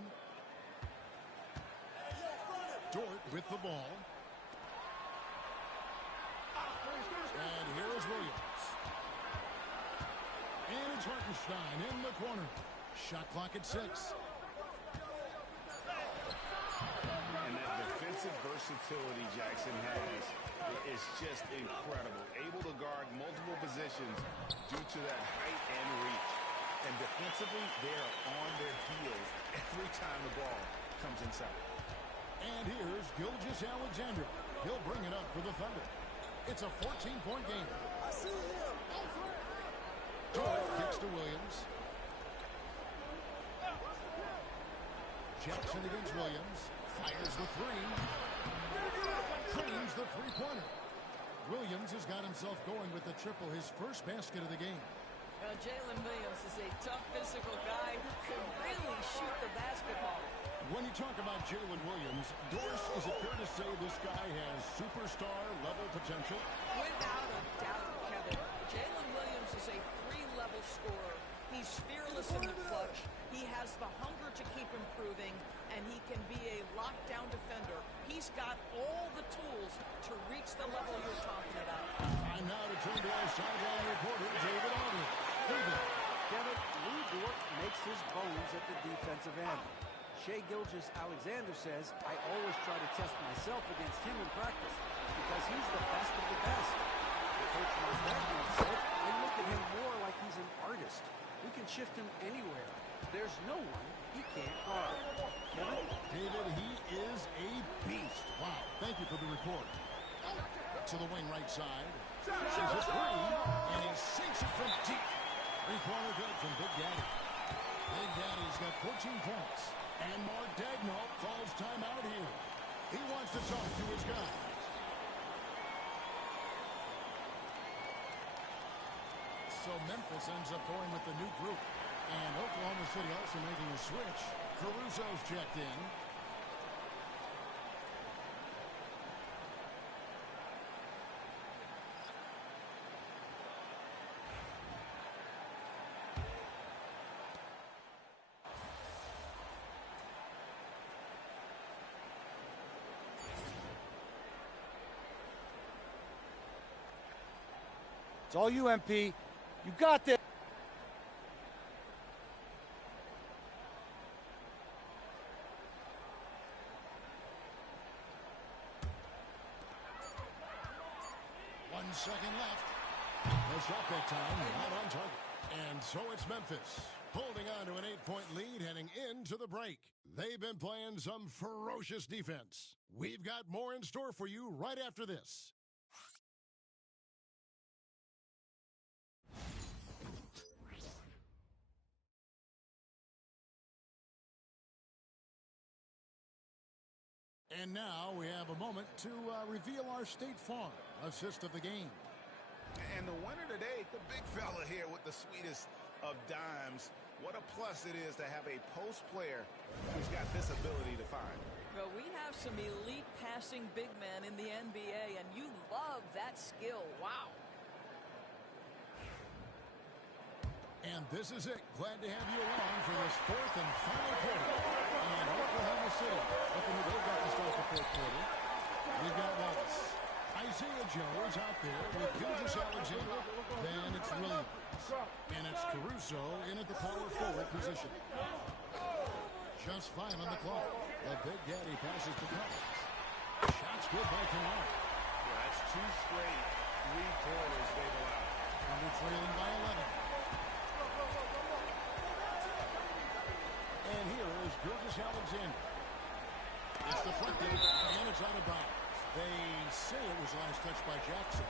Dort with the ball. And here is Williams. And it's Hartenstein in the corner. Shot clock at 6. And that defensive versatility Jackson has is just incredible. Able to guard multiple positions due to that height and reach. And defensively, they are on their heels every time the ball comes inside. And here's Gilgeous-Alexander. He'll bring it up for the Thunder. It's a 14-point game. I see him. Dort kicks to Williams. Jackson against Williams. Fires the three. Drains the three-pointer. Williams has got himself going with the triple, his first basket of the game. Jalen Williams is a tough physical guy who can really shoot the basketball. When you talk about Jalen Williams, Doris, is it fair to say this guy has superstar-level potential? Without a doubt, Kevin. Jalen Williams is a three-level scorer. He's fearless in the clutch. He has the hunger to keep improving, and he can be a lockdown defender. He's got all the tools to reach the level you're talking about. Time now to turn to our sideline reporter, David Aldridge. David. Kevin, Lou Dort makes his bones at the defensive end. Shai Gilgeous-Alexander says, I always try to test myself against him in practice because he's the best of the best. Coach Martin said, I look at him more like he's an artist. We can shift him anywhere. There's no one he can't guard. Kevin? David, he is a beast. Wow. Thank you for the report. To the wing right side. She's a three, and he sinks it from deep. Three-pointer good from Big Daddy. Big Daddy's got 14 points. And Mardagno calls timeout here. He wants to talk to his guys. So Memphis ends up going with the new group. And Oklahoma City also making a switch. Caruso's checked in. It's all you, MP. You got this. One second left. The shot that time, not on target. And so it's Memphis, holding on to an 8-point lead heading into the break. They've been playing some ferocious defense. We've got more in store for you right after this. And now we have a moment to reveal our State Farm assist of the game. And the winner today, the big fella here with the sweetest of dimes. What a plus it is to have a post player who's got this ability to find. Well, we have some elite passing big men in the NBA, and you love that skill. Wow. And this is it. Glad to have you along for this fourth and final quarter. And Oklahoma City, looking who they've got to start the fourth quarter. We've got Wallace. Isaiah Joe's out there with Gilgeous-Alexander. Then it's Williams. And it's Caruso in at the power forward position. Just 5 on the clock. The Big Daddy passes to Collins. Shots good by Kennard. Yeah, that's 2 straight 3-pointers they've allowed. Thunder trailing by 11. And here is Gilgeous-Alexander. It's deflected, and it's out of bounds. They say it was last touched by Jackson.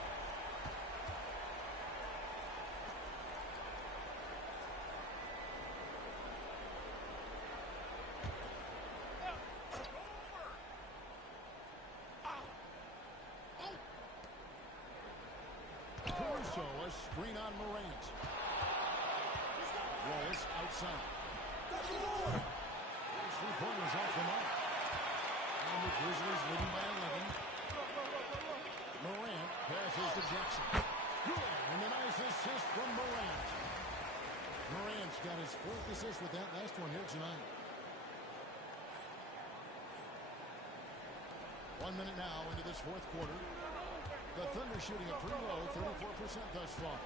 Caruso, a screen on Morant. Wallace outside. 3-pointers off the mark. And the Grizzlies leading by 11. Morant passes to Jackson. Good, and a nice assist from Morant. Morant's got his 4th assist with that last one here tonight. 1 minute now into this 4th quarter. The Thunder shooting a pretty low, 34% thus far.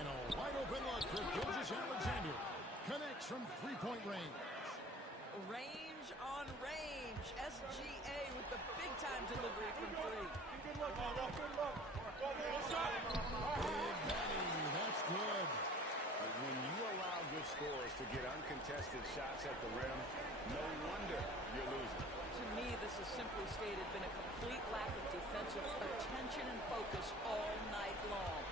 And a wide open look for Gilgeous-Alexander. Connects from 3-point range. Range on range. SGA with the big-time delivery from 3. Big Daddy, that's good. When you allow good scorers to get uncontested shots at the rim, no wonder you're losing. To me, this has simply stated been a complete lack of defensive attention and focus all night long.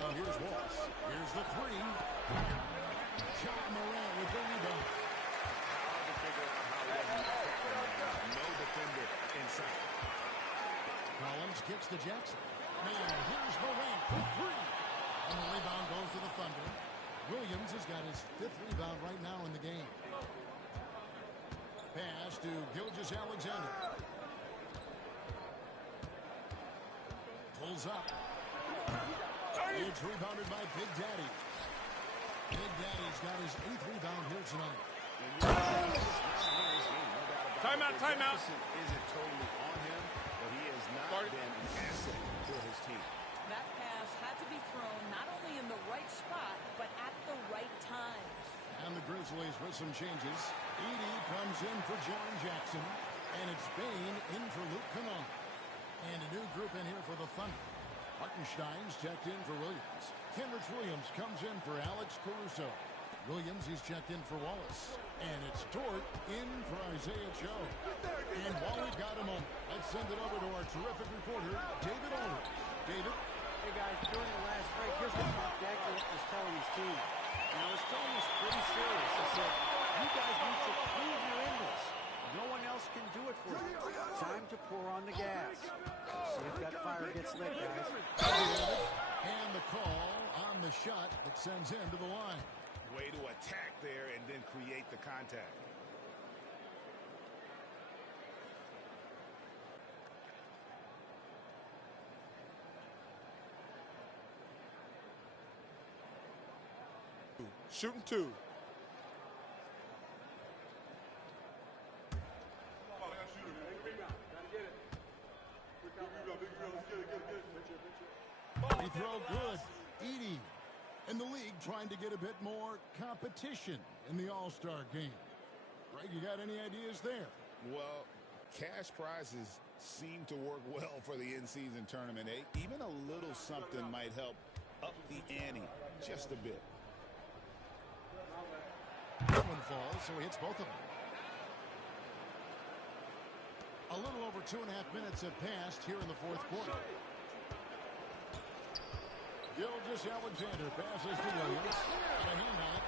Now here's Wallace. Here's the 3. John Morant with the rebound. Hard to figure out how he doesn't have no defender inside. Collins kicks to Jackson. Now here's Morant for 3. And the rebound goes to the Thunder. Williams has got his 5th rebound right now in the game. Pass to Gilgeous-Alexander. Pulls up. It's rebounded by Big Daddy. Big Daddy's got his 8th rebound here tonight. Timeout, timeout. Isn't totally on him, but he has not been an asset to his team. That pass had to be thrown not only in the right spot, but at the right time. And the Grizzlies with some changes. Edey comes in for Jaren Jackson. And it's Bane in for Luke Kennard. And a new group in here for the Thunder. Hartenstein's checked in for Williams. Kenrich Williams comes in for Alex Caruso. Williams, he's checked in for Wallace. And it's Dort in for Isaiah Joe. And while we've got a moment, let's send it over to our terrific reporter, David Aldridge. David? Hey, guys, during the last break, here's what Mark Dagnall was telling his team. Now, his tone was pretty serious. He said, you guys need to prove you're in this. No one else can do it for you. Time to pour on the gas. See if that fire gets slick, guys. And the call on the shot that sends him to the line. Way to attack there and then create the contact. Shooting two. Free throw good. Edey. And the league trying to get a bit more competition in the All-Star game. Greg, you got any ideas there? Well, cash prizes seem to work well for the in-season tournament. Even a little something might help up the ante just a bit. That one falls, so he hits both of them. A little over 2.5 minutes have passed here in the fourth quarter. Gilgeous-Alexander passes to Williams. Got a hand on it.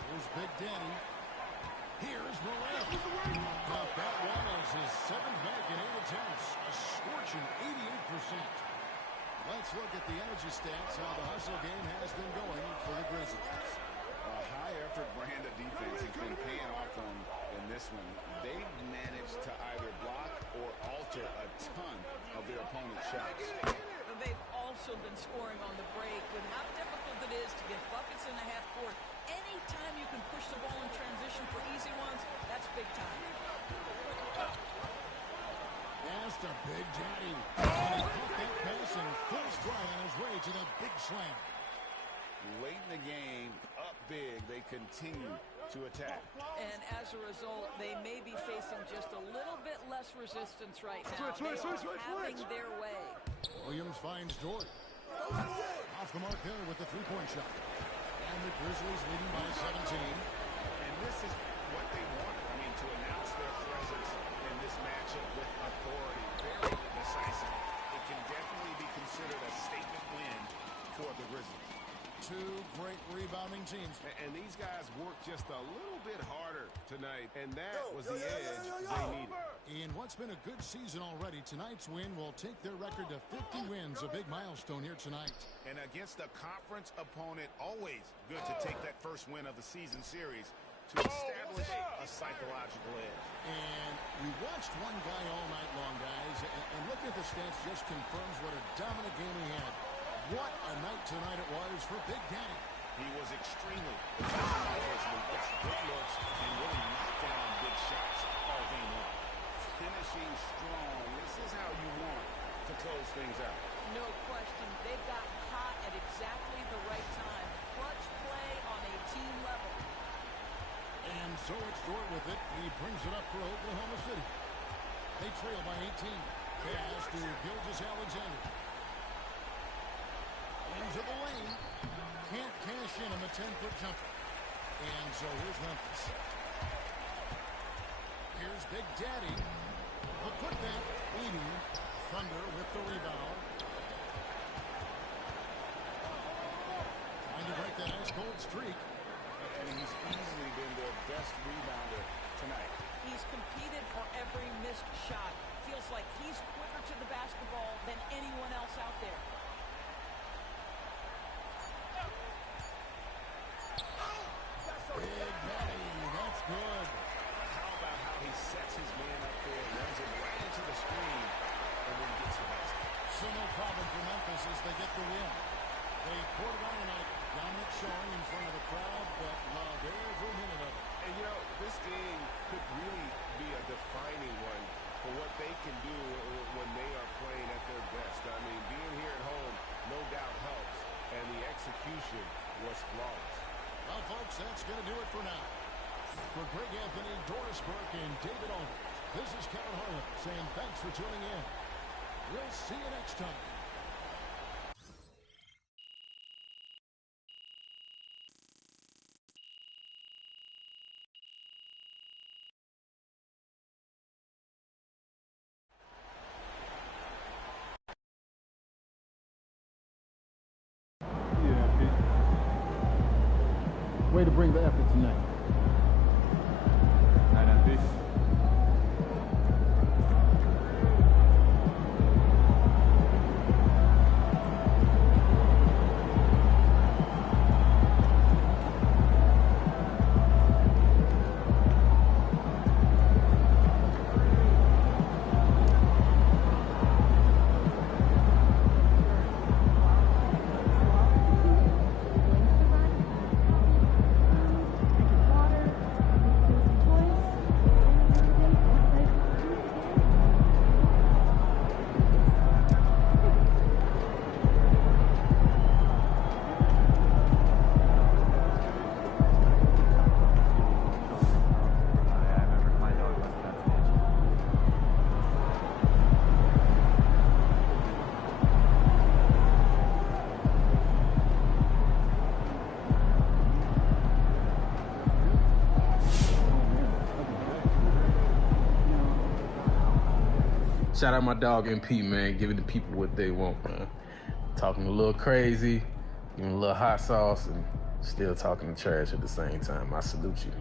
Here's Big Daddy. Here's Morel. Now that one is his 7th back in 8 attempts. A scorching 88%. Let's look at the energy stats, how the hustle game has been going for the Grizzlies. A high-effort brand of defense has been paying off for them in this one. They've managed to either block or alter a ton of their opponent's shots. They've also been scoring on the break. With how difficult it is to get buckets in the half court, anytime you can push the ball in transition for easy ones, that's big time. Pass to Big Daddy. And he caught that pass in full stride on his way to that big slam. Late in the game, up big, they continue to attack. And as a result, they may be facing just a little bit less resistance right now. Having their way. Williams finds Jordan. Off the mark there with the three-point shot. And the Grizzlies leading by 17. And this is what they want. I mean, to announce their presence in this matchup with authority. Very decisive. It can definitely be considered a statement win for the Grizzlies. Two great rebounding teams. And these guys worked just a little bit harder tonight, and that was the edge they needed. In what's been a good season already, tonight's win will take their record to 50 wins, a big milestone here tonight. And against a conference opponent, always good to take that first win of the season series to establish a psychological edge. And we watched one guy all night long, guys, and looking at the stats just confirms what a dominant game he had. What a night tonight it was for Big Daddy. He was extremely offensively, got good looks and really knocked down big shots all game long. Finishing strong. This is how you want to close things out. No question. They've got hot at exactly the right time. Clutch play on a team level. And so it's Jordan with it. He brings it up for Oklahoma City. They trail by 18. Pass to Gilgeous-Alexander. Into the lane. Can't cash in on the 10-foot jumper. And so here's Memphis. Here's Big Daddy. The putback. Edey. Thunder with the rebound. Trying to break that ice-cold streak. And he's easily been their best rebounder tonight. He's competed for every missed shot. Feels like he's quicker to the basketball than anyone else out there. Big Daddy, that's good. How about how he sets his man up there, runs it right into the screen, and then gets the basket. So no problem for Memphis as they get the win. They poured it on tonight. Dominant showing in front of the crowd, but loved every minute of it. And, you know, this game could really be a defining one for what they can do when they are playing at their best. I mean, being here at home no doubt helps, and the execution was flawless. Well, folks, that's going to do it for now. For Greg Anthony, Doris Burke, and David Aldridge, this is Kevin Harlan saying thanks for tuning in. We'll see you next time. Way to bring the effort tonight. Night at this. Shout out my dog MP, man, giving the people what they want, man. Talking a little crazy, giving a little hot sauce, and still talking trash at the same time. I salute you.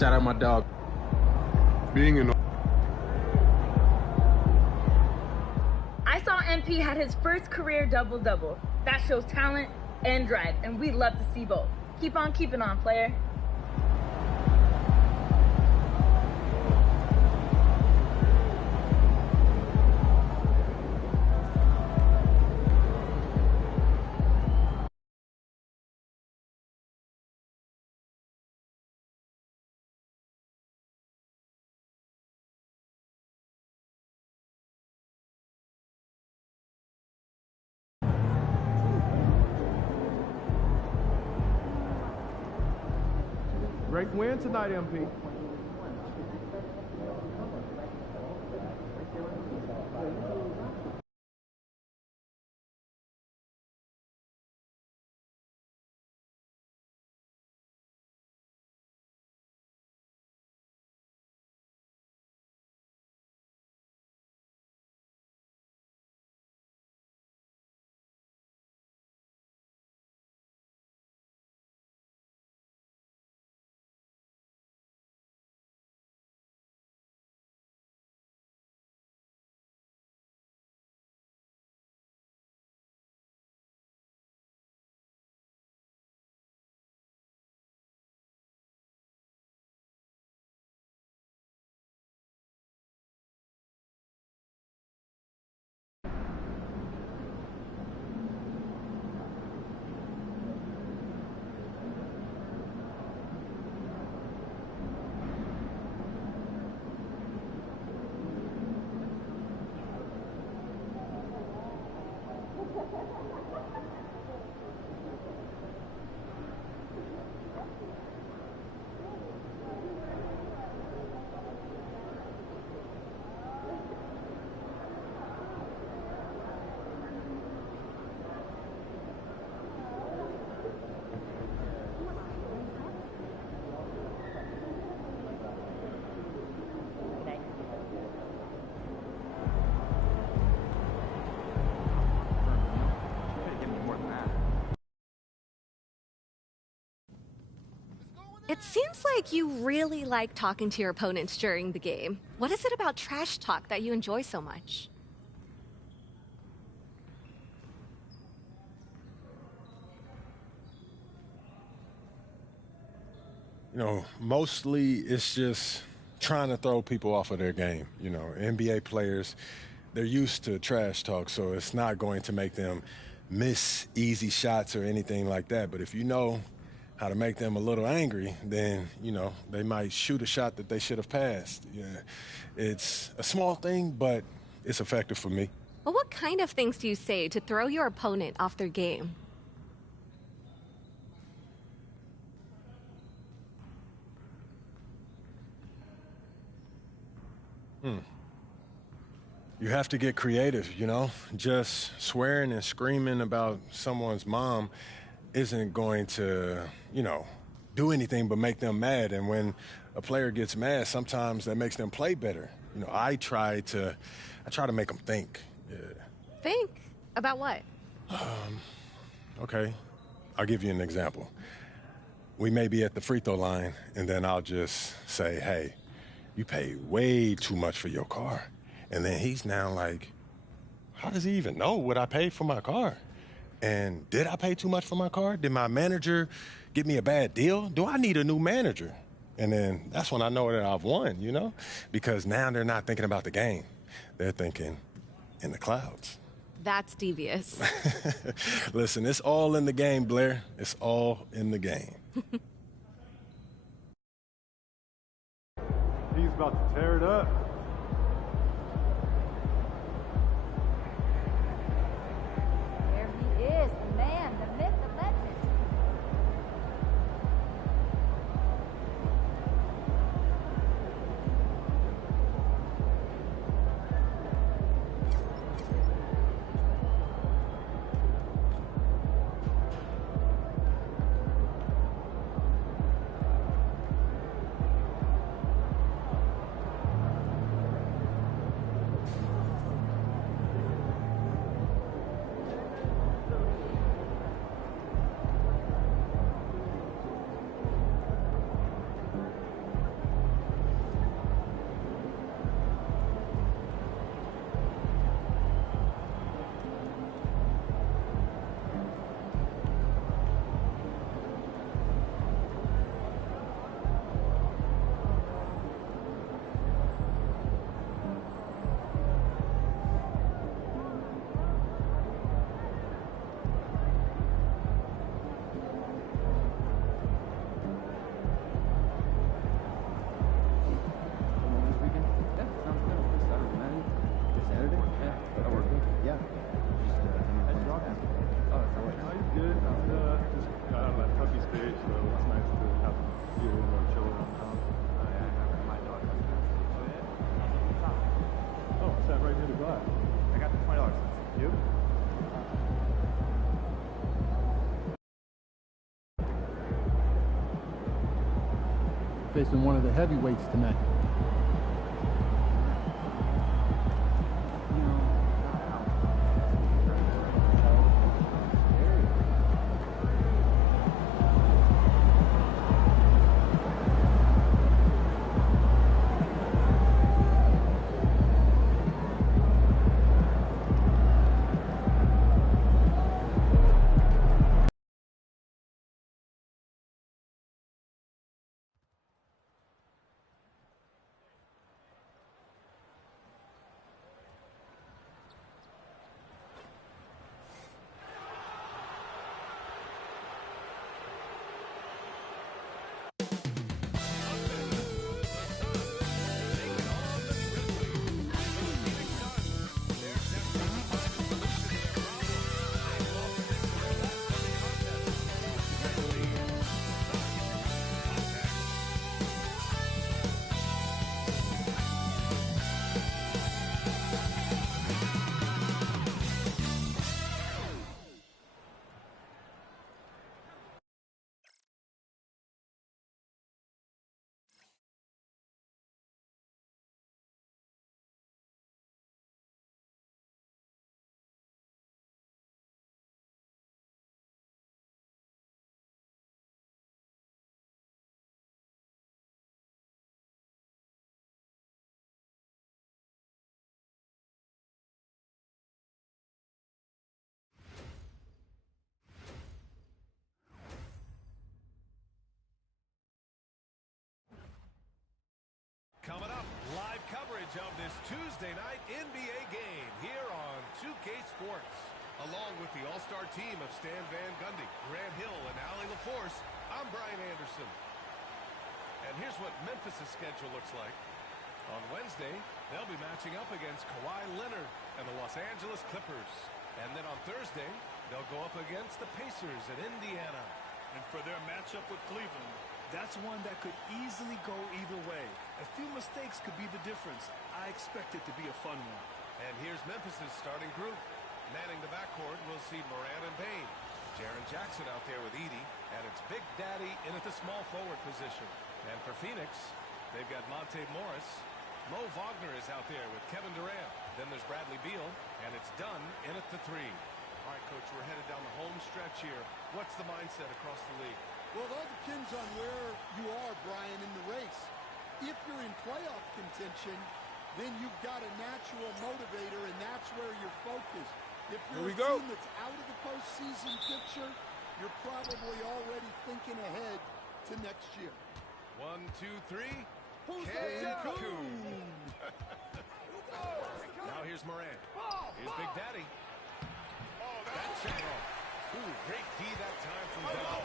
Shout out my dog. Being an I saw MP had his first career double-double. That shows talent and drive, and we love to see both. Keep on keeping on, player. Great win tonight, MP. It seems like you really like talking to your opponents during the game. What is it about trash talk that you enjoy so much? You know, mostly it's just trying to throw people off of their game. You know, NBA players, they're used to trash talk, so it's not going to make them miss easy shots or anything like that. But if you know how to make them a little angry, then, you know, they might shoot a shot that they should have passed. Yeah. It's a small thing, but it's effective for me. Well, what kind of things do you say to throw your opponent off their game? You have to get creative, you know? Just swearing and screaming about someone's mom isn't going to, you know, do anything but make them mad. And when a player gets mad, sometimes that makes them play better. You know, I try to make them think. Yeah. Think? About what? Okay, I'll give you an example. We may be at the free throw line, and then I'll just say, hey, you paid way too much for your car. And then he's now like, how does he even know what I paid for my car? And did I pay too much for my car? Did my manager give me a bad deal? Do I need a new manager? And then that's when I know that I've won, you know? Because now they're not thinking about the game. They're thinking in the clouds. That's devious. Listen, it's all in the game, Blair. It's all in the game. He's about to tear it up. There he is, the man, the myth, the legend. Facing one of the heavyweights tonight. Coming up, live coverage of this Tuesday night NBA game here on 2K Sports. Along with the all-star team of Stan Van Gundy, Grant Hill, and Allie LaForce, I'm Brian Anderson. And here's what Memphis' schedule looks like. On Wednesday, they'll be matching up against Kawhi Leonard and the Los Angeles Clippers. And then on Thursday, they'll go up against the Pacers at Indiana. And for their matchup with Cleveland, that's one that could easily go either way. A few mistakes could be the difference. I expect it to be a fun one. And here's Memphis' starting group. Manning the backcourt, we'll see Morant and Bane. Jaren Jackson out there with Edey. And it's Big Daddy in at the small forward position. And for Phoenix, they've got Monte Morris. Mo Wagner is out there with Kevin Durant. Then there's Bradley Beal. And it's Dunn in at the 3. All right, Coach, we're headed down the home stretch here. What's the mindset across the league? Well, it all depends on where you are, Brian, in the race. If you're in playoff contention, then you've got a natural motivator, and that's where you're focused. If you're a team that's out of the postseason picture, you're probably already thinking ahead to next year. 1, 2, 3. Cancun. Now here's Morant. Here's Big Daddy. That shot off. Ooh, great D that time from Dunn.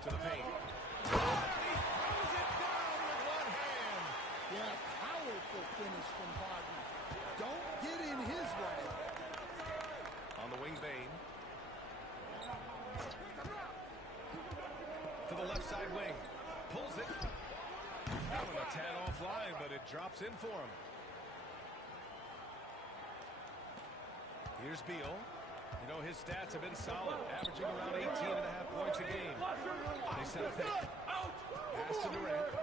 To the paint. He throws it down with one hand. Yeah, powerful finish from Wagner. Don't get in his way. On the wing, Bane. To the left side wing. Pulls it. That one a tad offline, but it drops in for him. Here's Beal. You know, his stats have been solid, averaging around 18.5 points a game. They set a pick. Pass to Durant. Durant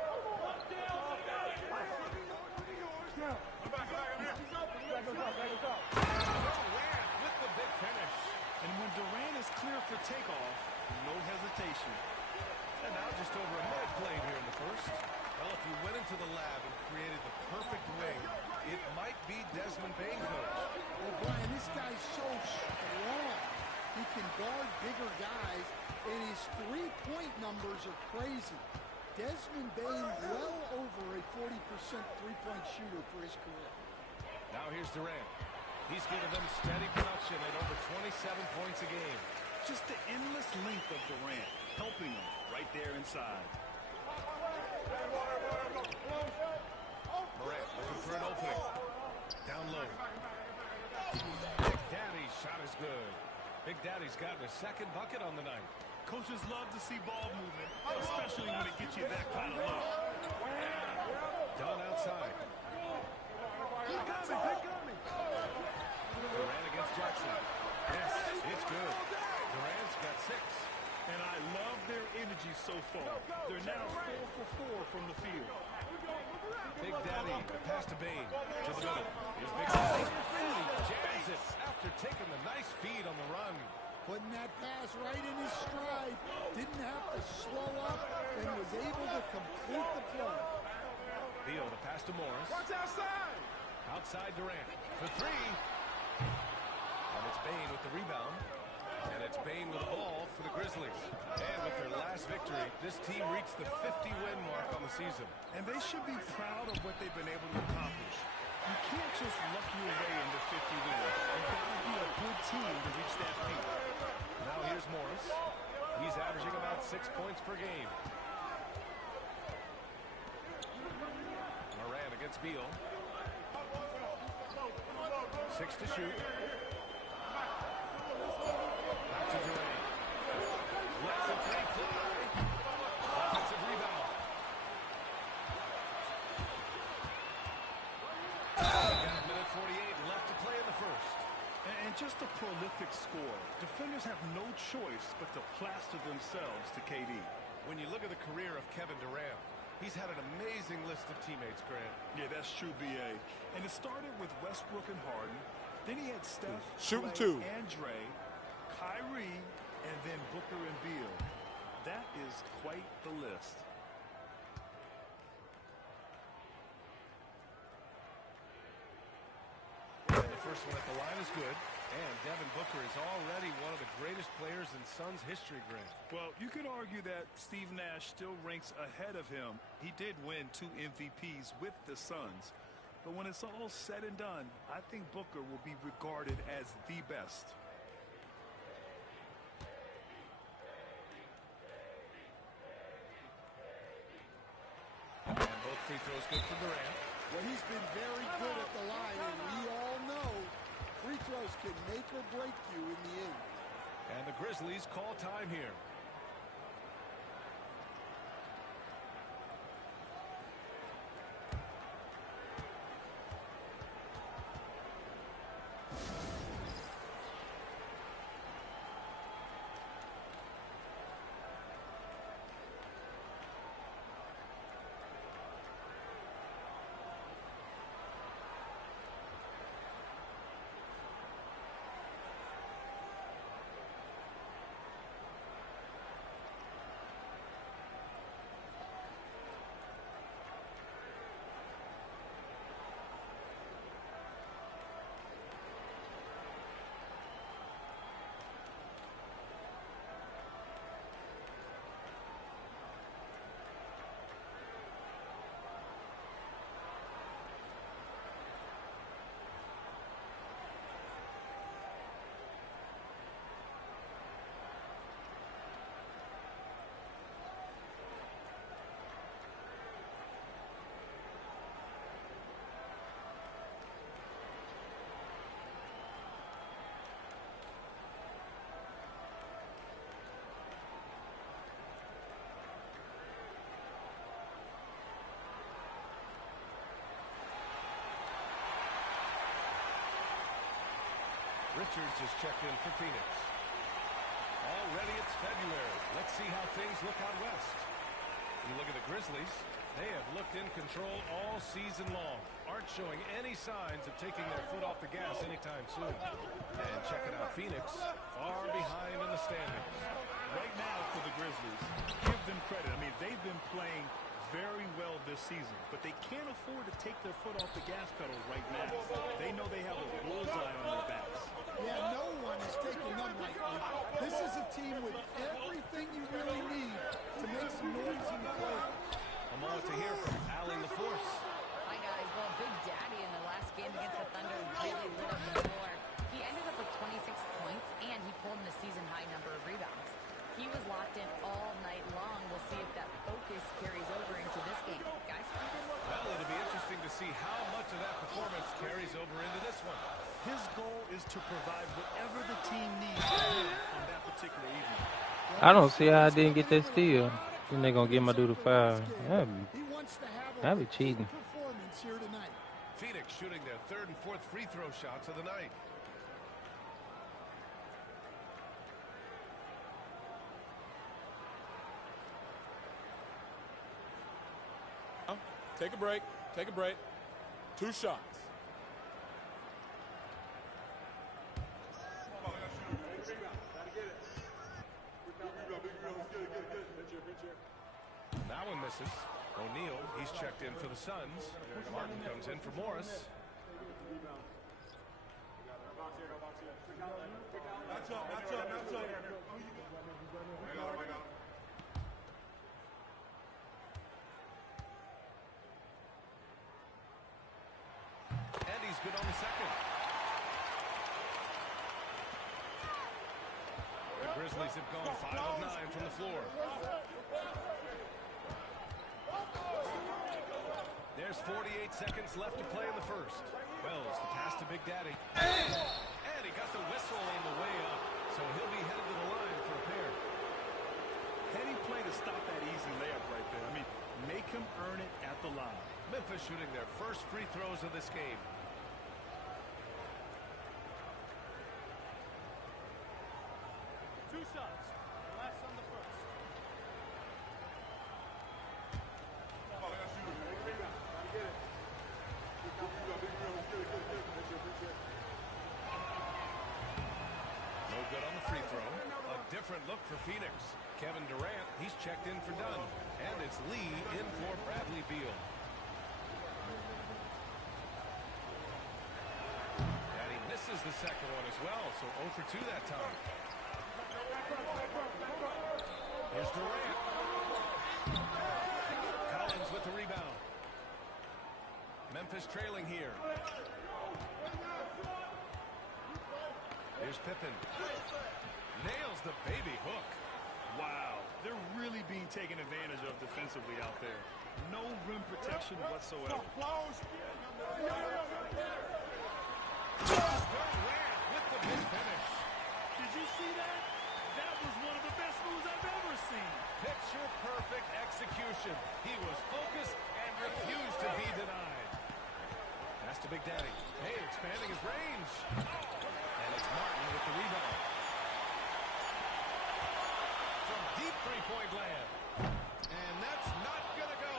with the big finish. And when Durant is clear for takeoff, no hesitation. And now just over a minute played here in the first. Well, if you went into the lab and created the perfect wing, it might be Desmond Bane, coach. Well, Brian, this guy's so strong. He can guard bigger guys, and his three-point numbers are crazy. Desmond Bane well over a 40% three-point shooter for his career. Now here's Durant. He's given them steady production at over 27 points a game. Just the endless length of Durant, helping him right there inside. Morant looking for an opening. Down low. Big Daddy's shot is good. Big Daddy's gotten a second bucket on the night. Coaches love to see ball movement, especially when it gets you that kind of look. Dunn outside. Durant against Jackson. Yes, it's good. Durant's got 6. And I love their energy so far. They're now 4 for 4 from the field. Big Daddy, the pass to Bane. To the middle. Here's Big Daddy. He jams it after taking the nice feed on the run. Putting that pass right in his stride. Didn't have to slow up and was able to complete the play. Beal, the pass to Morris. Watch outside. Outside Durant for 3. And it's Bane with the rebound. And it's Bane with the ball for the Grizzlies. And with their last victory, this team reached the 50-win mark on the season. And they should be proud of what they've been able to accomplish. You can't just luck your way into 50 wins. You've got to be a good team to reach that feat. Now here's Morris. He's averaging about 6 points per game. Morant against Beal. 6 to shoot. Back to Durant. Lets the 3 fly. Offensive rebound. Got a minute 48 left to play in the first. And just a prolific score. Defenders have no choice but to plaster themselves to KD. When you look at the career of Kevin Durant, he's had an amazing list of teammates, Grant. Yeah, that's true, B.A. And it started with Westbrook and Harden. Then he had Steph, Shooting Clay, 2. Andre, Kyrie, and then Booker and Beal. That is quite the list. And the first one at the line is good. And Devin Booker is already one of the greatest players in Suns history, Grant. Well, you could argue that Steve Nash still ranks ahead of him. He did win 2 MVPs with the Suns. But when it's all said and done, I think Booker will be regarded as the best. And both free throws good for Durant. Well, he's been very good at the line, and we all know free throws can make or break you in the end. And the Grizzlies call time here. Richards is checked in for Phoenix. Already it's February. Let's see how things look out west. You look at the Grizzlies. They have looked in control all season long. Aren't showing any signs of taking their foot off the gas anytime soon. And checking out Phoenix, far behind in the standings. Right now for the Grizzlies, give them credit. I mean, they've been playing very well this season, but they can't afford to take their foot off the gas pedal right now. They know they have a bullseye on their backs. Yeah, no one is taking them lightly. This is a team with everything you really need to make some noise in the playoffs. A moment to hear from Allie LaForce. Hi, guys. Well, Big Daddy in the last game against the Thunder really lit up the floor. He ended up with 26 points, and he pulled in a season-high number of rebounds. He was locked in all night long. We'll see if that focus carries over into this game. Guys, well, it'll be interesting to see how much of that performance carries over into this one. His goal is to provide whatever the team needs on that particular evening. I don't see how I didn't get that steal. Then they're going to get my dude a foul. That'd be cheating. Phoenix shooting their third and fourth free throw shots of the night. Take a break. Take a break. 2 shots. That one misses. O'Neal, he's checked in for the Suns. Martin comes in for Morris. And he's good on the second. The Grizzlies have gone 5 of 9 from the floor. There's 48 seconds left to play in the first. Wells, the pass to Big Daddy. And he got the whistle on the way up. So he'll be headed to the line for a pair. Heady play to stop that easy layup right there. I mean, make him earn it at the line. Memphis shooting their first free throws of this game. Two shots. Last on the first. No good on the free throw. A different look for Phoenix. Kevin Durant, he's checked in for Dunn. And it's Lee in for Bradley Beal. And he misses the second one as well, so 0 for 2 that time. Here's Durant. Collins with the rebound. Memphis trailing here. Here's Pippen. Nails the baby hook. Wow, they're really being taken advantage of defensively out there. No rim protection whatsoever. Durant with the big finish. Did you see that? That was one of the best moves I've ever seen. Picture perfect execution. He was focused and refused to be denied. Pass to Big Daddy. Hey, expanding his range. And it's Martin with the rebound. From deep three-point land. And that's not going to go.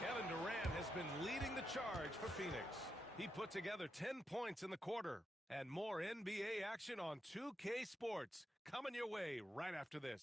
Kevin Durant has been leading the charge for Phoenix. He put together 10 points in the quarter. And more NBA action on 2K Sports. Coming your way right after this.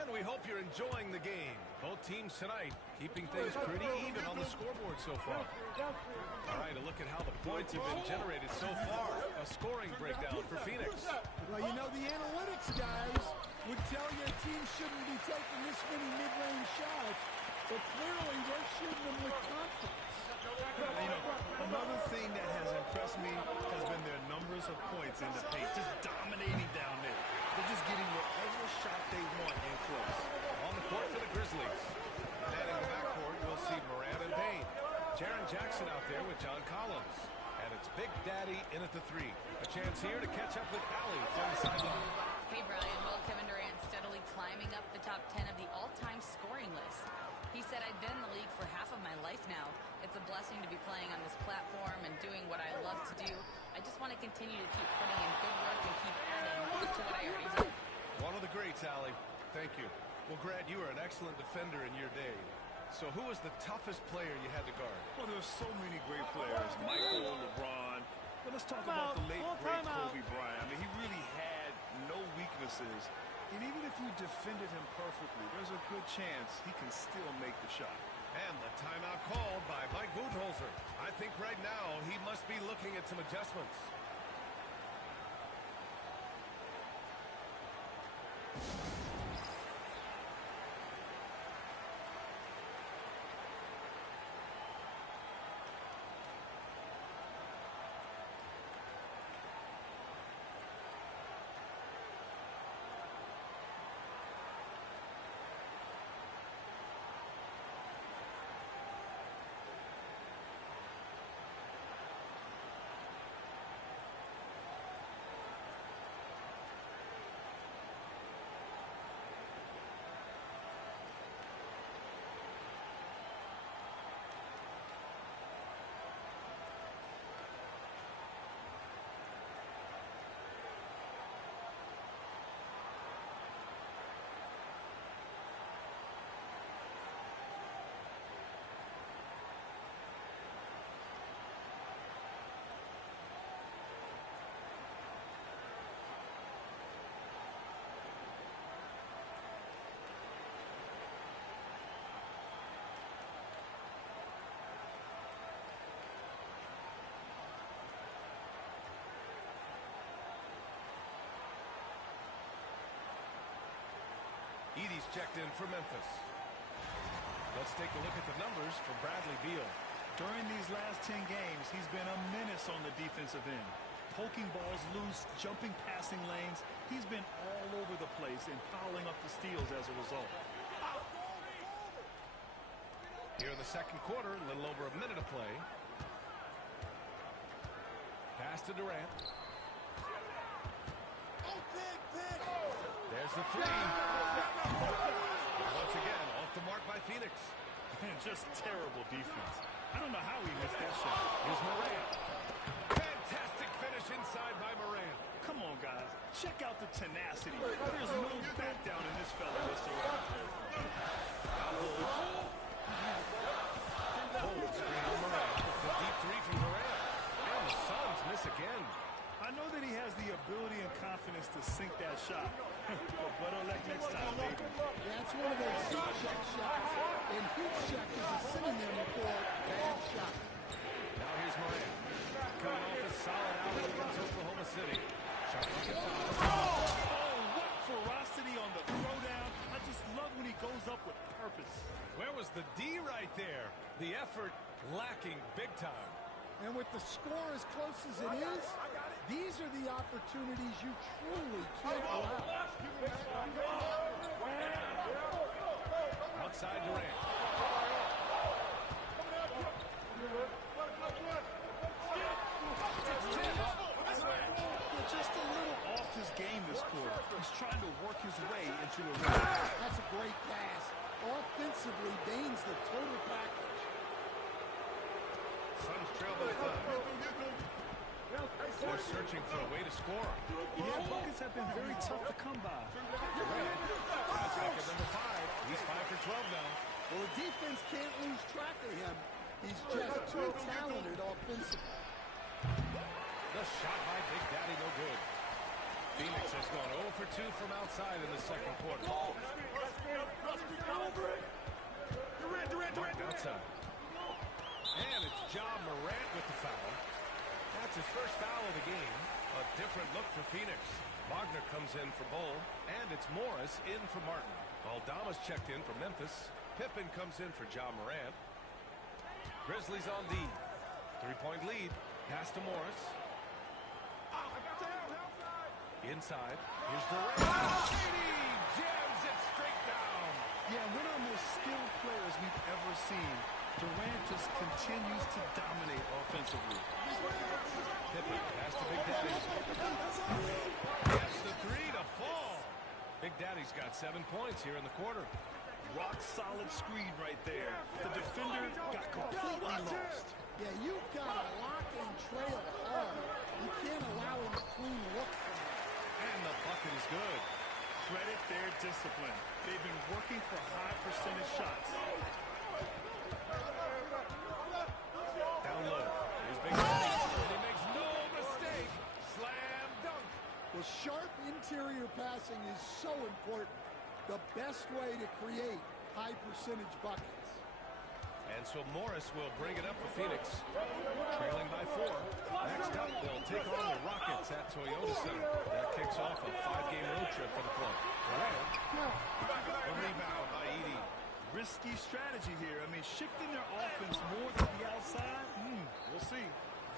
And we hope you're enjoying the game. Both teams tonight keeping things pretty even on the scoreboard so far. All right, a look at how the points have been generated so far. A scoring breakdown for Phoenix. Well, you know, the analytics guys would tell you a team shouldn't be taking this many mid-range shots, but clearly they're shooting them with confidence. You know, another thing that has impressed me has been their numbers of points in the paint, just dominating down there. They're just getting whatever shot they want in close. On the court for the Grizzlies. And in the backcourt, we'll see Morant and Payne. Jaren Jackson out there with John Collins. And And it's Big Daddy in at the 3. A chance here to catch up with Allie from the sideline. Hey, Brian. Well, Kevin Durant steadily climbing up the top 10 of the all-time scoring list. He said, I've been in the league for half of my life now. It's a blessing to be playing on this platform and doing what I love to do. I just want to continue to keep putting in good work and keep adding to what I already do. One of the greats, Allie. Thank you. Well, Grant, you were an excellent defender in your day. So who was the toughest player you had to guard? Well, there's so many great players. Michael, LeBron. But let's talk about the late, great Kobe Bryant. I mean, he really had no weaknesses. And even if you defended him perfectly, there's a good chance he can still make the shot. And the timeout called by Mike Budenholzer. I think right now he must be looking at some adjustments. Edey's checked in for Memphis. Let's take a look at the numbers for Bradley Beal. During these last 10 games, he's been a menace on the defensive end. Poking balls loose, jumping passing lanes. He's been all over the place and piling up the steals as a result. Here in the second quarter, a little over a minute of play. Pass to Durant. There's the 3. Once again, off the mark by Phoenix. Just terrible defense. I don't know how he missed that shot. Here's Morant. Fantastic finish inside by Morant. Come on, guys. Check out the tenacity. There's no back down in this fella whatsoever. Hold screen on Morant. The deep 3 from Durant. And the Suns miss again. I know that he has the ability and confidence to sink that shot. But better luck next time, baby. That's one of those heat check shots. And heat check is a synonym for bad shot. Now here's Morant. Coming off a solid outing against Oklahoma City. Shot bucket foul. Oh, what ferocity on the throwdown. I just love when he goes up with purpose. Where was the D right there? The effort lacking big time. And with the score as close as it is, these are the opportunities you truly can't allow. Outside Durant. Just a little off his game this quarter. He's trying to work his way into a rhythm. That's a great pass. Offensively, Bane's the total package. Suns trail by 5. They're searching for a way to score. Yeah, buckets have been very tough to come by. Durant, that's record number 5. He's 5 for 12 now. Well, the defense can't lose track of him. He's just too talented offensively. The shot by Big Daddy, no good. Phoenix has gone 0 for 2 from outside in the second quarter. Marked outside. And it's John Morant with the foul. That's his first foul of the game. A different look for Phoenix. Wagner comes in for Bull, and it's Morris in for Martin. Aldama's checked in for Memphis. Pippen comes in for John Morant. Grizzlies on D. 3-point lead. Pass to Morris. Inside. Here's Durant. Jams it straight down. Yeah, one of the most skilled players we've ever seen. Durant just continues to dominate offensively. Pippen, pass to Big Daddy. That's the three to fall. Big Daddy's got 7 points here in the quarter. Rock solid screen right there. The defender got completely lost. Yeah, you've got to lock and trail hard. You can't allow him a clean look from it. And the bucket is good. Credit their discipline. They've been working for high percentage shots. Down low. Here's Big Daddy. And he makes no mistake. Slam dunk. Well, sharp interior passing is so important. The best way to create high percentage buckets. And so Morris will bring it up for Phoenix. Trailing by 4. Next up, they'll take on the Rockets at Toyota Center. That kicks off a 5-game road trip for the club. Durant. A rebound by Edey. Risky strategy here. I mean, shifting their offense more to the outside, we'll see.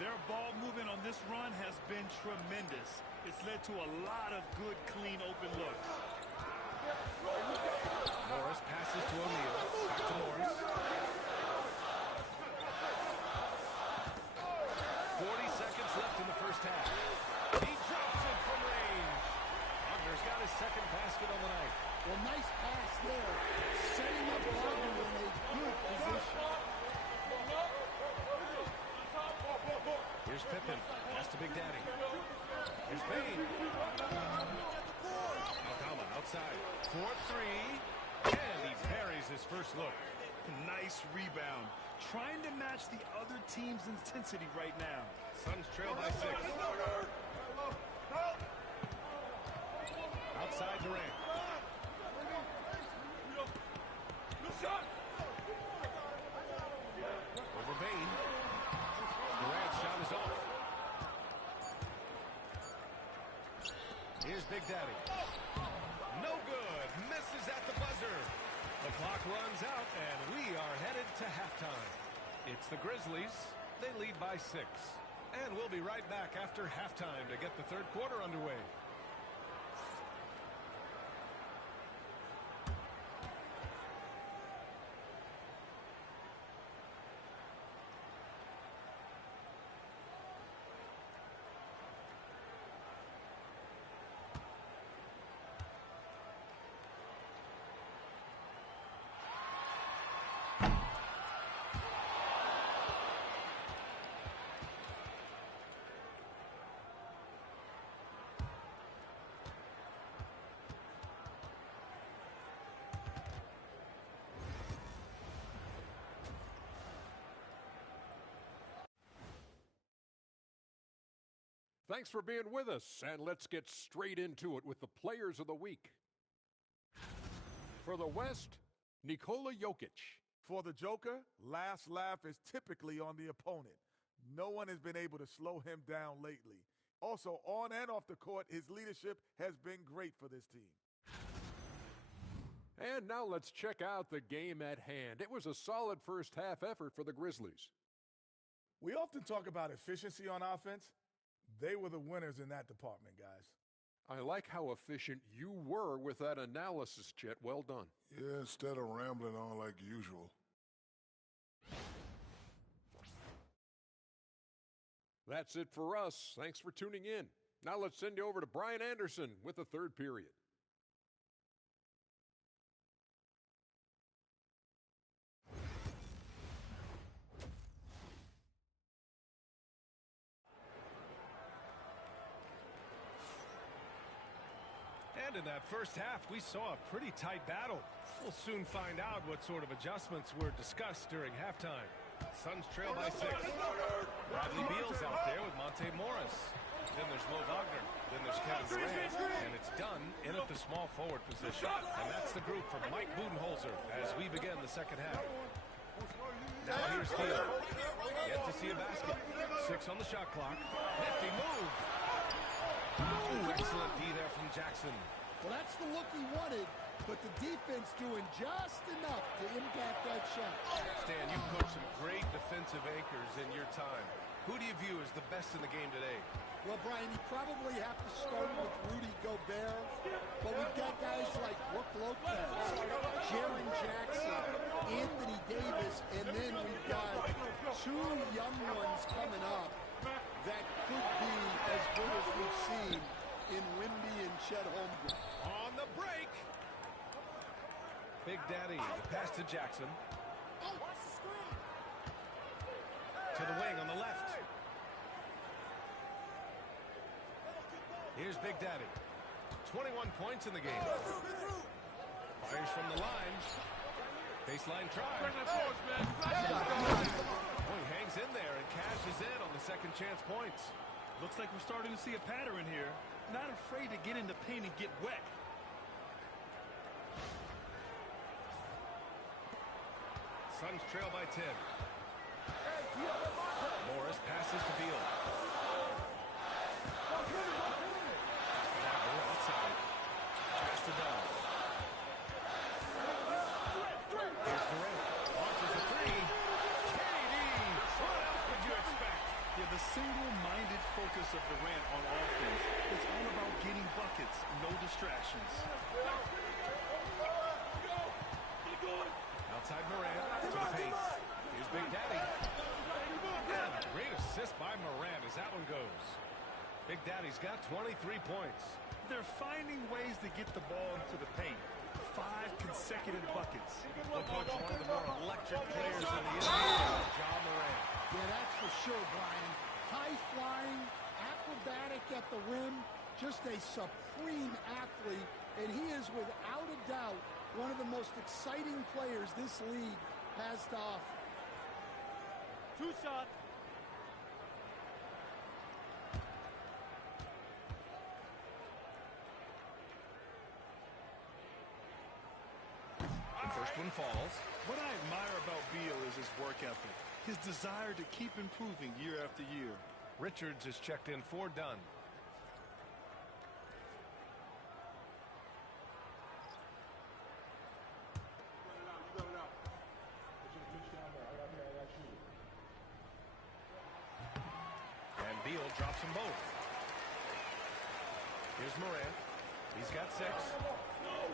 Their ball movement on this run has been tremendous. It's led to a lot of good, clean, open looks. Morris passes to O'Neal. Back to Morris. 40 seconds left in the first half. He drops it from range. Wagner's got his second basket on the night. Well, nice pass there. Setting up Wagner in a good position. Here's Pippen. Pass to Big Daddy. Here's Payne. Aldama outside. 4-3. And he parries his first look. Nice rebound. Trying to match the other team's intensity right now. Suns trail by 6. Outside Durant. Over Bane. Durant's shot is off. Here's Big Daddy. No good. Misses at the buzzer. The clock runs out, and we are headed to halftime. It's the Grizzlies. They lead by 6. And we'll be right back after halftime to get the third quarter underway. Thanks for being with us, and let's get straight into it with the Players of the Week. For the West, Nikola Jokic. For the Joker, last laugh is typically on the opponent. No one has been able to slow him down lately. Also, on and off the court, his leadership has been great for this team. And now let's check out the game at hand. It was a solid first half effort for the Grizzlies. We often talk about efficiency on offense. They were the winners in that department, guys. I like how efficient you were with that analysis, Chet. Well done. Yeah, instead of rambling on like usual. That's it for us. Thanks for tuning in. Now let's send you over to Brian Anderson with the third period. And in that first half, we saw a pretty tight battle. We'll soon find out what sort of adjustments were discussed during halftime. Suns trail by 6. Bradley Beal's out there with Monte Morris. Then there's Mo Wagner. Then there's Kevin Durant. And it's done in at the small forward position. And that's the group from Mike Budenholzer as we begin the second half. Now here's Beal. Yet to see a basket. 6 on the shot clock. Nifty move. Ooh, excellent D there from Jackson. Well, that's the look he wanted, but the defense doing just enough to impact that shot. Stan, you coached some great defensive anchors in your time. Who do you view as the best in the game today? Well, Brian, you probably have to start with Rudy Gobert, but we've got guys like Brook Lopez, Jaren Jackson, Anthony Davis, and then we've got two young ones coming up that could be as good as we've seen in Wimby and Chet Holmgren. On the break. Big Daddy, the pass to Jackson. To the wing on the left. Here's Big Daddy. 21 points in the game. Fires from the line. Baseline try. Oh, he hangs in there and cashes in on the second chance points. Looks like we're starting to see a pattern here. Not afraid to get in the paint and get wet. Suns trail by 10. Morris passes to Beal. Now outside. Pass to Dunn. Here's Durant. Launches a three. KD. What else would you expect? Yeah, the single-minded focus of Durant on offense is all about getting buckets, no distractions. Outside Morant to the paint. Here's Big Daddy. And a great assist by Morant as that one goes. Big Daddy's got 23 points. They're finding ways to get the ball into the paint. 5 consecutive buckets. One of the more electric players in the NBA, Ja Morant. Yeah, that's for sure, Brian. High-flying, acrobatic at the rim, just a supreme athlete, and he is without a doubt one of the most exciting players this league has to offer. 2 shots. The first one falls. What I admire about Beal is his work ethic, his desire to keep improving year after year. Richards is checked in for Dunn. And Beal drops them both. Here's Morant. He's got 6.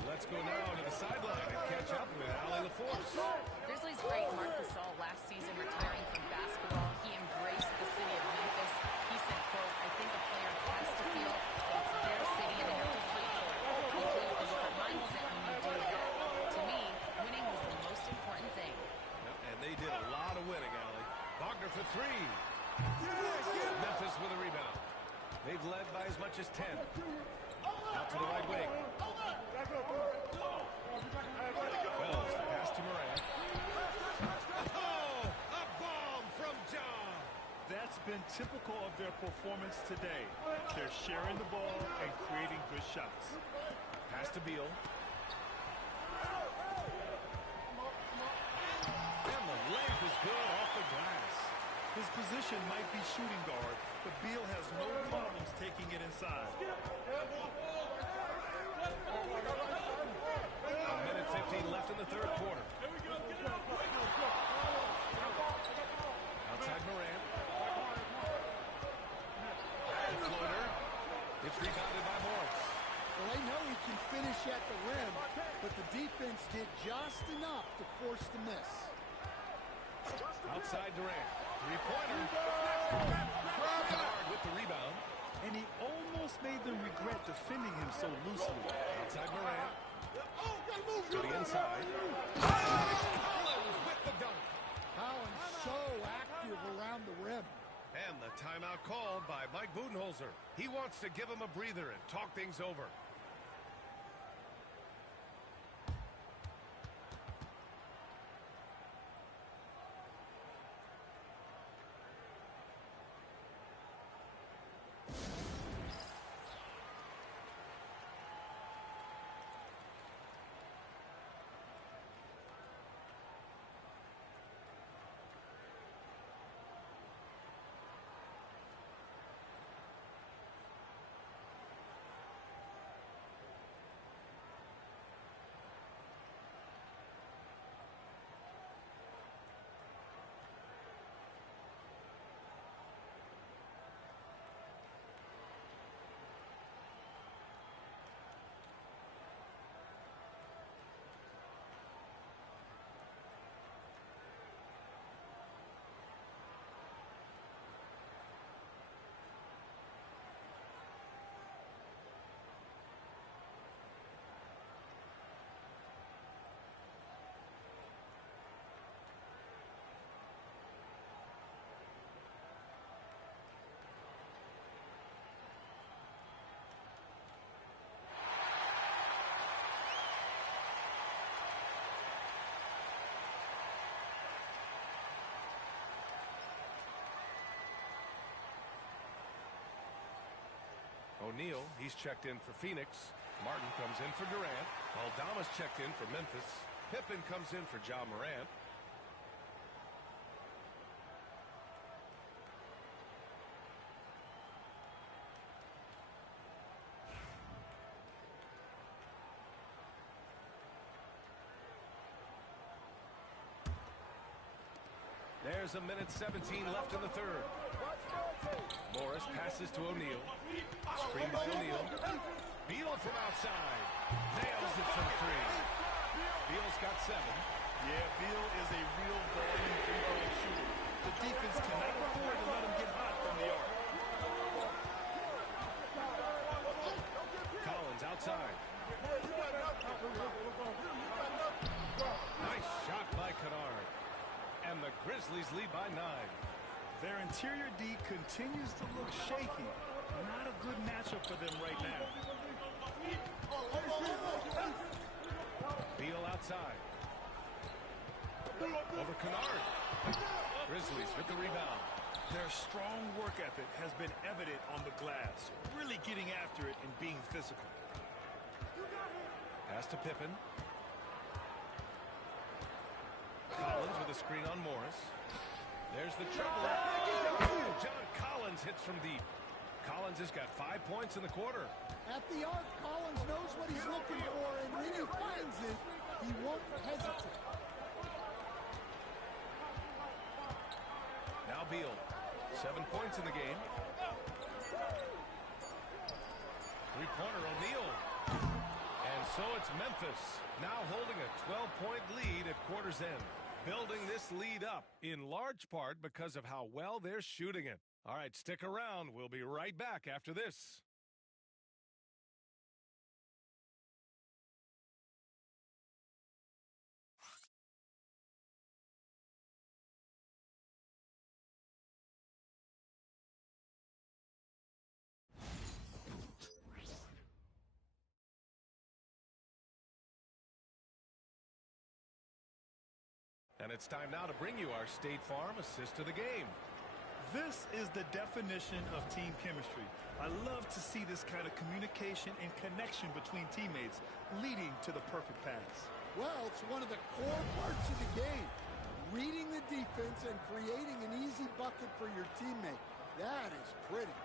Let's go now to the sideline and catch up with Allie LaForce. Grizzlies great Marc Gasol last season retiring from basketball. He embraced the city of Memphis. He said, quote, I think a player has to feel that it's their city and they have to fight for it. You play with a different mindset when you do that. To me, winning was the most important thing. Yep, and they did a lot of winning, Allie. Wagner for 3. Memphis with a rebound. They've led by as much as 10. Out to the right wing. Wells, the pass to Morant. Oh, a bomb from John. That's been typical of their performance today. They're sharing the ball and creating good shots. Pass to Beal. And the layup is good off the glass. His position might be shooting guard, but Beal has no problems taking it inside. A minute 15 left in the third quarter. Outside Morant. The floater. It's rebounded by Morris. Well, they know he can finish at the rim, but the defense did just enough to force the miss. Outside Durant. Three-pointer. Guard with the rebound. And he almost made them regret defending him so loosely. Outside Morant. To the inside. Collins with the dunk. Collins so active around the rim. And the timeout called by Mike Budenholzer. He wants to give him a breather and talk things over. O'Neal. He's checked in for Phoenix. Martin comes in for Durant. Aldama's checked in for Memphis. Pippen comes in for Ja Morant. There's a minute 17 left in the third. Morris passes to O'Neal. Screen by O'Neal. Beal from outside. Nails it from three. Beal's got 7. Yeah, Beal is a real volume three-point shooter. The defense cannot afford to let him get hot from the arc. Collins outside. Nice shot by Kennard. And the Grizzlies lead by 9. Their interior D continues to look shaky. Not a good matchup for them right now. Beal outside. Over Kennard. Grizzlies with the rebound. Their strong work ethic has been evident on the glass. Really getting after it and being physical. Pass to Pippen. Collins with a screen on Morris. There's the triple. John Collins hits from deep. Collins has got 5 points in the quarter. At the arc, Collins knows what he's looking for, and when he finds it, he won't hesitate. Now Beal. 7 points in the game. Three-pointer O'Neal. And so it's Memphis, now holding a 12-point lead at quarter's end. Building this lead up in large part because of how well they're shooting it. All right, stick around. We'll be right back after this. And it's time now to bring you our State Farm assist to the game. This is the definition of team chemistry. I love to see this kind of communication and connection between teammates leading to the perfect pass. Well, it's one of the core parts of the game. Reading the defense and creating an easy bucket for your teammate. That is pretty.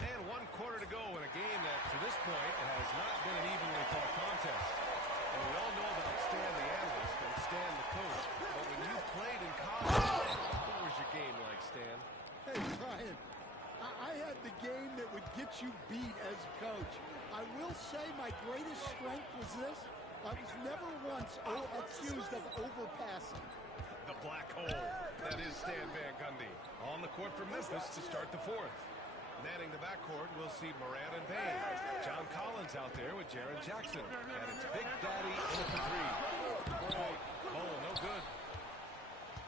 And 1 quarter to go in a game that, to this point, has not been an evenly fought contest. And we all know about Stan the analyst and Stan the coach. But when you played in college, what was your game like, Stan? Hey, Brian, I had the game that would get you beat as a coach. I will say my greatest strength was this. I was never once accused of overpassing. The black hole. That is Stan Van Gundy. On the court for Memphis to start the fourth. Manning the backcourt, we'll see Morant and Payne. John Collins out there with Jaren Jackson. And it's Big Daddy in for 3. Oh, no good.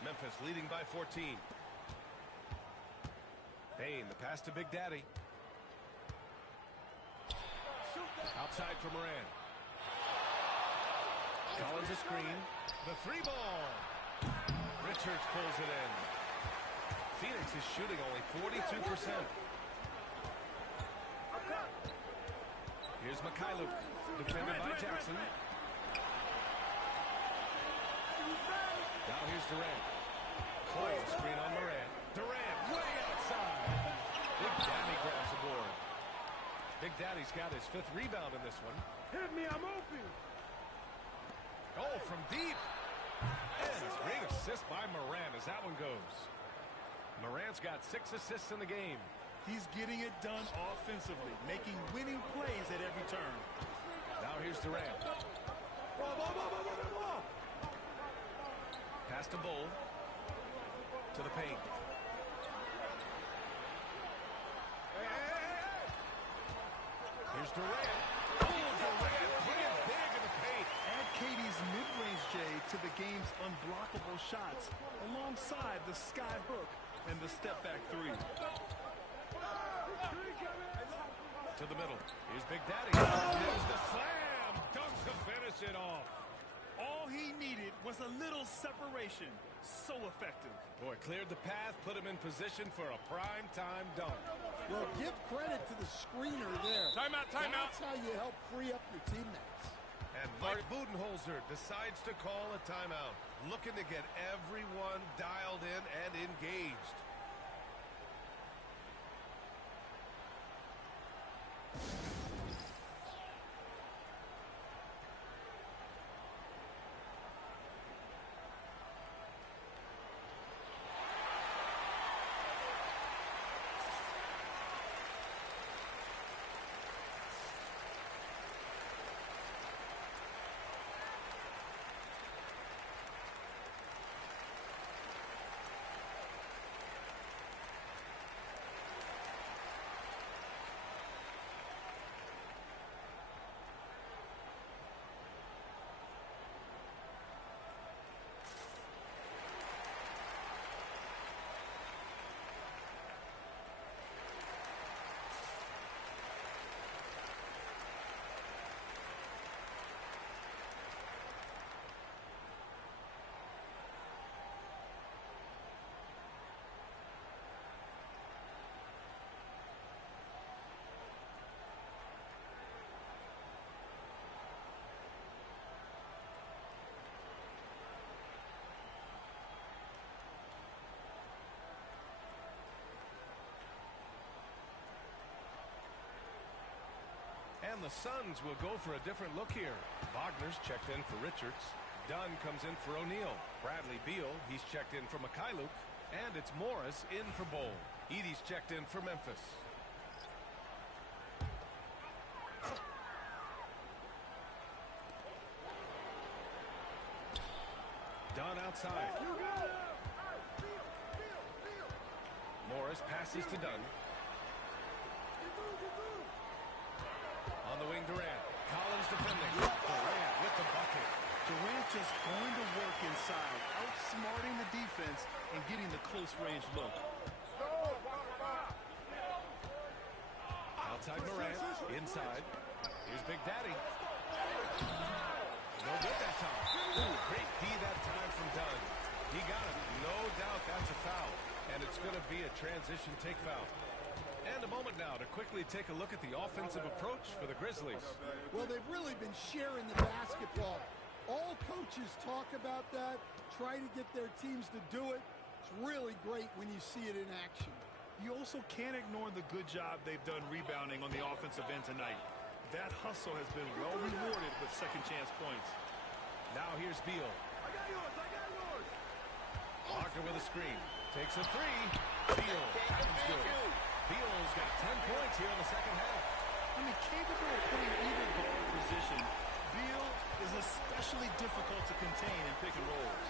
Memphis leading by 14. Payne, the pass to Big Daddy. Outside for Morant. Collins a screen. The 3-ball. Richards pulls it in. Phoenix is shooting only 42%. Here's Mikhailuk, defended by Jackson. Now here's Durant. Pulls the screen on Morant. Durant way outside. Big Daddy grabs the board. Big Daddy's got his 5th rebound in this one. Hit me, I'm open. Goal from deep. And a great assist by Morant as that one goes. Morant's got 6 assists in the game. He's getting it done offensively, making winning plays at every turn. Now here's Durant. Pass to Bull. To the paint. Here's Durant. Oh, Durant playing big in the paint. Add Katie's mid-range J to the game's unblockable shots alongside the sky hook and the step-back 3. To the middle. Here's Big Daddy. Here's the slam. Dunk to finish it off. All he needed was a little separation. So effective. Boy, cleared the path, put him in position for a prime-time dunk. Well, give credit to the screener there. Timeout, timeout. That's how you help free up your teammates. And Mike Budenholzer decides to call a timeout, looking to get everyone dialed in and engaged. And the Suns will go for a different look here. Wagner's checked in for Richards. Dunn comes in for O'Neal. Bradley Beal, he's checked in for Mikhailuk. And it's Morris in for Bowl. Edey's checked in for Memphis. Dunn outside. Morris passes to Dunn. On the wing, Durant. Collins defending. Durant with the bucket. Durant just going to work inside, outsmarting the defense and getting the close range look. Outside Morant. Inside. Here's Big Daddy. No good that time. Ooh, great D that time from Dunn. He got it. No doubt that's a foul. And it's going to be a transition take foul. And a moment now to quickly take a look at the offensive approach for the Grizzlies. Well, they've really been sharing the basketball. All coaches talk about that, try to get their teams to do it. It's really great when you see it in action. You also can't ignore the good job they've done rebounding on the offensive end tonight. That hustle has been well rewarded with second chance points. Now here's Beal. I got yours. Wagner with a screen. Takes a three. Beal. That one's good. Beal's got 10 points here in the second half. I mean, capable of playing either guard position, Beal is especially difficult to contain in pick and rolls.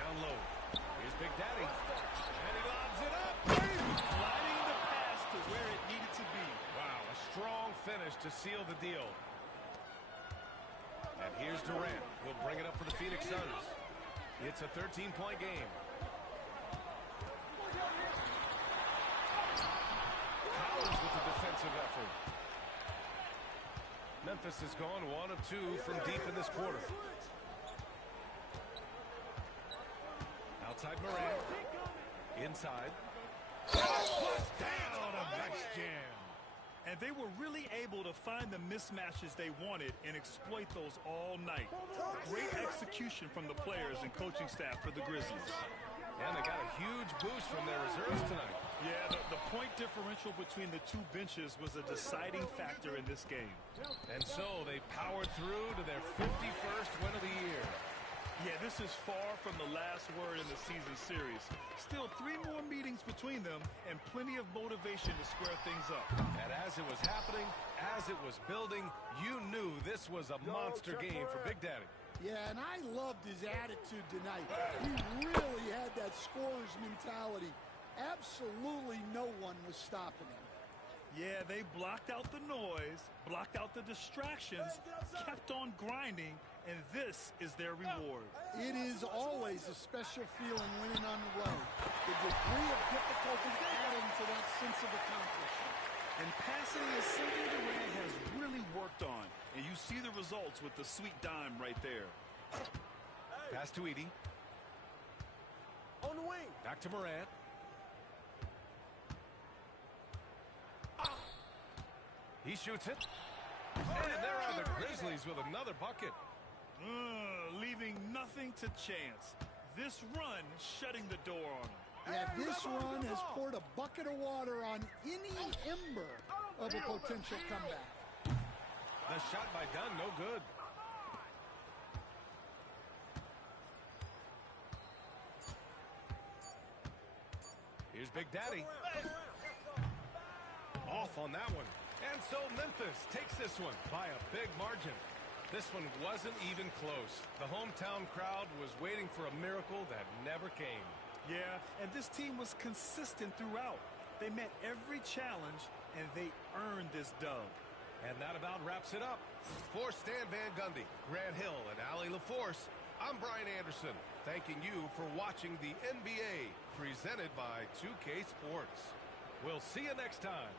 Down low. Here's Big Daddy. And he lobs it up. Gliding the pass to where it needed to be. Wow, a strong finish to seal the deal. And here's Durant. He'll bring it up for the Phoenix Suns. It's a 13-point game. Collins with the defensive effort. Memphis has gone 1 of 2 from deep in this quarter. Outside Morant. Inside. Puts down a nice jam. And they were really able to find the mismatches they wanted and exploit those all night. Great execution from the players and coaching staff for the Grizzlies. And they got a huge boost from their reserves tonight. Yeah, the point differential between the two benches was a deciding factor in this game. And so they powered through to their 51st win of the year. Yeah, this is far from the last word in the season series. Still 3 more meetings between them and plenty of motivation to square things up. And as it was happening, as it was building, you knew this was a monster game for Big Daddy. Yeah, and I loved his attitude tonight. He really had that scorer's mentality. Absolutely no one was stopping him. Yeah, they blocked out the noise, blocked out the distractions, kept on grinding, and this is their reward. It is always a special feeling winning on the road. The degree of difficulty adding to that sense of accomplishment. And passing is something Durant has really worked on, and you see the results with the sweet dime right there. Hey, Pass to Edie. On the wing. Back to Morant. He shoots it. And there are the Grizzlies with another bucket. Leaving nothing to chance. This run shutting the door on him. Yeah, this run has poured a bucket of water on any ember of a potential comeback. The shot by Dunn, no good. Here's Big Daddy. Off on that one. And so Memphis takes this one by a big margin. This one wasn't even close. The hometown crowd was waiting for a miracle that never came. Yeah, and this team was consistent throughout. They met every challenge, and they earned this dub. And that about wraps it up. For Stan Van Gundy, Grant Hill, and Allie LaForce, I'm Brian Anderson, thanking you for watching the NBA, presented by 2K Sports. We'll see you next time.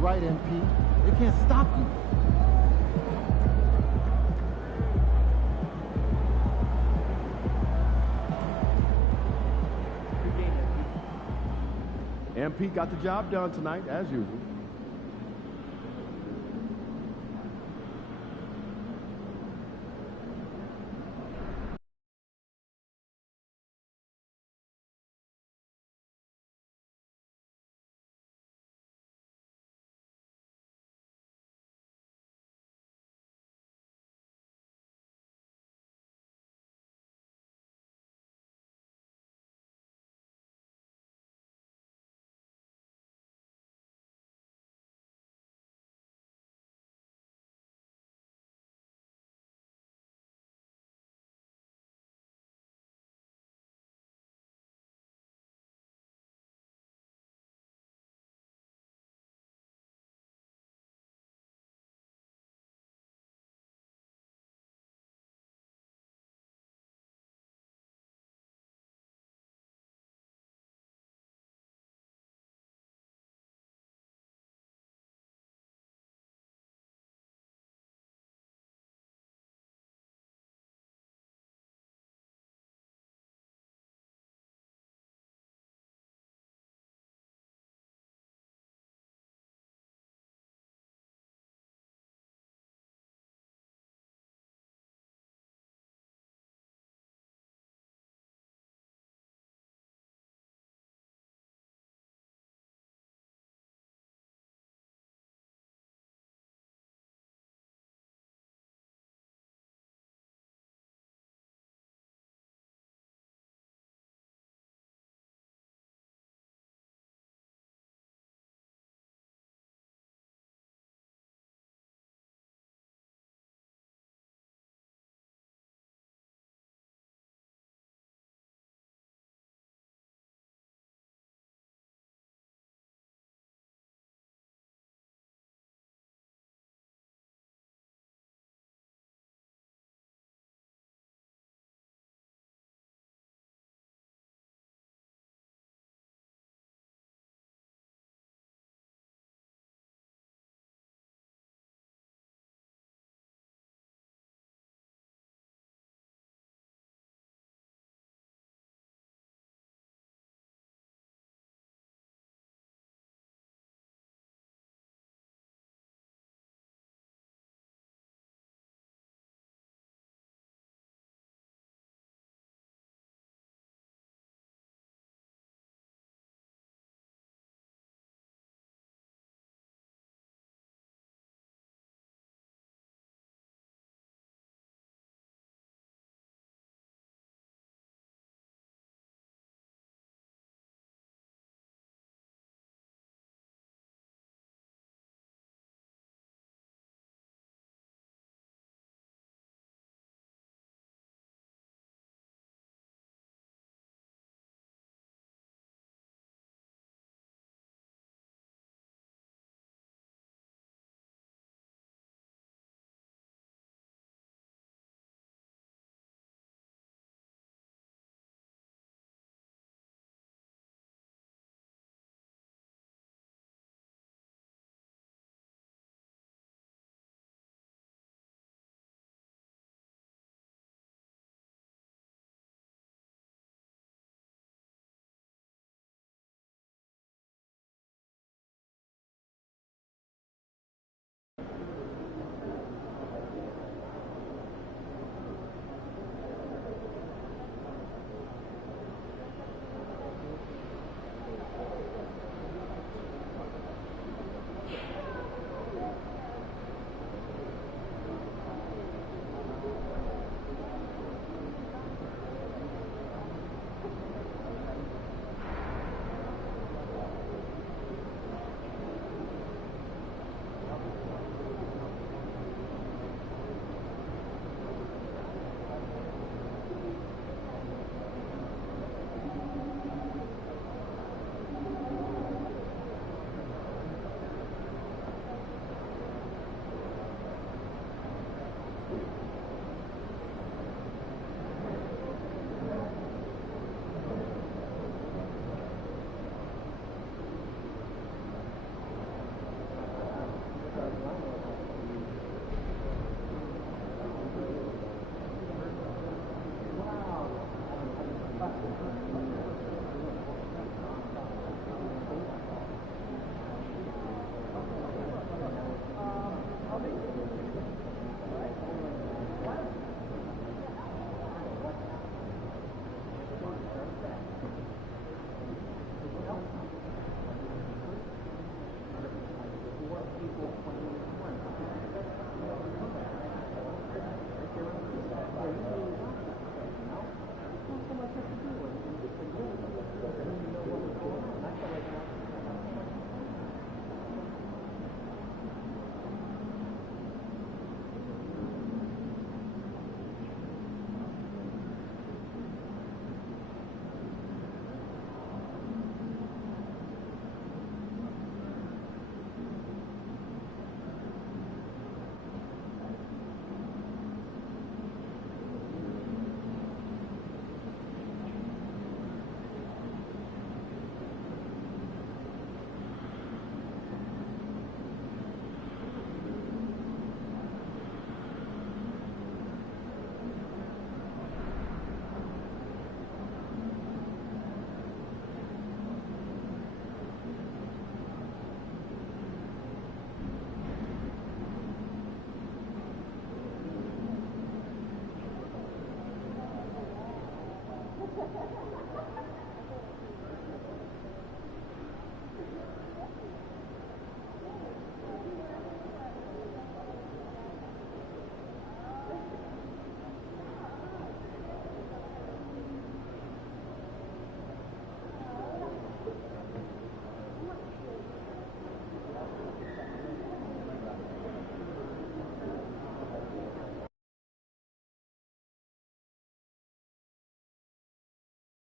Right, MP. They can't stop you. MP got the job done tonight, as usual.